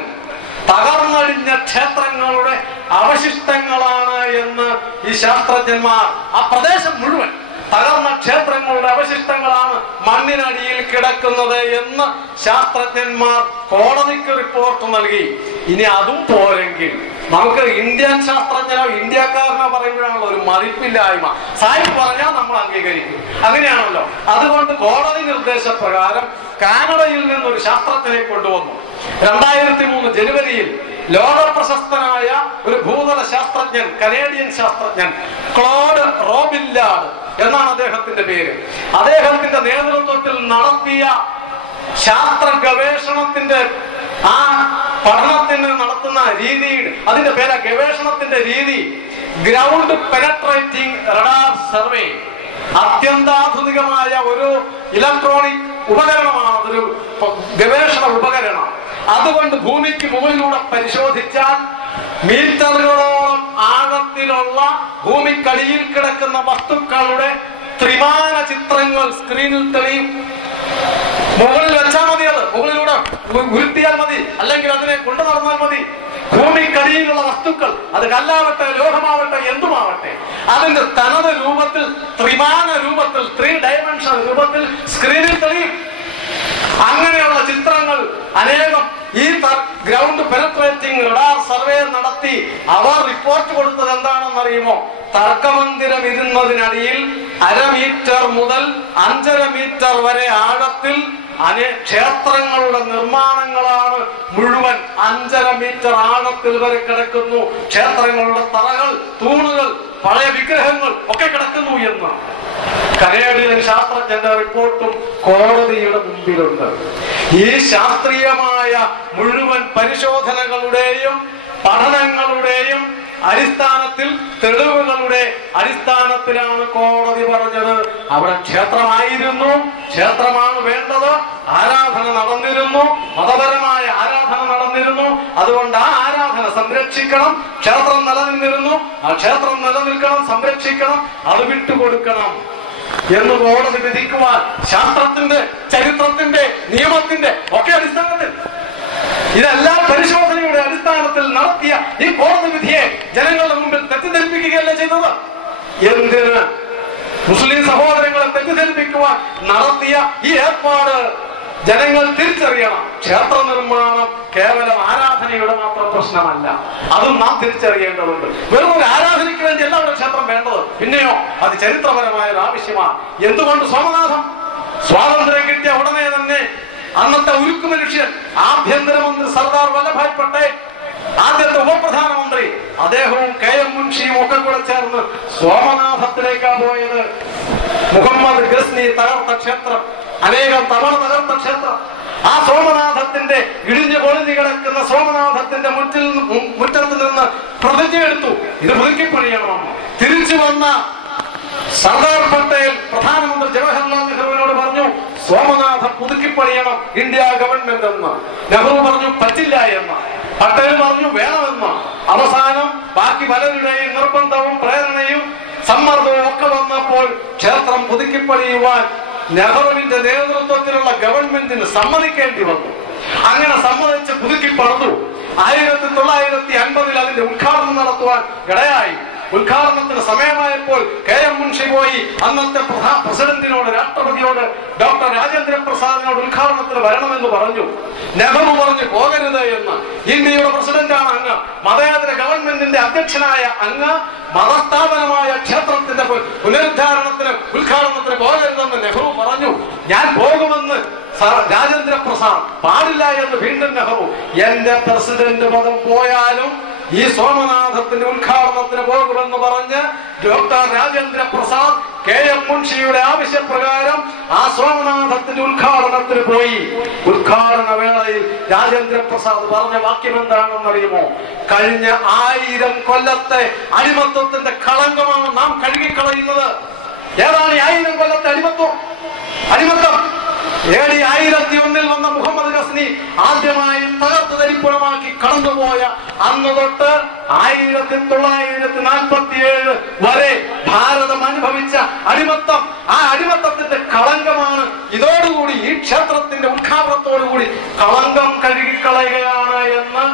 തകർന്നടിഞ്ഞ ക്ഷേത്രങ്ങളുടെ അവശിഷ്ടങ്ങളാണ് എന്ന് ഈ ശാസ്ത്രജ്ഞന്മാർ, ആ പ്രദേശം മുഴുവൻ തകർന്ന ക്ഷേത്രങ്ങളുടെ അവശിഷ്ടങ്ങളാണ് മണ്ണിനടിയിൽ കിടക്കുന്നത് എന്ന് ശാസ്ത്രജ്ഞന്മാർ കോടതിക്ക് റിപ്പോർട്ട് നൽകി. ഇനി അതും പോരെങ്കിൽ നമുക്ക് ഇന്ത്യൻ ശാസ്ത്രജ്ഞനോ ഇന്ത്യക്കാരനോ പറയുമ്പോഴാണല്ലോ ഒരു മതിപ്പില്ലായ്മ. സാഹിബ് പറഞ്ഞാൽ നമ്മൾ അംഗീകരിക്കും, അങ്ങനെയാണല്ലോ. അതുകൊണ്ട് കോടതി നിർദ്ദേശപ്രകാരം കാനഡയിൽ നിന്നൊരു ശാസ്ത്രജ്ഞനെ കൊണ്ടുവന്നു. 2003 ജനുവരിയിൽ ലോക പ്രശസ്തനായ ഒരു ഭൂതല ശാസ്ത്രജ്ഞൻ, കനേഡിയൻ ശാസ്ത്രജ്ഞൻ ക്ലോഡ് റോബില്ലാർഡ് എന്നാണ് അദ്ദേഹത്തിന്റെ പേര്. അദ്ദേഹത്തിന്റെ നേതൃത്വത്തിൽ നടത്തിയ ശാസ്ത്ര ഗവേഷണത്തിന്റെ ആ പഠനത്തിന് നടത്തുന്ന രീതി, അതിന്റെ പേര് ഗവേഷണത്തിന്റെ രീതി ഗ്രൗണ്ട് പെനട്രേറ്റിംഗ് റഡാർ സർവേ. അത്യന്താധുനികമായ ഒരു ഇലക്ട്രോണിക് ഉപകരണമാണ്, അതൊരു ഗവേഷണ ഉപകരണം. അതുകൊണ്ട് ഭൂമിക്ക് മുകളിലൂടെ പരിശോധിച്ചാൽ മീറ്ററുകളോളം ആഴത്തിലുള്ള ഭൂമിക്കടിയിൽ കിടക്കുന്ന വസ്തുക്കളുടെ ത്രിമാന ചിത്രങ്ങൾ സ്ക്രീനിൽ തെളിയും. മുകളിൽ വെച്ചാൽ മതി, അത് മുകളിലൂടെ ഉരുട്ടിയാൽ മതി, അല്ലെങ്കിൽ അതിനെ കൊണ്ടു നടന്നാൽ മതി. ഭൂമിക്കടിയിലുള്ള വസ്തുക്കൾ, അത് കല്ലാവട്ടെ ലോഹമാവട്ടെ എന്തുമാവട്ടെ, അതിന്റെ തനത് രൂപത്തിൽ, ത്രിമാന രൂപത്തിൽ, 3 ഡയമെൻഷൻ രൂപത്തിൽ സ്ക്രീനിൽ തെളിയും. അങ്ങനെയുള്ള ചിത്രങ്ങൾ അനേകം ഈ ഗ്രൗണ്ട് പെനട്രേറ്റിംഗ് റഡാർ സർവേ നടത്തി അവർ റിപ്പോർട്ട് കൊടുത്തത് എന്താണെന്ന് അറിയുമോ? തർക്കമന്ദിരം ഇരുന്നതിനടിയിൽ 1/2 മീറ്റർ മുതൽ 5.5 മീറ്റർ വരെ ആഴത്തിൽ ക്ഷേത്രങ്ങളുടെ നിർമ്മാണങ്ങളാണ് മുഴുവൻ. 5.5 മീറ്റർ ആഴത്തിൽ വരെ കിടക്കുന്നു. ക്ഷേത്രങ്ങളുടെ തറകൾ, തൂണുകൾ, പഴയ വിഗ്രഹങ്ങൾ ഒക്കെ കിടക്കുന്നു എന്ന് കനേഡിയൻ ശാസ്ത്രജ്ഞന്റെ റിപ്പോർട്ടും കോടതിയുടെ മുമ്പിലുണ്ട്. ഈ ശാസ്ത്രീയമായ മുഴുവൻ പരിശോധനകളുടെയും പഠനങ്ങളുടെയും അടിസ്ഥാനത്തിൽ, തെളിവുകളുടെ അടിസ്ഥാനത്തിലാണ് കോടതി പറഞ്ഞത് അവിടെ ക്ഷേത്രമായിരുന്നു, ക്ഷേത്രമാണ് വേണ്ടത്, ആരാധന നടന്നിരുന്നു, മതപരമായ ആരാധന നടന്നിരുന്നു. അതുകൊണ്ട് ആ ആരാധന സംരക്ഷിക്കണം. ക്ഷേത്രം നിലനിന്നിരുന്നു, ആ ക്ഷേത്രം നിലനിൽക്കണം, സംരക്ഷിക്കണം, അത് വിട്ടുകൊടുക്കണം എന്ന് കോടതി വിധിക്കുവാൻ ശാസ്ത്രത്തിന്റെ, ചരിത്രത്തിന്റെ, നിയമത്തിന്റെ ഒക്കെ അടിസ്ഥാനത്തിൽ, ഇതെല്ലാം പരിശോധനയുടെ അടിസ്ഥാനത്തിൽ നടത്തിയ ഈ കോടതി വിധിയെ ജനങ്ങളുടെ മുമ്പിൽ തെറ്റിദ്ധരിപ്പിക്കുകയല്ല ചെയ്തത്. എന്തിന്? മുസ്ലിം സഹോദരങ്ങളെ തെറ്റിദ്ധരിപ്പിക്കുവാൻ നടത്തിയ ഈ ഏർപ്പാട് ജനങ്ങൾ തിരിച്ചറിയണം. ക്ഷേത്ര നിർമ്മാണം കേവലം ആരാധനയുടെ മാത്രം പ്രശ്നമല്ല, അതും നാം തിരിച്ചറിയേണ്ടതുണ്ട്. വെറും ഒരു ആരാധനയ്ക്ക് വേണ്ടി എല്ലാവരും ക്ഷേത്രം വേണ്ടത്, പിന്നെയോ അത് ചരിത്രപരമായ ഒരു ആവശ്യമാണ്. എന്തുകൊണ്ട് സോമനാഥം സ്വാതന്ത്ര്യം കിട്ടിയ ഉടനെ തന്നെ അന്നത്തെ ഉരുക്കു മനുഷ്യൻ ആഭ്യന്തരമന്ത്രി സർദാർ വല്ലഭായ് പട്ടേൽ, ആദ്യത്തെ ഉപപ്രധാനമന്ത്രി, അദ്ദേഹവും KM മുൻഷിയും ഒക്കെ കൂടെ ചേർന്ന് സോമനാഥത്തിലേക്കാണ് പോയത്. മുഹമ്മദ് ഗസ്നി തകർത്ത ക്ഷേത്രം, അനേകം തവണ തകർത്ത ക്ഷേത്രം, ആ സോമനാഥത്തിന്റെ ഇടിഞ്ഞു പൊളിഞ്ഞു കിടക്കുന്ന സോമനാഥത്തിന്റെ മുറ്റത്ത് നിന്ന് പ്രതിജ്ഞയെടുത്തു, ഇത് പുതുക്കി പണിയണമെന്ന്. തിരിച്ചു വന്ന സർദാർ പട്ടേൽ പ്രധാനമന്ത്രി ജവഹർലാൽ നെഹ്റുവിനോട് പറഞ്ഞു, സോമനാഥം പുതുക്കിപ്പണിയണം ഇന്ത്യ ഗവൺമെന്റ് എന്ന്. നെഹ്റു പറഞ്ഞു പറ്റില്ല എന്ന്. പട്ടേൽ പറഞ്ഞു വേണമെന്ന്. അവസാനം ബാക്കി പലരുടെയും നിർബന്ധവും പ്രേരണയും സമ്മർദ്ദവും ഒക്കെ വന്നപ്പോൾ ക്ഷേത്രം പുതുക്കിപ്പണിയുവാൻ നെഹ്റുവിന്റെ നേതൃത്വത്തിലുള്ള ഗവൺമെന്റിന് സമ്മതിക്കേണ്ടി വന്നു. അങ്ങനെ സമ്മതിച്ച് പുതുക്കി പണിതു. 1950 അതിന്റെ ഉദ്ഘാടനം നടത്തുവാൻ ഇടയായി. ഉദ്ഘാടനത്തിന് സമയമായപ്പോൾ KM മുൻഷി പോയി അന്നത്തെ പ്രസിഡന്റിനോട്, രാഷ്ട്രപതിയോട്, ഡോക്ടർ രാജേന്ദ്ര പ്രസാദിനോട് ഉദ്ഘാടനത്തിന് വരണമെന്ന് പറഞ്ഞു. നെഹ്റു പറഞ്ഞു പോകരുത് എന്ന്. ഇന്ത്യയുടെ പ്രസിഡന്റാണ് അങ്ങ്, മതേതര ഗവൺമെന്റിന്റെ അധ്യക്ഷനായ അങ്ങ് മതസ്ഥാപനമായ ക്ഷേത്രത്തിന്റെ പുനരുദ്ധാരണത്തിന് ഉദ്ഘാടനത്തിന് പോകരുതെന്ന് നെഹ്റു പറഞ്ഞു. ഞാൻ പോകുമെന്ന് രാജേന്ദ്ര പ്രസാദ്. പാടില്ല എന്ന് വീണ്ടും നെഹ്റു. എന്റെ പ്രസിഡന്റ് പദം പോയാലും ഈ സോമനാഥത്തിന്റെ ഉദ്ഘാടനത്തിന് പോകുമെന്ന് പറഞ്ഞ് ഡോക്ടർ രാജേന്ദ്ര പ്രസാദ് KM മുൻഷിയുടെ ആവശ്യപ്രകാരം ആ സോമനാഥത്തിന്റെ ഉദ്ഘാടനത്തിന് പോയി. ഉദ്ഘാടന വേളയിൽ രാജേന്ദ്ര പ്രസാദ് പറഞ്ഞ വാക്യം എന്താണെന്നറിയുമോ? കഴിഞ്ഞ 1000 കൊല്ലത്തെ അടിമത്വത്തിന്റെ കളങ്കമാണ് നാം കഴുകിക്കളയുന്നത്. ഏതാണ് 1000 കൊല്ലത്തെ അടിമത്വം? AD 1001 വന്ന മുഹമ്മദ് ഗസ്നി ആദ്യമായി തകർത്ത് തരിപ്പണമാക്കി കടന്നുപോയ അന്ന് തൊട്ട് 1947 വരെ ഭാരതം അനുഭവിച്ച അടിമത്തം, ആ അടിമത്തത്തിന്റെ കളങ്കമാണ്. ഇതോടുകൂടി ഈ ക്ഷേത്രത്തിന്റെ ഉദ്ഘാടനത്തോടുകൂടി കളങ്കം കഴുകിക്കളയുകയാണ് എന്ന്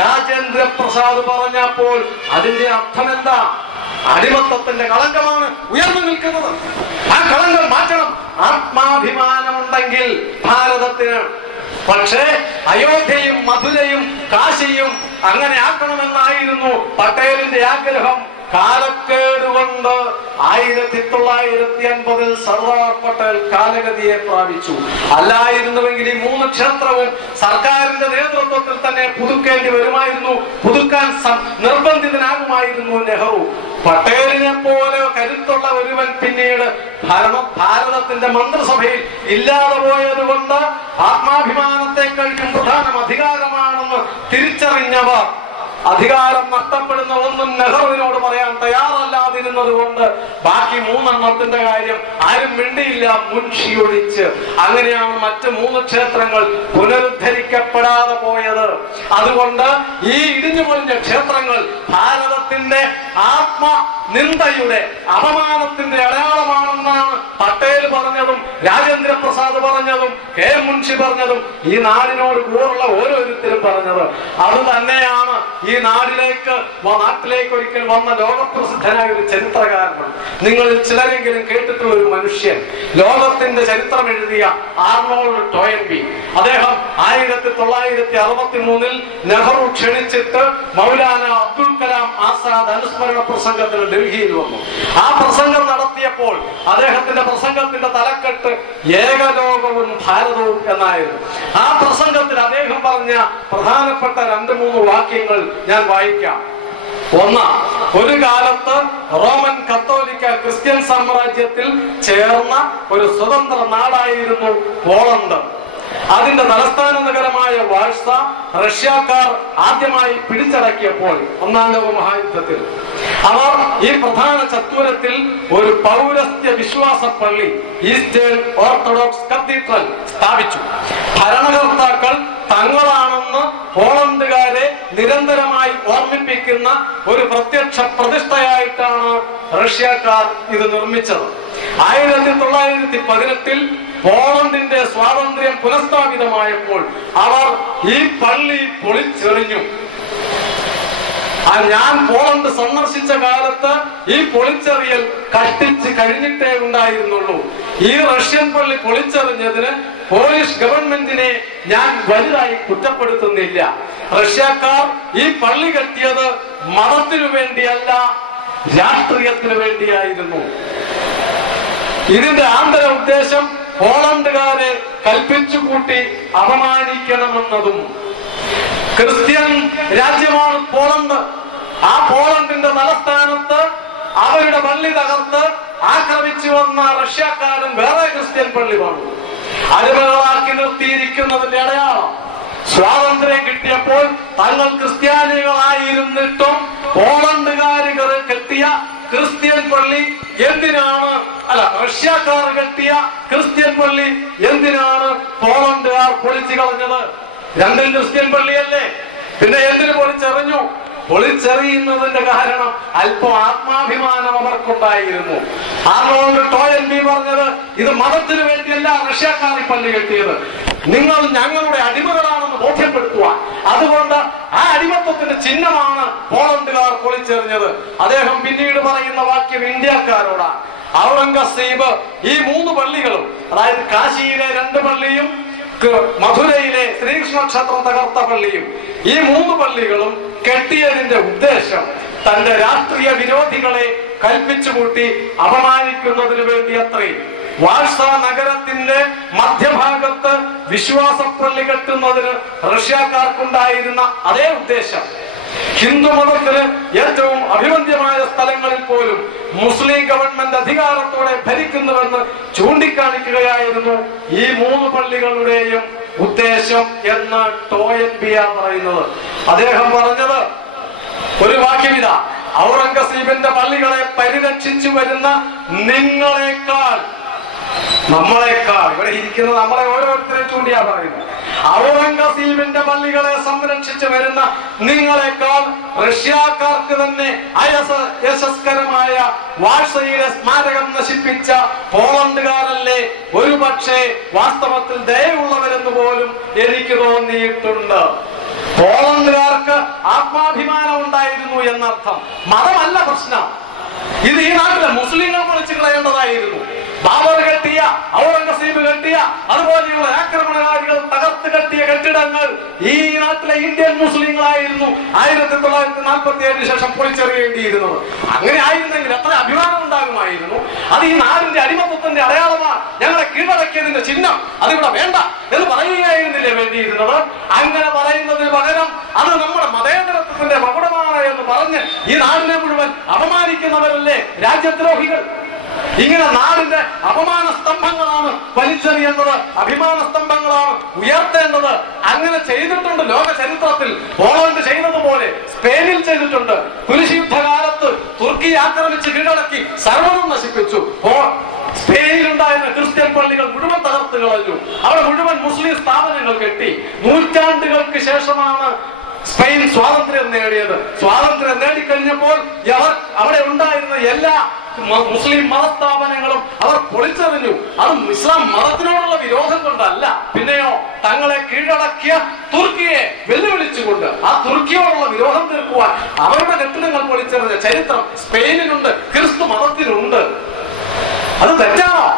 രാജേന്ദ്ര പ്രസാദ് പറഞ്ഞപ്പോൾ അതിന്റെ അർത്ഥം എന്താ? അടിമത്തത്തിന്റെ കളങ്കമാണ് ഉയർന്നു നിൽക്കുന്നത്. ആ കളങ്കം മാറ്റണം. ആത്മാഭിമാനമുണ്ടെങ്കിൽ ഭാരതത്തിന്. പക്ഷേ അയോധ്യയും മധുരയും കാശിയും അങ്ങനെ ആക്കണമെന്നായിരുന്നു പട്ടേലിന്റെ ആഗ്രഹം. കാലക്കേട് കൊണ്ട് 1950 സർദാർ പട്ടേൽ കാലഗതിയെ പ്രാപിച്ചു. അല്ലായിരുന്നുവെങ്കിൽ ഈ 3 ക്ഷേത്രവും സർക്കാരിന്റെ നേതൃത്വത്തിൽ തന്നെ പുതുക്കേണ്ടി വരുമായിരുന്നു. പുതുക്കാൻ നിർബന്ധിതനാകുമായിരുന്നു നെഹ്റു. പട്ടേലിനെ പോലെ കരുത്തുള്ള ഒരുവൻ പിന്നീട് ഭാരതത്തിന്റെ മന്ത്രിസഭയിൽ ഇല്ലാതെ പോയത് കൊണ്ട് ആത്മാഭിമാനത്തെക്കാളും പ്രധാനം അധികാരമാണെന്ന് തിരിച്ചറിഞ്ഞവർ അധികാരം നഷ്ടപ്പെടുന്ന ഒന്നും നെഹ്റുവിനോട് പറയാൻ തയ്യാറല്ലാതിരുന്നത് കൊണ്ട് ബാക്കി 3 എണ്ണത്തിന്റെ കാര്യം ആരും മിണ്ടിയില്ല, മുൻഷി ഒഴിച്ച്. അങ്ങനെയാണ് മറ്റ് 3 ക്ഷേത്രങ്ങൾ പുനരുദ്ധരിക്കപ്പെടാതെ പോയത്. അതുകൊണ്ട് ഈ ഇടിഞ്ഞുപൊളിഞ്ഞ ക്ഷേത്രങ്ങൾ ഭാരതത്തിന്റെ ആത്മനിന്ദയുടെ അപമാനത്തിന്റെ അടയാളമാണെന്നാണ് പട്ടേൽ പറഞ്ഞതും രാജേന്ദ്ര പ്രസാദ് പറഞ്ഞതും KM മുൻഷി പറഞ്ഞതും ഈ നാടിനോട് കൂറുള്ള ഓരോരുത്തരും പറഞ്ഞത്. അത് തന്നെയാണ് ഈ നാട്ടിലേക്ക് ഒരിക്കൽ വന്ന ലോകപ്രസിദ്ധനായ ഒരു ചരിത്രകാരനാണ്. നിങ്ങളിൽ ചിലരെങ്കിലും കേട്ടിട്ടുള്ള ഒരു മനുഷ്യൻ, ലോകത്തിന്റെ ചരിത്രം എഴുതിയ ആർണോൾഡ് ടോയൻബി. അദ്ദേഹം 1963 നെഹ്റു ക്ഷണിച്ചിട്ട് മൗലാന അബ്ദുൽ കലാം ആസാദ് അനുസ്മരണ പ്രസംഗത്തിന് ഡൽഹിയിൽ വന്നു. ആ പ്രസംഗം നടത്തിയപ്പോൾ അദ്ദേഹത്തിന്റെ പ്രസംഗത്തിന്റെ തലക്കെട്ട് ഏകലോകവും ഭാരതവും എന്നായിരുന്നു. ആ പ്രസംഗത്തിൽ അദ്ദേഹം പറഞ്ഞ പ്രധാനപ്പെട്ട 2-3 വാക്യങ്ങൾ ഞാൻ വായിക്കാം. ഒന്ന്, ഒരു കാലത്ത് റോമൻ കത്തോലിക്ക ക്രിസ്ത്യൻ സാമ്രാജ്യത്തിൽ ചേർന്ന ഒരു സ്വതന്ത്ര നാടായിരുന്നു പോളണ്ട്. അതിന്റെ തലസ്ഥാന നഗരമായ വാഴ്സ റഷ്യക്കാർ ആദ്യമായി പിടിച്ചടക്കിയപ്പോൾ 1-ാം ലോക മഹായുദ്ധത്തിൽ അവർ ഈ പ്രധാന ചത്വരത്തിൽ ഒരു പൗരസ്ത്യ വിശ്വാസ പള്ളി, ഈസ്റ്റേൺ ഓർത്തഡോക്സ് കത്തീഡ്രൽ സ്ഥാപിച്ചു. ഭരണകർത്താക്കൾ തങ്ങളാണെന്ന് പോളണ്ടുകാരെ നിരന്തരമായി ഓർമ്മിപ്പിക്കുന്ന ഒരു പ്രത്യക്ഷ പ്രതിഷ്ഠയായിട്ടാണ് റഷ്യക്കാർ ഇത് നിർമ്മിച്ചത്. 1918 പോളണ്ടിന്റെ സ്വാതന്ത്ര്യം പുനഃസ്ഥാപിതമായപ്പോൾ അവർ ഈ പള്ളി പൊളിച്ചെറിഞ്ഞു. ഞാൻ പോളണ്ട് സന്ദർശിച്ച കാലത്ത് ഈ പൊളിച്ചെറിയൽ കഷ്ടിച്ച് കഴിഞ്ഞിട്ടേ ഉണ്ടായിരുന്നുള്ളൂ. ഈ റഷ്യൻ പള്ളി പൊളിച്ചെറിഞ്ഞതിന് പോളിഷ് ഗവൺമെന്റിനെ ഞാൻ വലുതായി കുറ്റപ്പെടുത്തുന്നില്ല. റഷ്യക്കാർ ഈ പള്ളി കെട്ടിയത് മതത്തിനു വേണ്ടിയല്ല, രാഷ്ട്രീയത്തിനു വേണ്ടിയായിരുന്നു. ഇതിന്റെ ആന്തര ഉദ്ദേശം പോളണ്ടുകാരെ കൽപ്പിച്ചു കൂട്ടി അപമാനിക്കണമെന്നതും. ക്രിസ്ത്യൻ രാജ്യമാണ് പോളണ്ട്. ആ പോളണ്ടിന്റെ തലസ്ഥാനത്ത് അവരുടെ പള്ളി തകർത്ത് ആക്രമിച്ചു വന്ന റഷ്യക്കാരൻ വേറെ ക്രിസ്ത്യൻ പള്ളി പണിതു. അടിമകളാക്കി നിർത്തിയിരിക്കുന്നതിന്റെ അടയാളം. സ്വാതന്ത്ര്യം കിട്ടിയപ്പോൾ തങ്ങൾ ക്രിസ്ത്യാനികളായിരുന്നിട്ടും പോളണ്ടുകാർ കെട്ടിയ ക്രിസ്ത്യൻ പള്ളി എന്തിനാണ്, അല്ല റഷ്യക്കാർ കെട്ടിയ ക്രിസ്ത്യൻ പള്ളി എന്തിനാണ് പോളണ്ടുകാർ പൊളിച്ചു കളഞ്ഞത്? രണ്ടും ക്രിസ്ത്യൻ പള്ളിയല്ലേ, പിന്നെ എന്തിനു പൊളിച്ചെറിഞ്ഞു? പൊളിച്ചെറിയുന്നതിന്റെ കാരണം അല്പം ആത്മാഭിമാനം അവർക്കുണ്ടായിരുന്നു. ആർണോൾഡ് ടോയൻബി പറഞ്ഞത്, ഇത് മതത്തിന് വേണ്ടിയല്ല റഷ്യക്കാർ ഈ പള്ളി കെട്ടിയത്, നിങ്ങൾ ഞങ്ങളുടെ അടിമകളാണെന്ന് ബോധ്യപ്പെടുത്തുവാൻ. അതുകൊണ്ട് ആ അടിമത്വത്തിന്റെ ചിഹ്നമാണ് പോളണ്ടുകാർ പൊളിച്ചെറിഞ്ഞത്. അദ്ദേഹം പിന്നീട് പറയുന്ന വാക്യം ഇന്ത്യക്കാരോടാണ്. ഔറംഗസീബ് ഈ 3 പള്ളികളും, അതായത് കാശിയിലെ 2 പള്ളിയും മധുരയിലെ ശ്രീകൃഷ്ണ ക്ഷേത്രം തകർത്ത പള്ളിയും, ഈ 3 പള്ളികളും കെട്ടിയതിന്റെ ഉദ്ദേശം തന്റെ രാഷ്ട്രീയ വിരോധികളെ കൽപ്പിച്ചുകൂട്ടി അപമാനിക്കുന്നതിന് വേണ്ടി അത്രേ. വാഴ്സ നഗരത്തിന്റെ മധ്യഭാഗത്ത് വിശ്വാസപ്പള്ളി കെട്ടുന്നതിന് റഷ്യക്കാർക്കുണ്ടായിരുന്ന അതേ ഉദ്ദേശം ഹിന്ദു മതത്തിന് ഏറ്റവും അഭിവന്ദ്യമായ സ്ഥലങ്ങളിൽ പോലും മുസ്ലിം ഗവൺമെന്റ് അധികാരത്തോടെ ഭരിക്കുന്നുവെന്ന് ചൂണ്ടിക്കാണിക്കുകയായിരുന്നു ഈ 3 പള്ളികളുടെയും ഉദ്ദേശം എന്ന് ടോയൻബിയ പറയുന്നത്. അദ്ദേഹം പറഞ്ഞത് ഒരു വാക്യമിത, ഔറംഗസീബിന്റെ പള്ളികളെ പരിരക്ഷിച്ചു വരുന്ന നിങ്ങളെക്കാൾ, നമ്മളെക്കാൾ, ഇവിടെ ഇരിക്കുന്ന നമ്മളെ ഓരോരുത്തരെ ചൂണ്ടിയാ പറയുന്നത്, ഔറംഗസീബിന്റെ പള്ളികളെ സംരക്ഷിച്ചു വരുന്ന നിങ്ങളെക്കാൾ റഷ്യക്കാർക്ക് തന്നെ യശസ്കരമായ വാഴ്സയിലെ സ്മാരകം നശിപ്പിച്ച പോളണ്ടുകാരല്ലേ ഒരു പക്ഷേ വാസ്തവത്തിൽ ദയവുള്ളവരെന്ന് പോലും എനിക്ക് തോന്നിയിട്ടുണ്ട്. പോളണ്ടുകാർക്ക് ആത്മാഭിമാനം ഉണ്ടായിരുന്നു എന്നർത്ഥം. മതമല്ല പ്രശ്നം. ഇത് ഈ നാട്ടിലെ മുസ്ലിങ്ങൾ പൊളിച്ചു കളയേണ്ടതായിരുന്നു. ബാബർ കെട്ടിയ, ഔറംഗസീബ് കെട്ടിയ, അതുപോലെയുള്ള ആക്രമണകാരികൾ തകർത്ത് കെട്ടിയ കെട്ടിടങ്ങൾ ഈ നാട്ടിലെ ഇന്ത്യൻ മുസ്ലിങ്ങളായിരുന്നു 1947 ശേഷം പൊളിച്ചെറിയേണ്ടിയിരുന്നത്. അങ്ങനെ ആയിരുന്നെങ്കിൽ എത്ര അഭിമാനം ഉണ്ടാകുമായിരുന്നു. അത് ഈ നാടിന്റെ അടിമത്വത്തിന്റെ അടയാളമാണ്, ഞങ്ങളെ കീഴടക്കിയതിന്റെ ചിഹ്നം, അതിവിടെ വേണ്ട എന്ന് പറയുകയായിരുന്നില്ലേ വേണ്ടിയിരുന്നത്? അങ്ങനെ പറയുന്നതിന് പകരം അത് നമ്മുടെ മതേതരത്വത്തിന്റെ മകുടമാണ് എന്ന് പറഞ്ഞ് ഈ നാടിനെ മുഴുവൻ അപമാനിക്കുന്നവരല്ലേ രാജ്യദ്രോഹികൾ. ഇങ്ങനെ നാടിന്റെ അപമാന സ്തംഭങ്ങളാണ് വലിച്ചെറിയേണ്ടത്, അഭിമാന സ്തംഭങ്ങളാണ് ഉയർത്തേണ്ടത്. അങ്ങനെ ചെയ്തിട്ടുണ്ട് ലോക ചരിത്രത്തിൽ. പോളണ്ട് ചെയ്തതുപോലെ സ്പെയിനിൽ ചെയ്തിട്ടുണ്ട്. കുരിശ് യുദ്ധകാലത്ത് തുർക്കി ആക്രമിച്ച് കീഴടക്കി സർവ്വതും നശിപ്പിച്ചു. സ്പെയിനിലുണ്ടായിരുന്ന ക്രിസ്ത്യൻ പള്ളികൾ മുഴുവൻ തകർത്ത് കളഞ്ഞു. അവിടെ മുഴുവൻ മുസ്ലിം സ്ഥാപനങ്ങൾ കെട്ടി. നൂറ്റാണ്ടുകൾക്ക് ശേഷമാണ് സ്പെയിൻ സ്വാതന്ത്ര്യം നേടിയത്. സ്വാതന്ത്ര്യം നേടിക്കഴിഞ്ഞപ്പോൾ അവിടെ ഉണ്ടായിരുന്ന എല്ലാ മുസ്ലിം മതസ്ഥാപനങ്ങളും അവർ പൊളിച്ചെറിഞ്ഞു. അത് ഇസ്ലാം മതത്തിനോടുള്ള വിരോധം കൊണ്ടല്ല, പിന്നെയോ തങ്ങളെ കീഴടക്കിയ തുർക്കിയെ വെല്ലുവിളിച്ചുകൊണ്ട് ആ തുർക്കിയോടുള്ള വിരോധം തീർക്കുവാൻ അവരുടെ കെട്ടിടങ്ങൾ പൊളിച്ചെറിഞ്ഞ ചരിത്രം സ്പെയിനിലുണ്ട്, ക്രിസ്തു മതത്തിനുണ്ട്. അത് തെറ്റാണോ?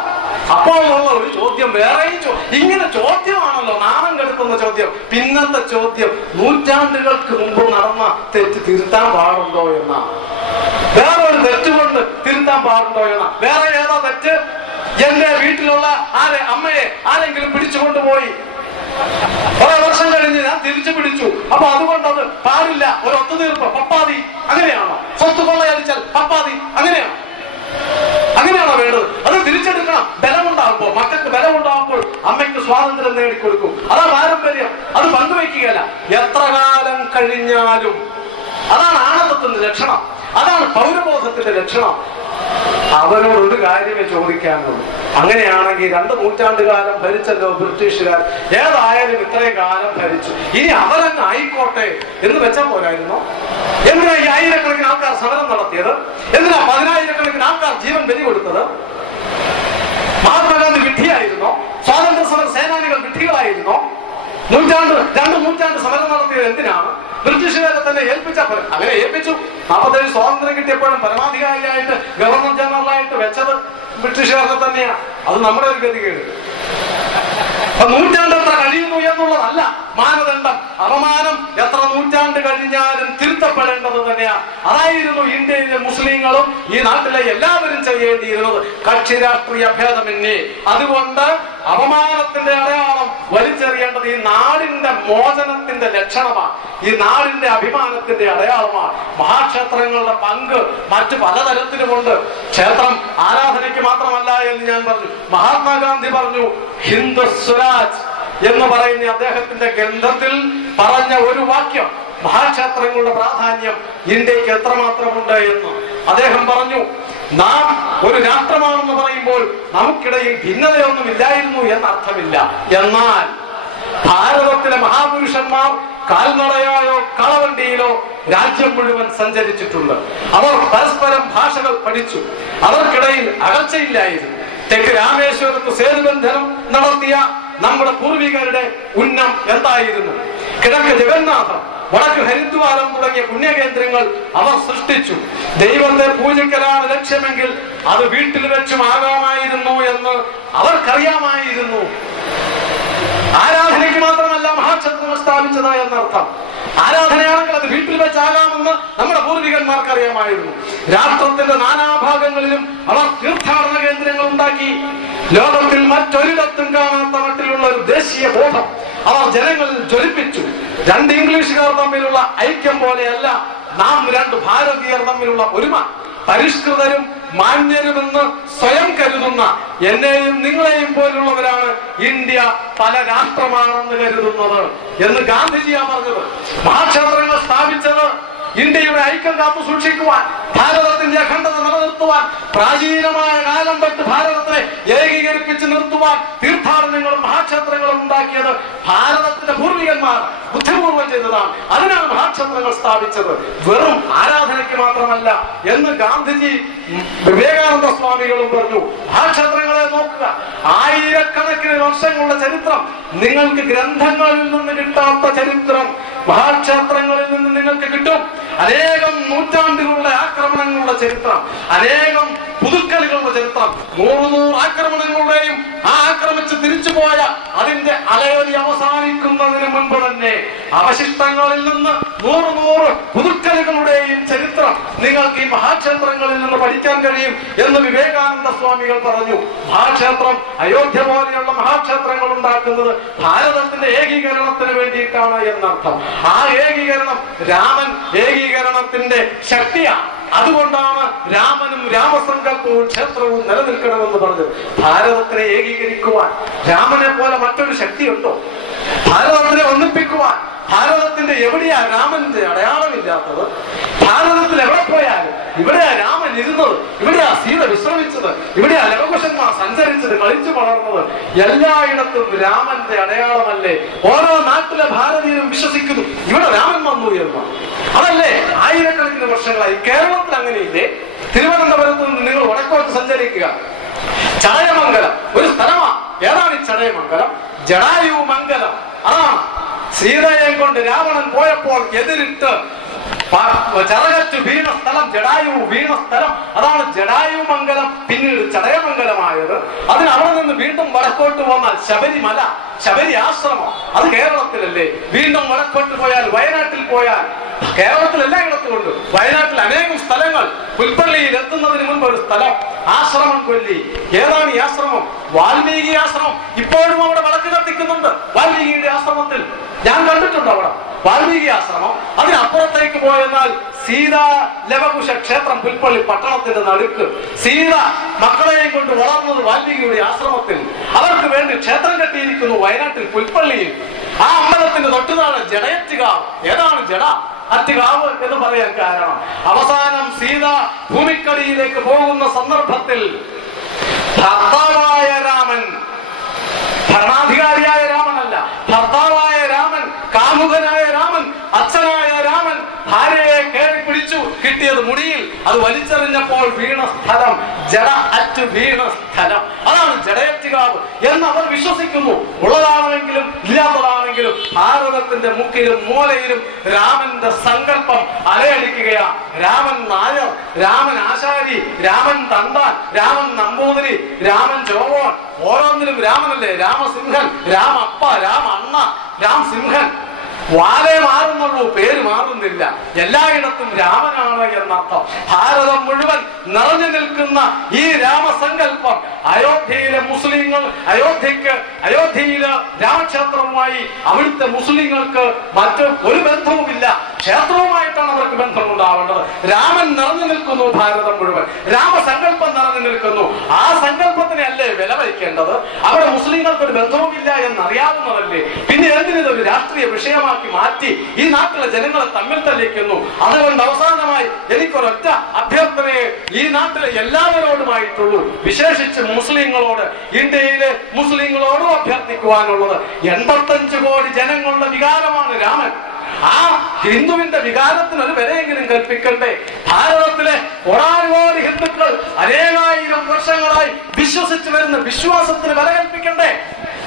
അപ്പോൾ ഉള്ള ഒരു ചോദ്യം വേറെയും ഇങ്ങനെ ചോദ്യമാണല്ലോ നാണം കെടുത്തുന്ന ചോദ്യം. പിന്നത്തെ ചോദ്യം, നൂറ്റാണ്ടുകൾക്ക് മുമ്പ് നടന്ന തെറ്റ് തിരുത്താൻ പാടുണ്ടോ എന്നാ. വേറെ ഒരു തെറ്റുകൊണ്ട് തിരുത്താൻ പാടുണ്ടോ എന്നാ. വേറെ ഏതാ തെറ്റ്? എന്റെ വീട്ടിലുള്ള അമ്മയെ ആരെങ്കിലും പിടിച്ചുകൊണ്ടുപോയി കുറെ വർഷം കഴിഞ്ഞ് ഞാൻ തിരിച്ചു പിടിച്ചു, അപ്പൊ അതുകൊണ്ട് അത് പാടില്ല, ഒരു ഒത്തുതീർപ്പ്, പപ്പാതി, അങ്ങനെയാണോ? സ്വത്ത് കൊള്ളയടിച്ചാൽ പപ്പാതി, അങ്ങനെയാണോ? അങ്ങനെയാണോ വേണ്ടത്? അത് തിരിച്ചെടുക്കണം. ബലമുണ്ടാകുമ്പോൾ, മക്കൾക്ക് ബലമുണ്ടാകുമ്പോൾ അമ്മയ്ക്ക് സ്വാതന്ത്ര്യം നേടിക്കൊടുക്കും. അതാ പാരമ്പര്യം. അത് പങ്കുവയ്ക്കുകയല്ല. എത്ര കാലം കഴിഞ്ഞാലും അതാണ് ആണവത്തിന്റെ ലക്ഷണം, അതാണ് പൗരബോധത്തിന്റെ ലക്ഷണം. അവരോട് ഒരു കാര്യമേ ചോദിക്കാനുള്ളൂ. അങ്ങനെയാണെങ്കിൽ 2 നൂറ്റാണ്ടുകാലം ഭരിച്ചല്ലോ ബ്രിട്ടീഷുകാർ, ഏതായാലും ഇത്രയും കാലം ഭരിച്ചു, ഇനി അവരങ്ങ് ആയിക്കോട്ടെ എന്ന് വെച്ചാൽ പോരായിരുന്നോ? എന്തിനാ ഈ ആയിരക്കണക്കിന് ആൾക്കാർ സമരം നടത്തിയത്? എന്തിനാ 10,000-കണക്കിന് ആൾക്കാർ ജീവൻ ബലി കൊടുത്തത്? മഹാത്മാഗാന്ധി വിഡ്ഢിയായിരുന്നോ? സ്വാതന്ത്ര്യ സമര സേനാനികൾ വിഡ്ഢികളായിരുന്നോ? 2 നൂറ്റാണ്ട് സമരം നടത്തിയത് എന്തിനാണ്? ബ്രിട്ടീഷുകാരെ തന്നെ ഏൽപ്പിച്ചപ്പോൾ അങ്ങനെ ഏൽപ്പിച്ചു. 47 സ്വാതന്ത്ര്യം കിട്ടിയപ്പോഴും പരമാധികാരിയായിട്ട് ഗവർണർ ജനറലായിട്ട് വെച്ചത് ബ്രിട്ടീഷുകാരെ തന്നെയാണ്. അത് നമ്മുടെ ഒരു ഗതികേട്. നൂറ്റാണ്ട് എത്ര കഴിയുന്നു എന്നുള്ളതല്ല മാനദണ്ഡം. അപമാനം എത്ര നൂറ്റാണ്ട് കഴിഞ്ഞാലും തിരുത്തപ്പെടേണ്ടത് തന്നെയാണ്. അതായിരുന്നു ഇന്ത്യയിലെ മുസ്ലിങ്ങളും ഈ നാട്ടിലെ എല്ലാവരും ചെയ്യേണ്ടിയിരുന്നത്, കക്ഷി രാഷ്ട്രീയ ഭേദമന്യേ. അതുകൊണ്ട് അപമാനത്തിന്റെ അടയാളം വലിച്ചെറിയേണ്ടത് ഈ നാടിന്റെ മോചനത്തിന്റെ ലക്ഷണമാണ്, ഈ നാടിന്റെ അഭിമാനത്തിന്റെ അടയാളമാണ്. മഹാക്ഷേത്രങ്ങളുടെ പങ്ക് മറ്റു പലതരത്തിലുമുണ്ട്. ക്ഷേത്രം ആരാധനയ്ക്ക് മാത്രമല്ല എന്ന് ഞാൻ പറഞ്ഞു. മഹാത്മാഗാന്ധി പറഞ്ഞു, ഹിന്ദു സ്വരാജ് എന്ന് പറയുന്ന അദ്ദേഹത്തിന്റെ ഗ്രന്ഥത്തിൽ പറഞ്ഞ ഒരു വാക്യം മഹാക്ഷേത്രങ്ങളുടെ പ്രാധാന്യം ഇന്ത്യക്ക് എത്രമാത്രമുണ്ട് എന്ന്. അദ്ദേഹം പറഞ്ഞു, നാം ഒരു രാഷ്ട്രമാണെന്ന് പറയുമ്പോൾ നമുക്കിടയിൽ ഭിന്നതയൊന്നും ഇല്ലായിരുന്നു എന്നർത്ഥമില്ല. എന്നാൽ ഭാരതത്തിലെ മഹാപുരുഷന്മാർ കാൽനടയായോ കളവണ്ടിയിലോ രാജ്യം മുഴുവൻ സഞ്ചരിച്ചിട്ടുണ്ട്. അവർ പരസ്പരം ഭാഷകൾ പഠിച്ചു. അവർക്കിടയിൽ അകൽച്ചയില്ലായിരുന്നു. തെക്ക് രാമേശ്വരത്ത് സേതുബന്ധനം നടത്തിയ നമ്മുടെ പൂർവികരുടെ ഉന്നം എന്തായിരുന്നു? കിഴക്ക് ജഗന്നാഥം, വടക്ക് ഹരിദ്വാരം തുടങ്ങിയ പുണ്യകേന്ദ്രങ്ങൾ അവർ സൃഷ്ടിച്ചു. ദൈവത്തെ പൂജിക്കലാണ് ലക്ഷ്യമെങ്കിൽ അത് വീട്ടിൽ വെച്ചും ആകാമായിരുന്നു എന്ന് അവർക്കറിയാമായിരുന്നു. ആരാധനയ്ക്ക് മാത്രമല്ല മഹാക്ഷേത്രങ്ങൾ സ്ഥാപിച്ചത് എന്നർത്ഥം. ആരാധനയാണെങ്കിൽ അത് വീട്ടിൽ വെച്ചാകാമെന്ന് നമ്മുടെ പൂർവികന്മാർക്ക് അറിയാമായിരുന്നു. രാഷ്ട്രത്തിന്റെ നാനാഭാഗങ്ങളിലും അവർ തീർത്ഥാടന കേന്ദ്രങ്ങൾ ഉണ്ടാക്കി. ലോകത്തിൽ മറ്റൊരിടത്തും കാണാത്ത മട്ടിലുള്ള ഒരു ദേശീയ ബോധം അവർ ജനങ്ങളിൽ ജ്വലിപ്പിച്ചു. രണ്ട് ഇംഗ്ലീഷുകാർ തമ്മിലുള്ള ഐക്യം പോലെയല്ല നാം രണ്ട് ഭാരതീയർ തമ്മിലുള്ള ഒരുമ. പരിഷ്കൃതരും മാന്യരുമെന്ന് സ്വയം കരുതുന്ന എന്നെയും നിങ്ങളെയും പോലുള്ളവരാണ് ഇന്ത്യ പല രാഷ്ട്രമാണെന്ന് കരുതുന്നത് എന്ന് ഗാന്ധിജിയാ പറഞ്ഞത്. മഹാക്ഷേത്രങ്ങൾ സ്ഥാപിച്ചത് ഇന്ത്യയുടെ ഐക്യം കാത്തു സൂക്ഷിക്കുവാൻ, ഭാരതത്തിന്റെ അഖണ്ഡത നിലനിർത്തുവാൻ, പ്രാചീനമായ കാലം തൊട്ട് ഭാരതത്തെ ഏകീകരിപ്പിച്ച് നിർത്തുവാൻ തീർത്ഥാടനങ്ങളും മഹാക്ഷേത്രങ്ങളും ഉണ്ടാക്കിയത് ഭാരതത്തിന്റെ പൂർവികന്മാർ ബുദ്ധിപൂർവ്വം ചെയ്തതാണ്. അതിനാണ് മഹാക്ഷേത്രങ്ങൾ സ്ഥാപിച്ചത്, വെറും ആരാധനയ്ക്ക് മാത്രമല്ല എന്ന് ഗാന്ധിജി വിവേകാനന്ദ സ്വാമികളും പറഞ്ഞു. മഹാക്ഷേത്രങ്ങളെ നോക്കുക, ആയിരക്കണക്കിന് വർഷങ്ങളുടെ ചരിത്രം. നിങ്ങൾക്ക് ഗ്രന്ഥങ്ങളിൽ നിന്ന് കിട്ടാത്ത ചരിത്രം മഹാക്ഷേത്രങ്ങളിൽ നിന്ന് നിങ്ങൾക്ക് കിട്ടും. അനേകം നൂറ്റാണ്ടുകളുടെ ആക്രമണങ്ങളുടെ ചരിത്രം, അനേകം പുതുക്കലുകളുടെ ചരിത്രം, 100 ആക്രമണങ്ങളുടെയും ആ ആക്രമിച്ച് തിരിച്ചുപോയ അതിന്റെ അലയൊലി അവസാനിക്കുന്നതിന് മുൻപ് തന്നെ അവശിഷ്ടങ്ങളിൽ നിന്ന് 100 പുതുക്കലുകളുടെയും ചരിത്രം നിങ്ങൾക്ക് ഈ മഹാക്ഷേത്രങ്ങളിൽ നിന്ന് പഠിക്കാൻ കഴിയും എന്ന് വിവേകാനന്ദ സ്വാമികൾ പറഞ്ഞു. മഹാക്ഷേത്രം, അയോധ്യ പോലെയുള്ള മഹാക്ഷേത്രങ്ങൾ ഉണ്ടാക്കുന്നത് ഭാരതത്തിന്റെ ഏകീകരണത്തിന് വേണ്ടിയിട്ടാണ് എന്നർത്ഥം. ആ ഏകീകരണം രാമൻ ഏകീകരണത്തിന്റെ ശക്തിയാണ്. അതുകൊണ്ടാണ് രാമനും രാമസങ്കല്പവും ക്ഷേത്രവും നിലനിൽക്കണമെന്ന് പറഞ്ഞത്. ഭാരതത്തിനെ ഏകീകരിക്കുവാൻ രാമനെ പോലെ മറ്റൊരു ശക്തിയുണ്ടോ? ഭാരതത്തിനെ ഒന്നിപ്പിക്കുവാൻ ഭാരതത്തിന്റെ എവിടെയാ രാമന്റെ അടയാളമില്ലാത്തത്? ഭാരതത്തിൽ എവിടെ പോയാലും ഇവിടെയാ രാമൻ ഇരുന്നത്, ഇവിടെയാ സീത വിശ്രമിച്ചത്, ഇവിടെയാ ലവകുശന്മാർ സഞ്ചരിച്ചത്, കളിച്ചു വളർന്നത്. എല്ലായിടത്തും രാമന്റെ അടയാളമല്ലേ ഓരോ നാട്ടിലെ ഭാരതീയരും വിശ്വസിക്കുന്നു. ഇവിടെ രാമൻ വന്നു എന്ന്. അതല്ലേ ആയിരക്കണക്കിന് വർഷങ്ങളായി. കേരളത്തിൽ അങ്ങനെയില്ലേ? തിരുവനന്തപുരത്ത് നിന്ന് നിങ്ങൾ വടക്കോട്ട് സഞ്ചരിക്കുക, ചടയമംഗലം ഒരു സ്ഥലമാണ്. ഏതാണ് ഈ ചടയമംഗലം? ജടായു മംഗലം. അതാണ് സീതയെ കൊണ്ട് രാവണൻ പോയപ്പോൾ എതിരിട്ട് ചറകറ്റ് വീണ സ്ഥലം, ജടായു വീണ സ്ഥലം. അതാണ് ജടായു മംഗലം, പിന്നീട് ചടയമംഗലമായത്. അതിന് അവിടെ നിന്ന് വീണ്ടും വടക്കോട്ട് പോന്നാൽ ശബരിമല, ശബരി ആശ്രമം, അത് കേരളത്തിലല്ലേ. വീണ്ടും വടക്കോട്ട് പോയാൽ വയനാട്ടിൽ പോയാൽ, കേരളത്തിൽ എല്ലായിടത്തും ഉണ്ട്. വയനാട്ടിൽ അനേകം സ്ഥലങ്ങൾ. പുൽപ്പള്ളിയിൽ എത്തുന്നതിന് മുൻപ് ഒരു സ്ഥലം ആശ്രമം കൊല്ലി. ഏതാണ് ഈ ആശ്രമം? വാൽമീകി ആശ്രമം. ഇപ്പോഴും അവിടെ വിളക്ക് കത്തിക്കുന്നുണ്ട്. വാൽമീകിയുടെ ആശ്രമത്തിൽ ഞാൻ കണ്ടിട്ടുണ്ട് അവിടെ വാൽമീകി ആശ്രമം. അതിനപ്പുറത്തേക്ക് പോയെന്നാൽ സീതാ ലവകുശ ക്ഷേത്രം, പുൽപ്പള്ളി പട്ടണത്തിന്റെ നടുക്ക്. സീത മക്കളെയും കൊണ്ട് വളർന്നത് വാൽമീകിയുടെ ആശ്രമത്തിൽ. അവർക്ക് വേണ്ടി ക്ഷേത്രം കെട്ടിയിരിക്കുന്നു വയനാട്ടിൽ പുൽപ്പള്ളിയിൽ. ആ അമ്പലത്തിന്റെ തൊട്ടുനാണ് ജടയറ്റുകാവ്. ഏതാണ് ജട അറ്റുകാവ് എന്ന് പറയാൻ കാരണം, അവസാനം സീത ഭൂമിക്കടിയിലേക്ക് പോകുന്ന സന്ദർഭത്തിൽ ഭർത്താവായ രാമൻ, ഭരണാധികാരിയായ രാമനല്ല, ഭർത്താവായ രാമൻ, കാമുകനായ രാമൻ, അച്ഛനായ രാമൻ ഭാര്യയെ കയറി പിടിച്ചു. കിട്ടിയത് മുടിയിൽ. അത് വലിച്ചെറിഞ്ഞപ്പോൾ വീണ സ്ഥലം ജട അറ്റ് വീണ സ്ഥലം. അതാണ് ജടയറ്റുകാവ് എന്ന് അവർ വിശ്വസിക്കുന്നു. ഉള്ളതാണെങ്കിലും ഇല്ലാത്തതാണെങ്കിലും ഭാരതത്തിന്റെ മുക്കിലും മൂലയിലും രാമന്റെ സങ്കല്പം അലയടിക്കുകയാണ്. രാമൻ നായർ, രാമൻ ആശാരി, രാമൻ തണ്ടാൻ, രാമൻ നമ്പൂതിരി, രാമൻ ചോവോൻ, ഓരോന്നിലും രാമനല്ലേ. രാമസിംഹൻ, രാമപ്പ, രാമ അണ്ണ, രാം സിംഹൻ. വാലേ മാറുന്നുള്ളൂ, പേര് മാറുന്നില്ല. എല്ലായിടത്തും രാമനാണ് എന്നർത്ഥം. ഭാരതം മുഴുവൻ നിറഞ്ഞു നിൽക്കുന്ന ഈ രാമസങ്കല്പം അയോധ്യയിലെ മുസ്ലിങ്ങൾ, അയോധ്യയിലെ രാമക്ഷേത്രവുമായി അവിടുത്തെ മുസ്ലിങ്ങൾക്ക് മറ്റു ഒരു ബന്ധവുമില്ല. ക്ഷേത്രവുമായിട്ടാണ് അവർക്ക് ബന്ധമുണ്ടാവേണ്ടത്. രാമൻ നിറഞ്ഞു നിൽക്കുന്നു ഭാരതം മുഴുവൻ. രാമസങ്കല്പം നിറഞ്ഞു നിൽക്കുന്നു. ആ സങ്കല്പത്തിനെ അല്ലേ രാജ്യമല്ലേ വില വയ്ക്കേണ്ടത്? അവിടെ മുസ്ലിങ്ങൾക്ക് ഒരു ബന്ധവുമില്ല എന്നറിയാവുന്നതല്ലേ? പിന്നെ എന്തിനൊരു രാഷ്ട്രീയ വിഷയമാക്കി മാറ്റി ഈ നാട്ടിലെ ജനങ്ങളെ തമ്മിൽ തല്ലിക്കുന്നു? അതുകൊണ്ട് അവസാനമായി എനിക്കൊരൊറ്റ അഭ്യർത്ഥനയെ ഈ നാട്ടിലെ എല്ലാവരോടുമായിട്ടുള്ളൂ, വിശേഷിച്ച് മുസ്ലിങ്ങളോട്, ഇന്ത്യയിലെ മുസ്ലിങ്ങളോടും അഭ്യർത്ഥിക്കുവാനുള്ളത്. 85 കോടി ജനങ്ങളുടെ വികാരമാണ് രാമൻ. ആ ഹിന്ദുവിന്റെ വികാരത്തിന് ഒരു വിലയെങ്കിലും കൽപ്പിക്കണ്ടേ? ഭാരതത്തിലെ കോടാനുകോടി ഹിന്ദുക്കൾ അനേകായിരം വർഷങ്ങളായി വിശ്വസിച്ചു വരുന്ന വിശ്വാസത്തിന് വില കൽപ്പിക്കണ്ടേ?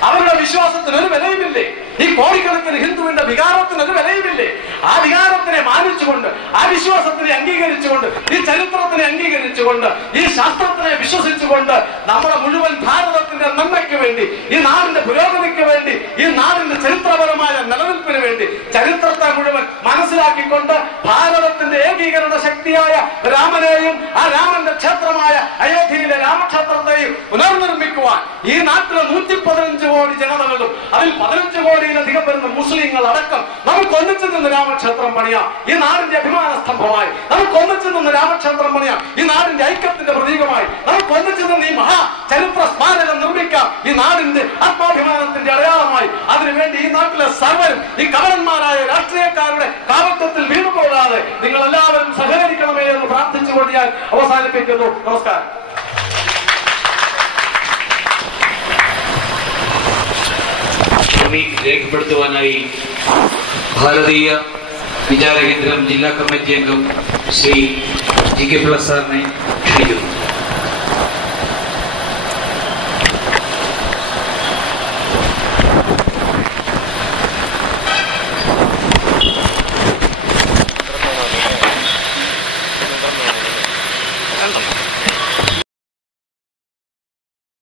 അവരുടെ വിശ്വാസത്തിന് ഒരു വിലയുമില്ലേ? ഈ കോടിക്കണക്കിന് ഹിന്ദുവിന്റെ വികാരത്തിന് ഒരു വിലയുമില്ലേ? ആ വികാരത്തിനെ മാനിച്ചുകൊണ്ട്, ആ വിശ്വാസത്തിനെ അംഗീകരിച്ചുകൊണ്ട്, ഈ ചരിത്രത്തിനെ അംഗീകരിച്ചുകൊണ്ട്, ഈ ശാസ്ത്രത്തിനെ വിശ്വസിച്ചുകൊണ്ട് നമ്മുടെ മുഴുവൻ ഭാരതത്തിന്റെ നന്മയ്ക്ക് വേണ്ടി, ഈ നാടിന്റെ പുരോഗതിക്ക് വേണ്ടി, ഈ നാടിന്റെ ചരിത്രപരമായ നിലനിൽപ്പിന് വേണ്ടി ചരിത്രത്തെ മുഴുവൻ മനസ്സിലാക്കിക്കൊണ്ട് ഭാരതത്തിന്റെ ഏകീകരണ ശക്തിയായ രാമനെയും ആ രാമന്റെ ക്ഷേത്രമായ അയോധ്യയിലെ രാമക്ഷേത്രത്തെയും പുനർനിർമ്മിക്കുവാൻ ഈ നാട്ടിലെ 115 കോടി ജനതകളും അതിൽ 15 കോടിയിലധികം വരുന്ന മുസ്ലിങ്ങൾ അടക്കം നമുക്ക് ഒന്നിച്ചു നിന്ന് രാമക്ഷേത്രം പണിയാം. ഈ നാടിന്റെ അഭിമാന സ്തംഭമായി നമുക്ക് ഒന്നിച്ചു നിന്ന് രാമക്ഷേത്രം പണിയാം. ഈ നാടിന്റെ ഐക്യത്തിന്റെ പ്രതീകമായി നമുക്ക് ഒന്നിച്ചു നിന്ന് ഈ മഹാ ചരിത്ര സ്മാരകം നിർമ്മിക്കാം. ഈ നാടിന്റെ ആത്മാഭിമാനത്തിന്റെ അടയാളമായി. അതിനുവേണ്ടി ഈ നാട്ടിലെ സർവരും ഈ കവലന്മാരായ രാഷ്ട്രീയക്കാരുടെ കാവത്വത്തിൽ വീണുപോകാതെ നിങ്ങൾ എല്ലാവരും സഹകരിക്കണമേ എന്ന് പ്രാർത്ഥിച്ചുകൊണ്ട് ഞാൻ അവസാനിപ്പിക്കുന്നു. നമസ്കാരം. രേഖപ്പെടുത്തുവാനായി ഭാരതീയ വിചാരകേന്ദ്രം ജില്ലാ കമ്മിറ്റി അംഗം ശ്രീ ജി കെ പിള്ള സാറിനെ ക്ഷണിക്കുന്നു.